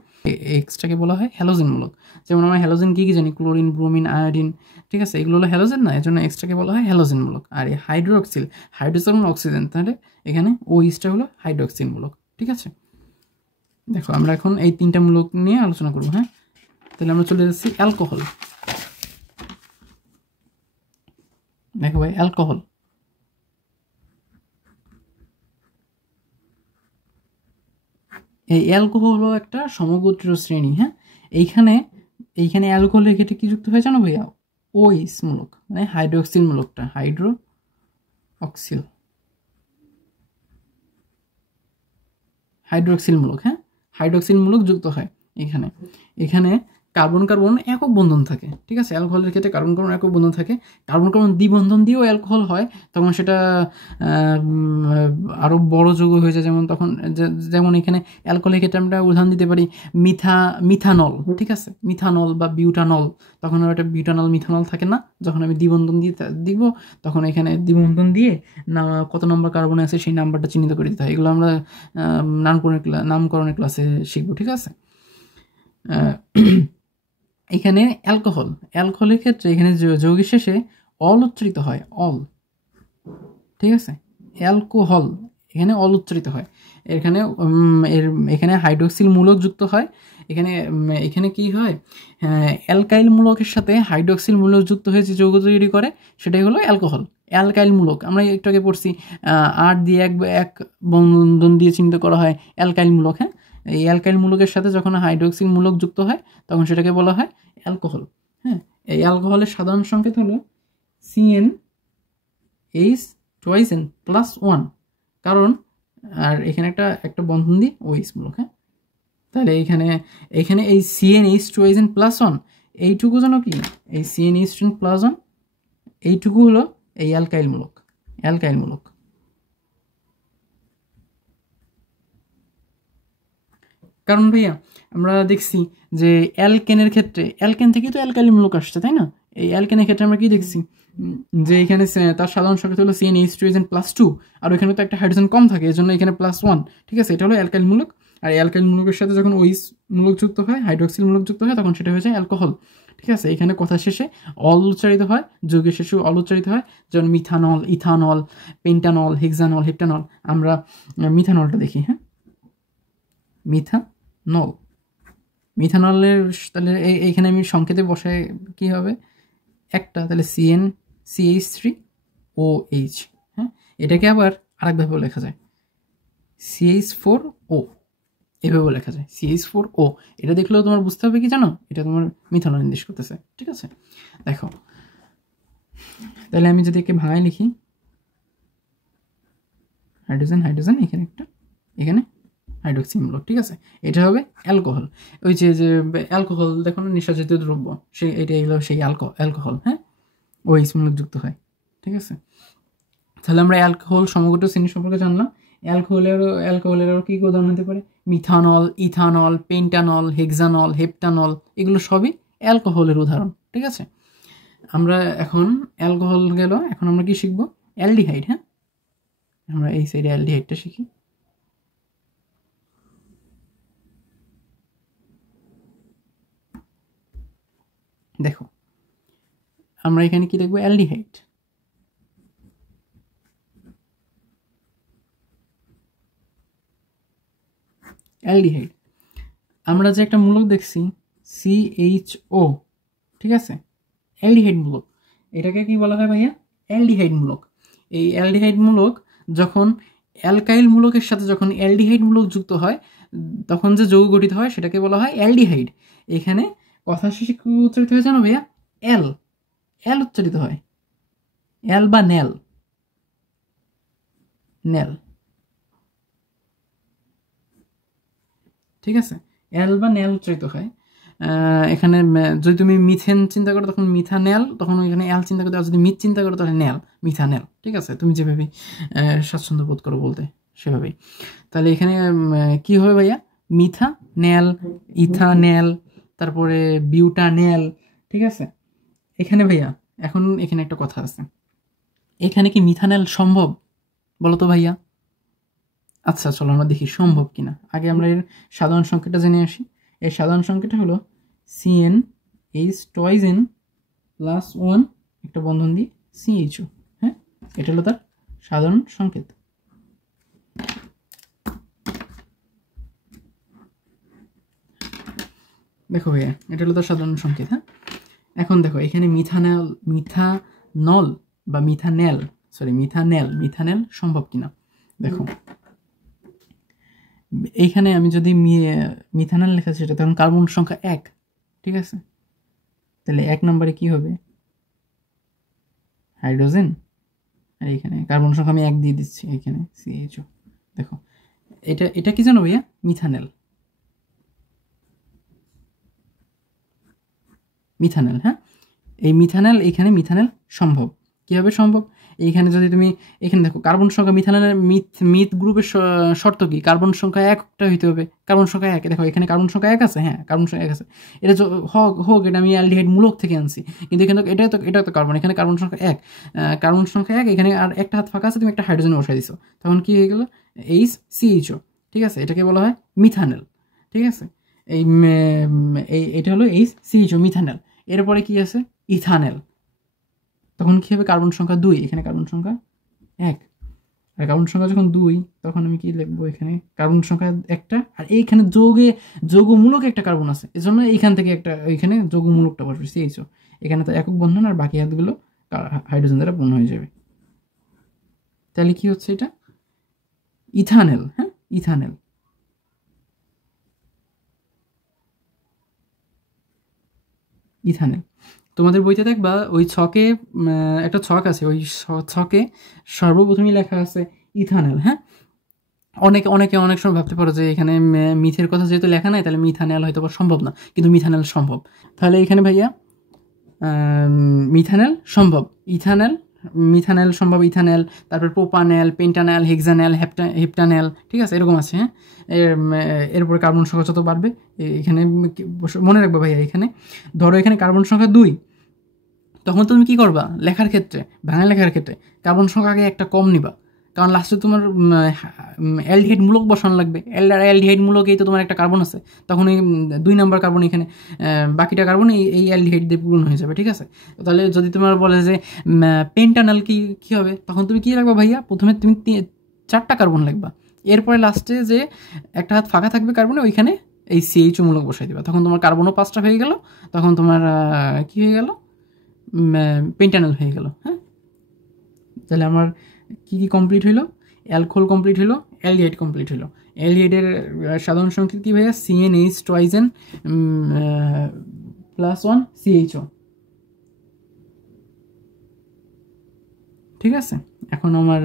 এক্সটাকে বলা হয় হ্যালোজেন মূলক। যেমন আমরা হ্যালোজেন কী কী জানি? ক্লোরিন, ব্রোমিন, আয়োডিন, ঠিক আছে, এগুলো হলো হ্যালোজেন না, এর জন্য এক্সটাকে বলা হয় হ্যালোজেন মূলক। আর এই হাইড্রোক্সিল, হাইড্রোজেন অক্সিজেন, তাহলে এখানে ওইসটা হলো হাইড্রোক্সিল মূলক, ঠিক আছে। দেখো আমরা এখন এই 3টা মূলক নিয়ে আলোচনা করবো। হ্যাঁ, তাহলে আমরা চলে যাচ্ছি অ্যালকোহল। দেখো ভাই অ্যালকোহল, এই অ্যালকোহল হলো একটা সমগোত্রীয় শ্রেণী। হ্যাঁ, এইখানে অ্যালকোহলের ক্ষেত্রে কি যুক্ত হয় জানো ভাইয়া? ওইস মূলক, মানে হাইড্রোক্সিল মূলকটা, হাইড্রোক্সিল মূলক। হ্যাঁ, হাইড্রোক্সিল মূলক যুক্ত হয় এখানে কার্বন কার্বন একক বন্ধন থাকে, ঠিক আছে, অ্যালকোহলের ক্ষেত্রে কার্বন কার্বন একক বন্ধন থাকে। কার্বন কার্বন দ্বিবন্ধন দিয়েও অ্যালকোহল হয়, তখন সেটা আরও বড় যৌগ হয়ে যায়। যেমন এখানে অ্যালকোহলের ক্ষেত্রে আমরা উদাহরণ দিতে পারি মিথানল, ঠিক আছে, মিথানল বা বিউটানল। তখন আর একটা বিউটানল মিথানল থাকে না, যখন আমি দ্বিবন্ধন দিয়ে দিব তখন এখানে দ্বিবন্ধন দিয়ে কত নম্বর কার্বনে আছে সেই নাম্বারটা চিহ্নিত করে দিতে হয়। এগুলো আমরা নামকরণের ক্লাসে শিখবো, ঠিক আছে। এখানে অ্যালকোহলের ক্ষেত্রে এখানে যৌগের শেষে অল উচ্চারিত হয়, অল, ঠিক আছে, অ্যালকোহল এখানে অল উচ্চারিত হয়। এখানে হাইড্রোক্সিল মূলক যুক্ত হয়। এখানে কি হয়? অ্যালকাইল মূলকের সাথে হাইড্রোক্সিল মূলক যুক্ত হয়ে যে যৌগ তৈরি করে সেটাই হলো অ্যালকোহল। অ্যালকাইল মূলক আমরা একটু আগে পড়ছি, 8 দিয়ে এক বন্ধন দিয়ে চিহ্নিত করা হয় অ্যালকাইল মূলক। হ্যাঁ, এই অ্যালকাইল মূলকের সাথে যখন হাইড্রোক্সিল মূলক যুক্ত হয় তখন সেটাকে বলা হয় অ্যালকোহল। হ্যাঁ, এই অ্যালকোহলের সাধারণ সংকেত হলো CnH2n+1, কারণ আর এখানে একটা বন্ধন দিই ওইস মূলক। হ্যাঁ, তাহলে এখানে এই CnH2n+1 এইটুকু যেন কি? এই CnH2n+1 এইটুকু হলো এই অ্যালকাইল মূলক। কারণ ভাইয়া আমরা দেখছি যে অ্যালকেনের ক্ষেত্রে, অ্যালকেন থেকে তো অ্যালকাইল মূলক আসছে, তাই না? এই অ্যালকেনের ক্ষেত্রে আমরা কি দেখছি যে এখানে তার সাধারণ সংকেত হলো CnH2n+2, আর ওইখানে তো একটা হাইড্রোজেন কম থাকে, এর জন্য এখানে +1, ঠিক আছে, এটা হলো অ্যালকাইল মূলক। আর অ্যালকাইল মূলকের সাথে যখন ওইস মূলক যুক্ত হয়, হাইড্রোক্সিল মূলক যুক্ত হয়, তখন সেটা হয়ে যায় অ্যালকোহল, ঠিক আছে। এখানে কথা শেষে অল উচ্চারিত হয়, যৌগের শেষে অল উচ্চারিত হয়, যেমন মিথানল, ইথানল, পেন্টানল, হেক্সানল, হেপ্টানল। আমরা মিথানলটা দেখি। হ্যাঁ, মিথানলের তাহলে এইখানে আমি সংকেতে বসায় কি হবে? একটা, তাহলে CnCH3OH। হ্যাঁ, এটাকে আবার আরেকভাবেও লেখা যায়, CH4O এভাবেও লেখা যায়, CH4O। এটা দেখলেও তোমার বুঝতে হবে কি জানো, এটা তোমার মিথানল নির্দেশ করতেছে। ঠিক আছে, দেখো তাহলে আমি যদি একে ভাঙায় লিখি, হাইড্রোজেন হাইড্রোজেন, এখানে একটা, এখানে হাইড্রোক্সি মূলক। ঠিক আছে, এটা হবে অ্যালকোহল। ওই যে যে অ্যালকোহল দেখো না, নেশাজাতীয় দ্রব্য, সেই এটা হলো সেই অ্যালকোহল, হ্যাঁ, ওই মূলকযুক্ত হয়। ঠিক আছে, তাহলে আমরা অ্যালকোহল সমগ্র শ্রেণী সম্পর্কে জানলাম। অ্যালকোহলের আরও কী উদাহরণ হতে পারে, মিথানল, ইথানল, পেন্টানল, হেক্সানল, হেপটানল, এগুলো সবই অ্যালকোহলের উদাহরণ। ঠিক আছে, আমরা এখন অ্যালকোহল গেল, এখন আমরা কি শিখবো, অ্যালডিহাইড। হ্যাঁ, আমরা এই সাইডে অ্যালডিহাইডটা শিখি। দেখো আমরা এখানে কি দেখবো, অ্যালডিহাইড। অ্যালডিহাইড আমরা যে একটা মূলক দেখছি CHO, ঠিক আছে, অ্যালডিহাইড মূলক, এটাকে কি বলা হয় ভাইয়া, অ্যালডিহাইড মূলক। এই অ্যালডিহাইড মূলক যখন অ্যালকাইল মূলকের সাথে যখন অ্যালডিহাইড মূলক যুক্ত হয়, তখন যে যৌগ গঠিত হয় সেটাকে বলা হয় অ্যালডিহাইড। এখানে কথা শেষে কি উচ্চারিত হয় জানো ভাইয়া, অ্যাল, অ্যাল উচ্চারিত হয়, অ্যাল বা ন্যাল, ন্যাল। ঠিক আছে, অ্যাল বা ন্যাল উচ্চারিত হয়। এখানে যদি তুমি মিথেন চিন্তা করো তখন মিথানেল, তখন ওইখানে অ্যাল চিন্তা করতে, আর যদি মিথ চিন্তা করো তাহলে ন্যাল, মিথানেল। ঠিক আছে, তুমি যেভাবে স্বাচ্ছন্দ্য বোধ করো বলতে সেভাবেই। তাহলে এখানে কি হবে ভাইয়া, মিথানেল, ইথানেল, তারপরে বিউটানেল। ঠিক আছে, এখানে ভাইয়া এখন এখানে একটা কথা আছে, এখানে কি মিথানেল সম্ভব বলো তো ভাইয়া? আচ্ছা চলো আমরা দেখি সম্ভব কিনা। আগে আমরা এর সাধারণ সংখ্যাটা জেনে আসি। এর সাধারণ সংখ্যাটা হলো CnH টয়েস N প্লাস 1 একটা বন্ধন দিয়ে CHO। হ্যাঁ, এটা হলো তার সাধারণ সংকেত। দেখো ভাইয়া, এটা হলো তার সাধারণ সংকেত। হ্যাঁ, এখন দেখো এখানে মিথানল বা মিথানেল সম্ভব কিনা দেখো। এইখানে আমি যদি মিথানল লেখা সেটা তখন কার্বন সংখ্যা 1। ঠিক আছে, তাহলে 1 নম্বরে কি হবে, হাইড্রোজেন, আর এখানে কার্বন সংখ্যা আমি 1 দিয়ে দিচ্ছি, এখানে CHO। দেখো এটা কি জানো ভাইয়া, মিথানেল। হ্যাঁ, এই মিথানেল, এখানে মিথানেল সম্ভব। কীভাবে সম্ভব, এইখানে যদি তুমি এখানে দেখো কার্বন সংখ্যা, মিথানেলের মিথ গ্রুপের শর্ত কি, কার্বন সংখ্যা 1টা হইতে হবে, কার্বন সংখ্যা 1। দেখো এখানে কার্বন সংখ্যা 1 আছে, হ্যাঁ কার্বন সংখ্যা 1 আছে, এটা হোক এটা আমি অ্যালডিহাইড মূলক থেকে আনছি, কিন্তু এখানে এটা তো কার্বন, এখানে কার্বন সংখ্যা 1, কার্বন সংখ্যা 1, এখানে আর একটা হাত ফাঁকা আছে, তুমি একটা হাইড্রোজেন বসাই দিছো, তখন কি হয়ে গেল, CHO। ঠিক আছে, এটাকে বলা হয় মিথানেল। ঠিক আছে, এটা হলো CHO, মিথানেল। এরপরে কি আছে, ইথানেল, তখন কী হবে, কার্বন সংখ্যা 2, এখানে কার্বন সংখ্যা 1, আর কার্বন সংখ্যা যখন 2 তখন আমি কি লিখবো, এখানে কার্বন সংখ্যা 1টা, আর এইখানে যৌগমূলক একটা কার্বন আছে, এজন্য এইখান থেকে একটা এইখানে যৌগমূলকটা বসবে CHO। এখানে তো একক বন্ধন, আর বাকি হাতগুলো হাইড্রোজেন দ্বারা পূর্ণ হয়ে যাবে। তাহলে কি হচ্ছে এটা, ইথানেল। হ্যাঁ, ইথানেল। তোমাদের বইতে দেখবা ওই ছকে একটা ছক আছে, ওই ছকে সর্বপ্রথমই লেখা আছে ইথানেল। হ্যাঁ, অনেকে অনেক সময় ভাবতে পারো যে এখানে মিথের কথা যেহেতু লেখা নাই তাহলে মিথানেল হয়তো সম্ভব না, কিন্তু মিথানেল সম্ভব। তাহলে এখানে ভাইয়া মিথানেল সম্ভব, মিথানেল সম্ভব, ইথানেল, তারপর প্রোপানেল, পেন্টানেল, হেক্সানেল, হেপটানেল। ঠিক আছে, এরকম আছে। হ্যাঁ, এরপরে কার্বন সংখ্যা যত বাড়বে, এখানে মনে রাখবে ভাইয়া, এখানে ধরো এখানে কার্বন সংখ্যা 2, তখন তুমি কি করবা, লেখার ক্ষেত্রে, ভাঙা লেখার ক্ষেত্রে কার্বন সংখ্যা আগে একটা কম নিবা, কারণ লাস্টে তোমার অ্যালডিহাইড মূলক বসানো লাগবে, অ্যালডিহাইড মূলকেই তো তোমার একটা কার্বন আছে, তখন এই 2 নম্বর কার্বন এখানে, বাকিটা কার্বন এই অ্যালডিহাইড দিয়ে পূরণ হয়ে যাবে। ঠিক আছে, তাহলে যদি তোমার বলে যে পেন্টানল কি হবে, তখন তুমি কী রাখবা ভাইয়া, প্রথমে তুমি 4টা কার্বন লিখবা, এরপরে লাস্টে যে একটা হাত ফাঁকা থাকবে কার্বনে, ওইখানে এই CHO মূলক বসাই দিবা, তখন তোমার কার্বনও 5টা হয়ে গেল, তখন তোমার কি হয়ে গেল, পেন্টানল হয়ে গেল। হ্যাঁ, তাহলে আমার কি কমপ্লিট হইল, অ্যালকোহল কমপ্লিট হলো, অ্যালডিহাইড কমপ্লিট হলো। অ্যালডিহাইডের সাধারণ সংকেত কি ভাইয়া? CnH টুয়াইজেন +1 CHO। ঠিক আছে, এখন আমার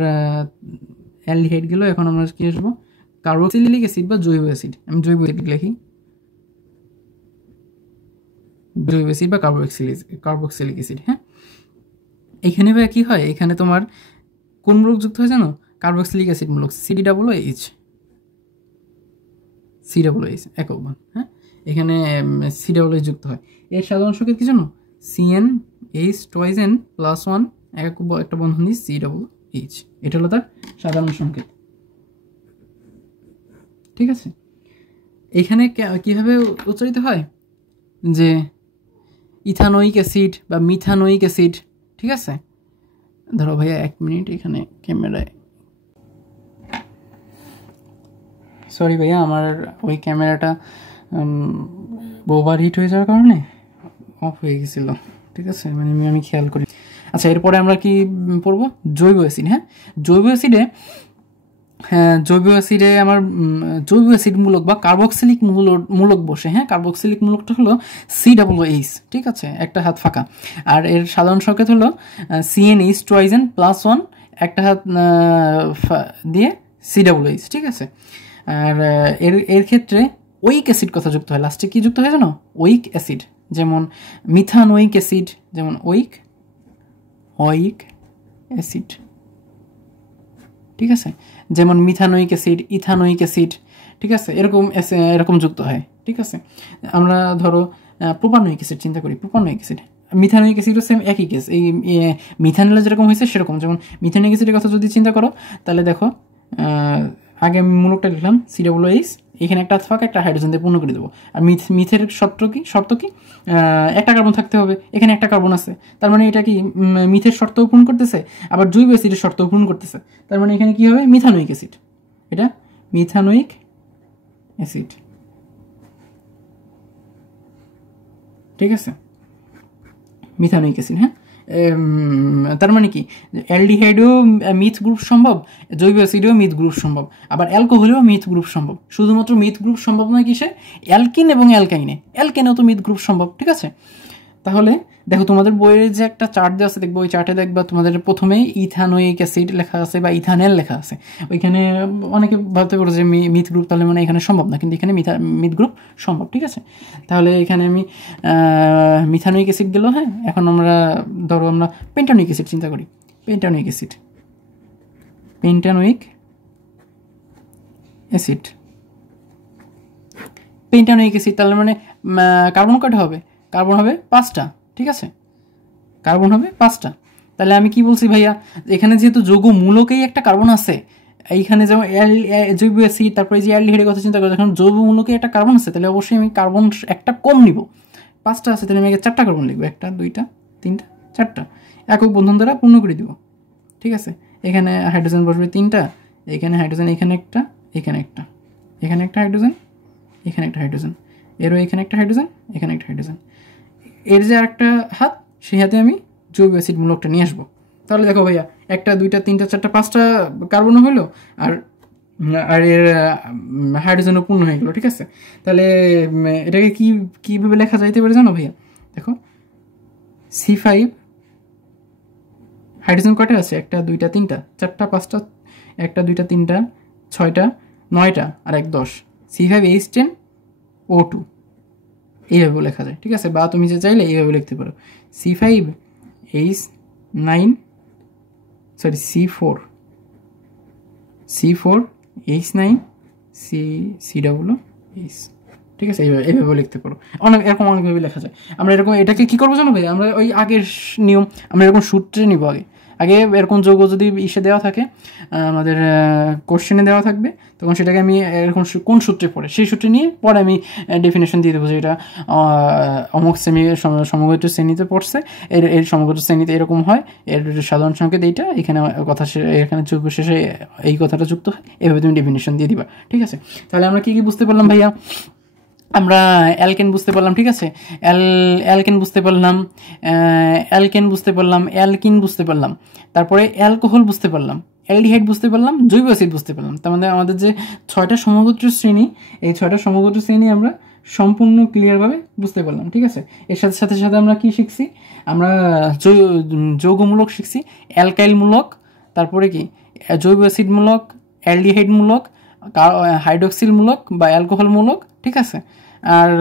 অ্যালডিহাইড গেল, এখন আমরা কি আসবো? কার্বক্সিলিক অ্যাসিড বা জৈব অ্যাসিড। আমি জৈব অ্যাসিড লিখি, জৈব অ্যাসিড বা কার্বক্সিলিক অ্যাসিড। হ্যাঁ, এখানে ভাই কি হয়? এখানে তোমার কোন মূলক যুক্ত হয় জানো? কার্বক্সিলিক অ্যাসিড মূলক, COOH, COOH একক বন্ধন। হ্যাঁ, এখানে COOH যুক্ত হয়। এর সাধারণ সংকেত কি জানো? CnH টুয়াইজেন +1 একটা বন্ধন দিয়ে COOH। এটা হলো তার সাধারণ সংকেত। ঠিক আছে, এখানে কিভাবে উচ্চারিত হয়? যে ইথানোয়িক অ্যাসিড বা মিথানোয়িক অ্যাসিড। ঠিক আছে, ধরো ভাইয়া 1 মিনিট, এখানে ক্যামেরায়, সরি ভাইয়া, আমার ওই ক্যামেরাটা ওভার হিট হয়ে যাওয়ার কারণে অফ হয়ে গেছিলো। ঠিক আছে, মানে আমি খেয়াল করি। আচ্ছা, এরপরে আমরা কি পড়বো? জৈব অ্যাসিড। হ্যাঁ, জৈব অ্যাসিডে আমার জৈব অ্যাসিড মূলক বা কার্বক্সিলিক মূলক বসে। হ্যাঁ, কার্বক্সিলিক মূলকটা হলো COOH। ঠিক আছে, একটা হাত ফাঁকা। আর এর সাধারণ সংকেত হলো CnH টুয়াইজেন +1 একটা হাত দিয়ে COOH। ঠিক আছে, আর এর ক্ষেত্রে ওইক অ্যাসিড কথা যুক্ত হয়। লাস্টে কি যুক্ত হয় জানো? ওইক অ্যাসিড, যেমন মিথানোয়িক অ্যাসিড, যেমন ওইক অ্যাসিড। ঠিক আছে, যেমন মিথানোয়িক অ্যাসিড, ইথানোয়িক অ্যাসিড। ঠিক আছে, এরকম যুক্ত হয়। ঠিক আছে, আমরা ধরো প্রোপানোয়িক অ্যাসিড চিন্তা করি। প্রোপানোয়িক অ্যাসিড, মিথানোয়িক অ্যাসিডও সেম একই কেস। এই মিথানলে যেরকম হয়েছে সেরকম। যেমন মিথানোয়িক অ্যাসিডের কথা যদি চিন্তা করো, তাহলে দেখো আগে আমি মূলকটা লিখলাম COOH, এখানে একটা ফাঁকা একটা হাইড্রোজেন দিয়ে পূর্ণ করে দেবো। আর মিথের শর্ত কি? একটা কার্বন থাকতে হবে, এখানে একটা কার্বন আছে, তার মানে এটা কি মিথের শর্তও পূরণ করতেছে, আবার জৈব অ্যাসিডের শর্তও পূরণ করতেছে। তার মানে এখানে কি হবে? Methanoic acid. এটা মিথানোয়িক অ্যাসিড। ঠিক আছে, মিথানোয়িক অ্যাসিড। হ্যাঁ, তার মানে কি? অ্যালডিহাইডেও মিথ গ্রুপ সম্ভব, জৈব অ্যাসিডেও মিথ গ্রুপ সম্ভব, আবার অ্যালকোহলেও মিথ গ্রুপ সম্ভব। শুধুমাত্র মিথ গ্রুপ সম্ভব নয় কিসে? অ্যালকিন এবং অ্যালকাইনে। অ্যালকেনেও তো মিথ গ্রুপ সম্ভব। ঠিক আছে, তাহলে দেখো তোমাদের বইয়ের যে একটা চার্ট দেওয়া আছে, দেখবো ওই চার্টে দেখবা তোমাদের প্রথমেই ইথানোয়িক অ্যাসিড লেখা আছে বা ইথানেল লেখা আছে। ওইখানে অনেকে ভাবতে পারো যে মিথ গ্রুপ, তাহলে মানে এখানে সম্ভব না, কিন্তু এখানে মিথ গ্রুপ সম্ভব। ঠিক আছে, তাহলে এখানে আমি মিথানোয়িক অ্যাসিড গেল। হ্যাঁ, এখন আমরা ধরো আমরা পেন্টানোয়িক অ্যাসিড চিন্তা করি। পেন্টানোয়িক অ্যাসিড পেন্টানোয়িক অ্যাসিড তাহলে মানে কার্বন কয়টা হবে? কার্বন হবে 5টা। ঠিক আছে, কার্বন হবে 5টা। তাহলে আমি কি বলছি ভাইয়া? এখানে যেহেতু যৌগ মূলকেই একটা কার্বন আছে, এইখানে যেমন জৈব অ্যাসিড, তারপরে যে অ্যালডিহাইডের কথা চিন্তা করি, যখন জৈব মূলকে একটা কার্বন আছে, তাহলে অবশ্যই আমি কার্বন একটা কম নিব। 5টা আছে, তাহলে আমি 4টা কার্বন লিখবো। 1 2 3 4টা একক বন্ধন দ্বারা পূর্ণ করে দিব। ঠিক আছে, এখানে হাইড্রোজেন বসবে 3টা, এখানে হাইড্রোজেন, এখানে একটা, এখানে একটা, এখানে একটা হাইড্রোজেন, এখানে একটা হাইড্রোজেন, এরও এখানে একটা হাইড্রোজেন, এখানে একটা হাইড্রোজেন। এর যে আরেকটা হাত, সেই হাতে আমি জৈব অ্যাসিড মূলকটা নিয়ে আসবো। তাহলে দেখো ভাইয়া 1 2 3 4 5টা কার্বনও হলো, আর এর হাইড্রোজেনও পূর্ণ হয়ে গেলো। ঠিক আছে, তাহলে এটাকে কীভাবে লেখা যাইতে পারে জানো ভাইয়া? দেখো C5 হাইড্রোজেন কয়টা আছে? 1 2 3 4 5 1 2 3 6 9টা আর 1 10, C5H10O2 এইভাবেও লেখা যায়। ঠিক আছে, বা তুমি যে চাইলে এইভাবে লিখতে পারো, C4H9 ঠিক আছে, এইভাবে লিখতে পারো। অনেকভাবে লেখা যায়। আমরা এটাকে কি করবো জানো ভাই? আমরা ওই আগের নিয়ম, আমরা এরকম সূত্রে নিব। আগে এরকম যৌগ যদি ইসে দেওয়া থাকে, আমাদের কোশ্চেনে দেওয়া থাকবে, তখন সেটাকে আমি এরকম কোন সূত্রে পড়ে সেই সূত্রে নিয়ে পরে আমি ডেফিনেশন দিয়ে দেবো যে এটা অমুক সমবেত শ্রেণীতে পড়ছে, এর সমবেত শ্রেণীতে এরকম হয়, এর সাধারণ সংকেত এইটা, এখানে এখানে যুগ শেষে এই কথাটা যুক্ত হয়, এভাবে তুমি ডেফিনেশন দিয়ে দিবা। ঠিক আছে, তাহলে আমরা কি বুঝতে পারলাম ভাইয়া? আমরা অ্যালকেন বুঝতে পারলাম। ঠিক আছে, অ্যালকিন বুঝতে পারলাম, অ্যালকিন বুঝতে পারলাম, তারপরে অ্যালকোহল বুঝতে পারলাম। অ্যালডিহাইড বুঝতে পারলাম, জৈব অ্যাসিড বুঝতে পারলাম। তার মানে আমাদের যে 6টা সমগোত্র শ্রেণী, এই 6টা সমগোত্র শ্রেণী আমরা সম্পূর্ণ ক্লিয়ারভাবে বুঝতে পারলাম, ঠিক আছে। এর সাথে সাথে সাথে আমরা কি শিখছি, আমরা যৌগমূলক শিখছি, অ্যালকাইলমূলক, তারপরে কি জৈব অ্যাসিডমূলক, অ্যালডিহাইডমূলক, হাইড্রক্সিলমূলক বা অ্যালকোহলমূলক, ঠিক আছে, আর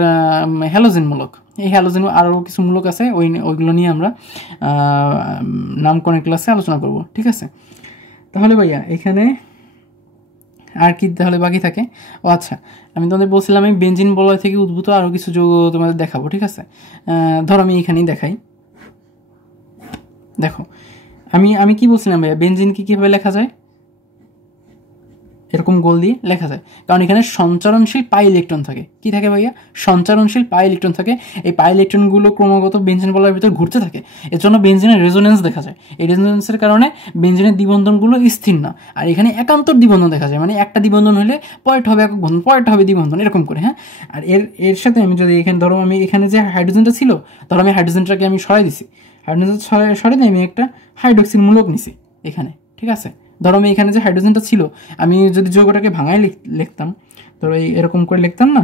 হ্যালোজেনমূলক। এই হ্যালোজেন আরও কিছু মূলক আছে, ওইগুলো নিয়ে আমরা নামকরণের ক্লাসে আলোচনা করব, ঠিক আছে। তাহলে ভাইয়া এখানে আর কি তাহলে বাকি থাকে? ও আচ্ছা, আমি তোমাদের বলছিলাম আমি বেঞ্জিন বলয় থেকে উদ্ভূত আরও কিছু যৌগ তোমাদের দেখাবো, ঠিক আছে। ধরো আমি এখানেই দেখাই, দেখো আমি কি বলছিলাম ভাইয়া, বেঞ্জিনকে কীভাবে লেখা যায়, এরকম গোল দিয়ে লেখা যায়, কারণ এখানে সঞ্চারণশীল পাই ইলেকট্রন থাকে। কি থাকে ভাইয়া? সঞ্চারণশীল পাই ইলেকট্রন থাকে। এই পাই ইলেকট্রনগুলো ক্রমাগত বেঞ্জিন বলয়ের ভিতর ঘুরতে থাকে, এর জন্য বেঞ্জিনের রেজোনেন্স দেখা যায়। এই রেজোনেন্সের কারণে বেঞ্জিনের দ্বিবন্ধনগুলো স্থির না, আর এখানে একান্তর দ্বিবন্ধন দেখা যায়, মানে একটা দ্বিবন্ধন হলে পরেরটা হবে একক বন্ধন, পরেরটা হবে দ্বিবন্ধন, এরকম করে, হ্যাঁ। আর এর সাথে আমি যদি এখানে ধরো আমি এখানে যে হাইড্রোজেনটা ছিল, ধরো আমি হাইড্রোজেনটাকে আমি সরাই দিছি, হাইড্রোজেন সরাই দিয়ে আমি একটা হাইড্রোক্সিল মূলক নিছি এখানে, ঠিক আছে। ধরো আমি এখানে যে হাইড্রোজেনটা ছিল, আমি যদি যৌগটাকে ভাঙায় লিখতাম, ধরো এরকম করে লিখতাম না,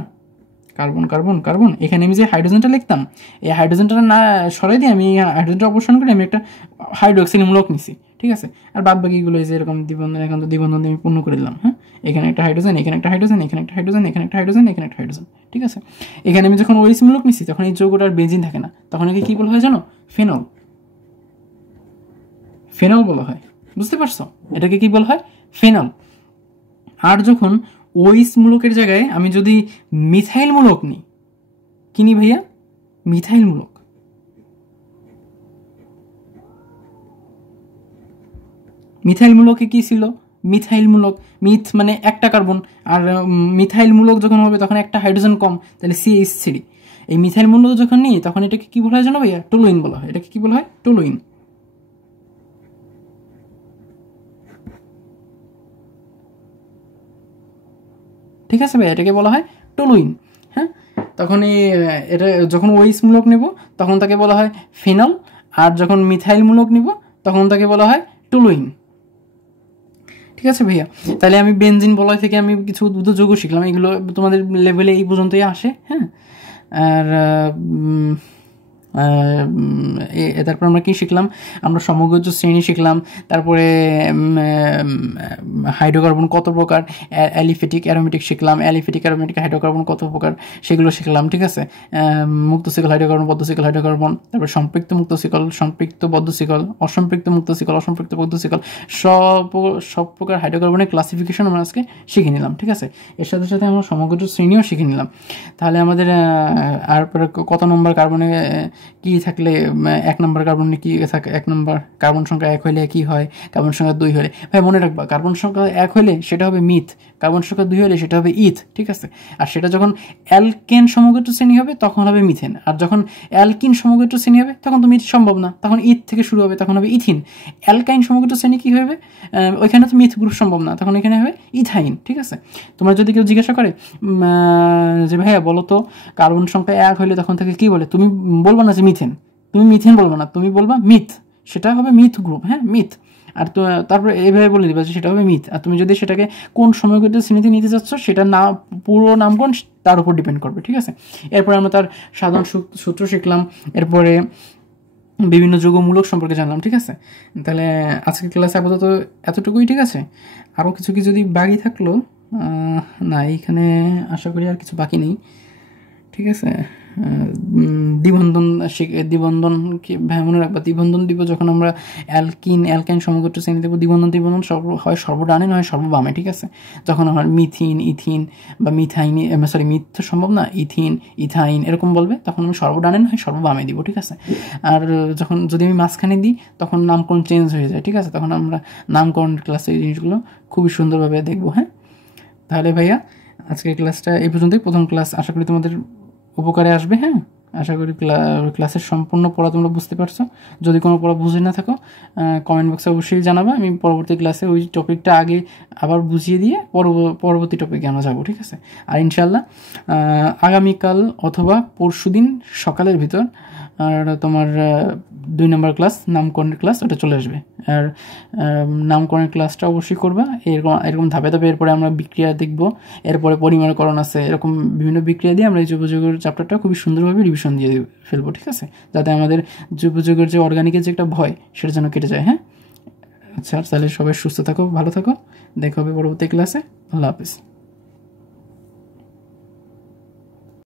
কার্বন কার্বন কার্বন, এখানে আমি যে হাইড্রোজেনটা লিখতাম, এই হাইড্রোজেনটা না সরাই দিয়ে আমি হাইড্রোজেনটা অপসারণ করে আমি একটা হাইড্রোক্সিল মূলক নিছি, ঠিক আছে। আর বাদ বাকিগুলো যে এরকম দ্বিবন্ধন, একান্ত দ্বিবন্ধন আমি পূর্ণ করে দিলাম, হ্যাঁ। এখানে একটা হাইড্রোজেন, এখানে একটা হাইড্রোজেন, এখানে একটা হাইড্রোজেন, এখানে একটা হাইড্রোজেন, এখানে একটা হাইড্রোজেন, ঠিক আছে। এখানে আমি যখন ওইস মূলক নিছি, তখন এই যৌগটার বেঞ্জিন থাকে না, তখন একে কী বলা হয় জানো? ফেনল, ফেনল বলা হয়, বুঝতে পারছো? এটাকে কি বলা হয়? ফেনল। আর যখন ওইস মূলকের জায়গায় আমি যদি মিথাইল মূলক নিই, কি নি ভাইয়া? মিথাইল মূলক। মিথাইল মূলকে কি ছিল? মিথাইল মূলক, মিথ মানে একটা কার্বন, আর মিথাইল মূলক যখন হবে তখন একটা হাইড্রোজেন কম, তাহলে CH3। এই মিথাইল মূলক যখন নিই তখন এটাকে কি বলা হয় জানো ভাইয়া? টলুইন বলা হয়। এটাকে কি বলা হয়? টলুইন। ঠিক আছে ভাই, এটাকে বলা হয় টলুইন, হ্যাঁ। তখন এটা যখন ওইস মূলক নেব তখন তাকে বলা হয় ফেনল, আর যখন মিথাইল মূলক নিব তখন তাকে বলা হয় টলুইন, ঠিক আছে ভাইয়া। তাহলে আমি বেনজিন বলয় থেকে আমি কিছু উদ্ভূত যৌগ শিখলাম, এগুলো তোমাদের লেভেলে এই পর্যন্তই আসে, হ্যাঁ। আর তারপর আমরা কি শিখলাম? আমরা সমগোত্র শ্রেণী শিখলাম, তারপরে হাইড্রোকার্বন কত প্রকার, অ্যালিফেটিক অ্যারোমেটিক শিখলাম, অ্যালিফেটিক অ্যারোমেটিক হাইড্রোকার্বন কত প্রকার সেগুলো শিখলাম, ঠিক আছে। মুক্ত শিকল হাইড্রোকার্বন, বদ্ধ শিকল হাইড্রোকার্বন, তারপর সম্পৃক্ত মুক্ত শিকল, সম্পৃক্ত বদ্ধ শিকল, অসম্পৃক্ত মুক্ত শিকল, অসম্পৃক্ত বদ্ধ শিকল, সব প্রকার হাইড্রোকার্বনের ক্লাসিফিকেশন আমরা আজকে শিখে নিলাম, ঠিক আছে। এর সাথে সাথে আমরা সমগোত্র শ্রেণীও শিখে নিলাম। তাহলে আমাদের আর কত নম্বর কার্বনে কি থাকলে, 1 নম্বর কার্বনে কি থাকে, 1 নম্বর কার্বন সংখ্যা 1 হলে কি হয়, কার্বন সংখ্যা 2 হলে, ভাই মনে রাখবা কার্বন সংখ্যা 1 হলে সেটা হবে মিথ, কার্বন সংখ্যা 2 হলে সেটা হবে ইথ, ঠিক আছে। আর সেটা যখন অ্যালকেন সমগোত্র শ্রেণী হবে তখন হবে মিথেন, আর যখন অ্যালকিন সমগোত্র শ্রেণী হবে তখন তো মিথ সম্ভব না, তখন ইথ থেকে শুরু হবে, তখন হবে ইথিন। অ্যালকাইন সমগোত্র শ্রেণী কি হবে? ওইখানে তো মিথ গ্রুপ সম্ভব না, তখন এখানে হবে ইথাইন, ঠিক আছে। তোমার যদি কেউ জিজ্ঞাসা করে যে ভাইয়া বলো তো কার্বন সংখ্যা 1 হলে তখন থেকে কি বলে, তুমি বলবা না যে মিথেন, তুমি মিথেন বলবো না, তুমি বলবা মিথ, সেটা হবে মিথ গ্রুপ, হ্যাঁ, মিথ। আর তো তারপরে এইভাবে বলে দিবা যে সেটা হবে মিথ। আর তুমি যদি সেটাকে কোন সময়গত শ্রেণীতে নিতে চাচ্ছ সেটা না, পুরো নামকরণ তার উপর ডিপেন্ড করবে, ঠিক আছে। এরপরে আমরা তার সাধারণ সূত্র শিখলাম, এরপরে বিভিন্ন যৌগমূলক সম্পর্কে জানলাম, ঠিক আছে। তাহলে আজকের ক্লাসে আপাতত এতটুকুই, ঠিক আছে। আরও কিছু কি যদি বাকি থাকলো, না এইখানে আশা করি আর কিছু বাকি নেই, ঠিক আছে। দ্বিবন্ধন কি মনে রাখবা, দ্বিবন্ধন দিব যখন আমরা অ্যালকাইন সমগোত্র শ্রেণী দেবো, দ্বিবন্ধন হয় সর্বডানে নয় সর্ববামে, ঠিক আছে। যখন আমার মিথিন, ইথিন বা মিথাইন, মিথ তো সম্ভব না, ইথাইন এরকম বলবে, তখন আমি সর্বডানে নয় সর্ববামে দিব, ঠিক আছে। আর যখন যদি আমি মাঝখানে দিই তখন নামকরণ চেঞ্জ হয়ে যায়, ঠিক আছে। তখন আমরা নামকরণ ক্লাসে এই জিনিসগুলো খুবই সুন্দরভাবে দেখবো, হ্যাঁ। তাহলে ভাইয়া আজকের ক্লাসটা এই পর্যন্তই, প্রথম ক্লাস, আশা করি তোমাদের উপকারে আসবে, হ্যাঁ। আশা করি ক্লাসের সম্পূর্ণ পড়া তোমরা বুঝতে পারছো। যদি কোনো পড়া বুঝে না থাকো কমেন্ট বক্সে অবশ্যই জানাবা, আমি পরবর্তী ক্লাসে ওই টপিকটা আগে আবার বুঝিয়ে দিয়ে পরবর্তী টপিকে আমরা যাবো, ঠিক আছে। আর ইনশাল্লাহ আগামীকাল অথবা পরশুদিন সকালের ভিতর আর তোমার 2 নম্বর ক্লাস নামকরণের ক্লাস ওটা চলে আসবে। আর নামকরণের ক্লাসটা অবশ্যই করবা, এরকম ধাপে ধাপে। এরপরে আমরা বিক্রিয়া দেখব, এরপরে পরিমাণকরণ আছে, এরকম বিভিন্ন বিক্রিয়া দিয়ে আমরা এই জৈবযৌগের চ্যাপ্টারটা খুবই সুন্দরভাবে রিভিশন দিয়ে ফেলবো, ঠিক আছে, যাতে আমাদের জৈবযৌগের যে অর্গানিকের যে একটা ভয় সেটা যেন কেটে যায়। হ্যাঁ, আচ্ছা, তাহলে সবাই সুস্থ থাকো, ভালো থাকো, দেখা হবে পরবর্তী ক্লাসে। আল্লাহ হাফিজ।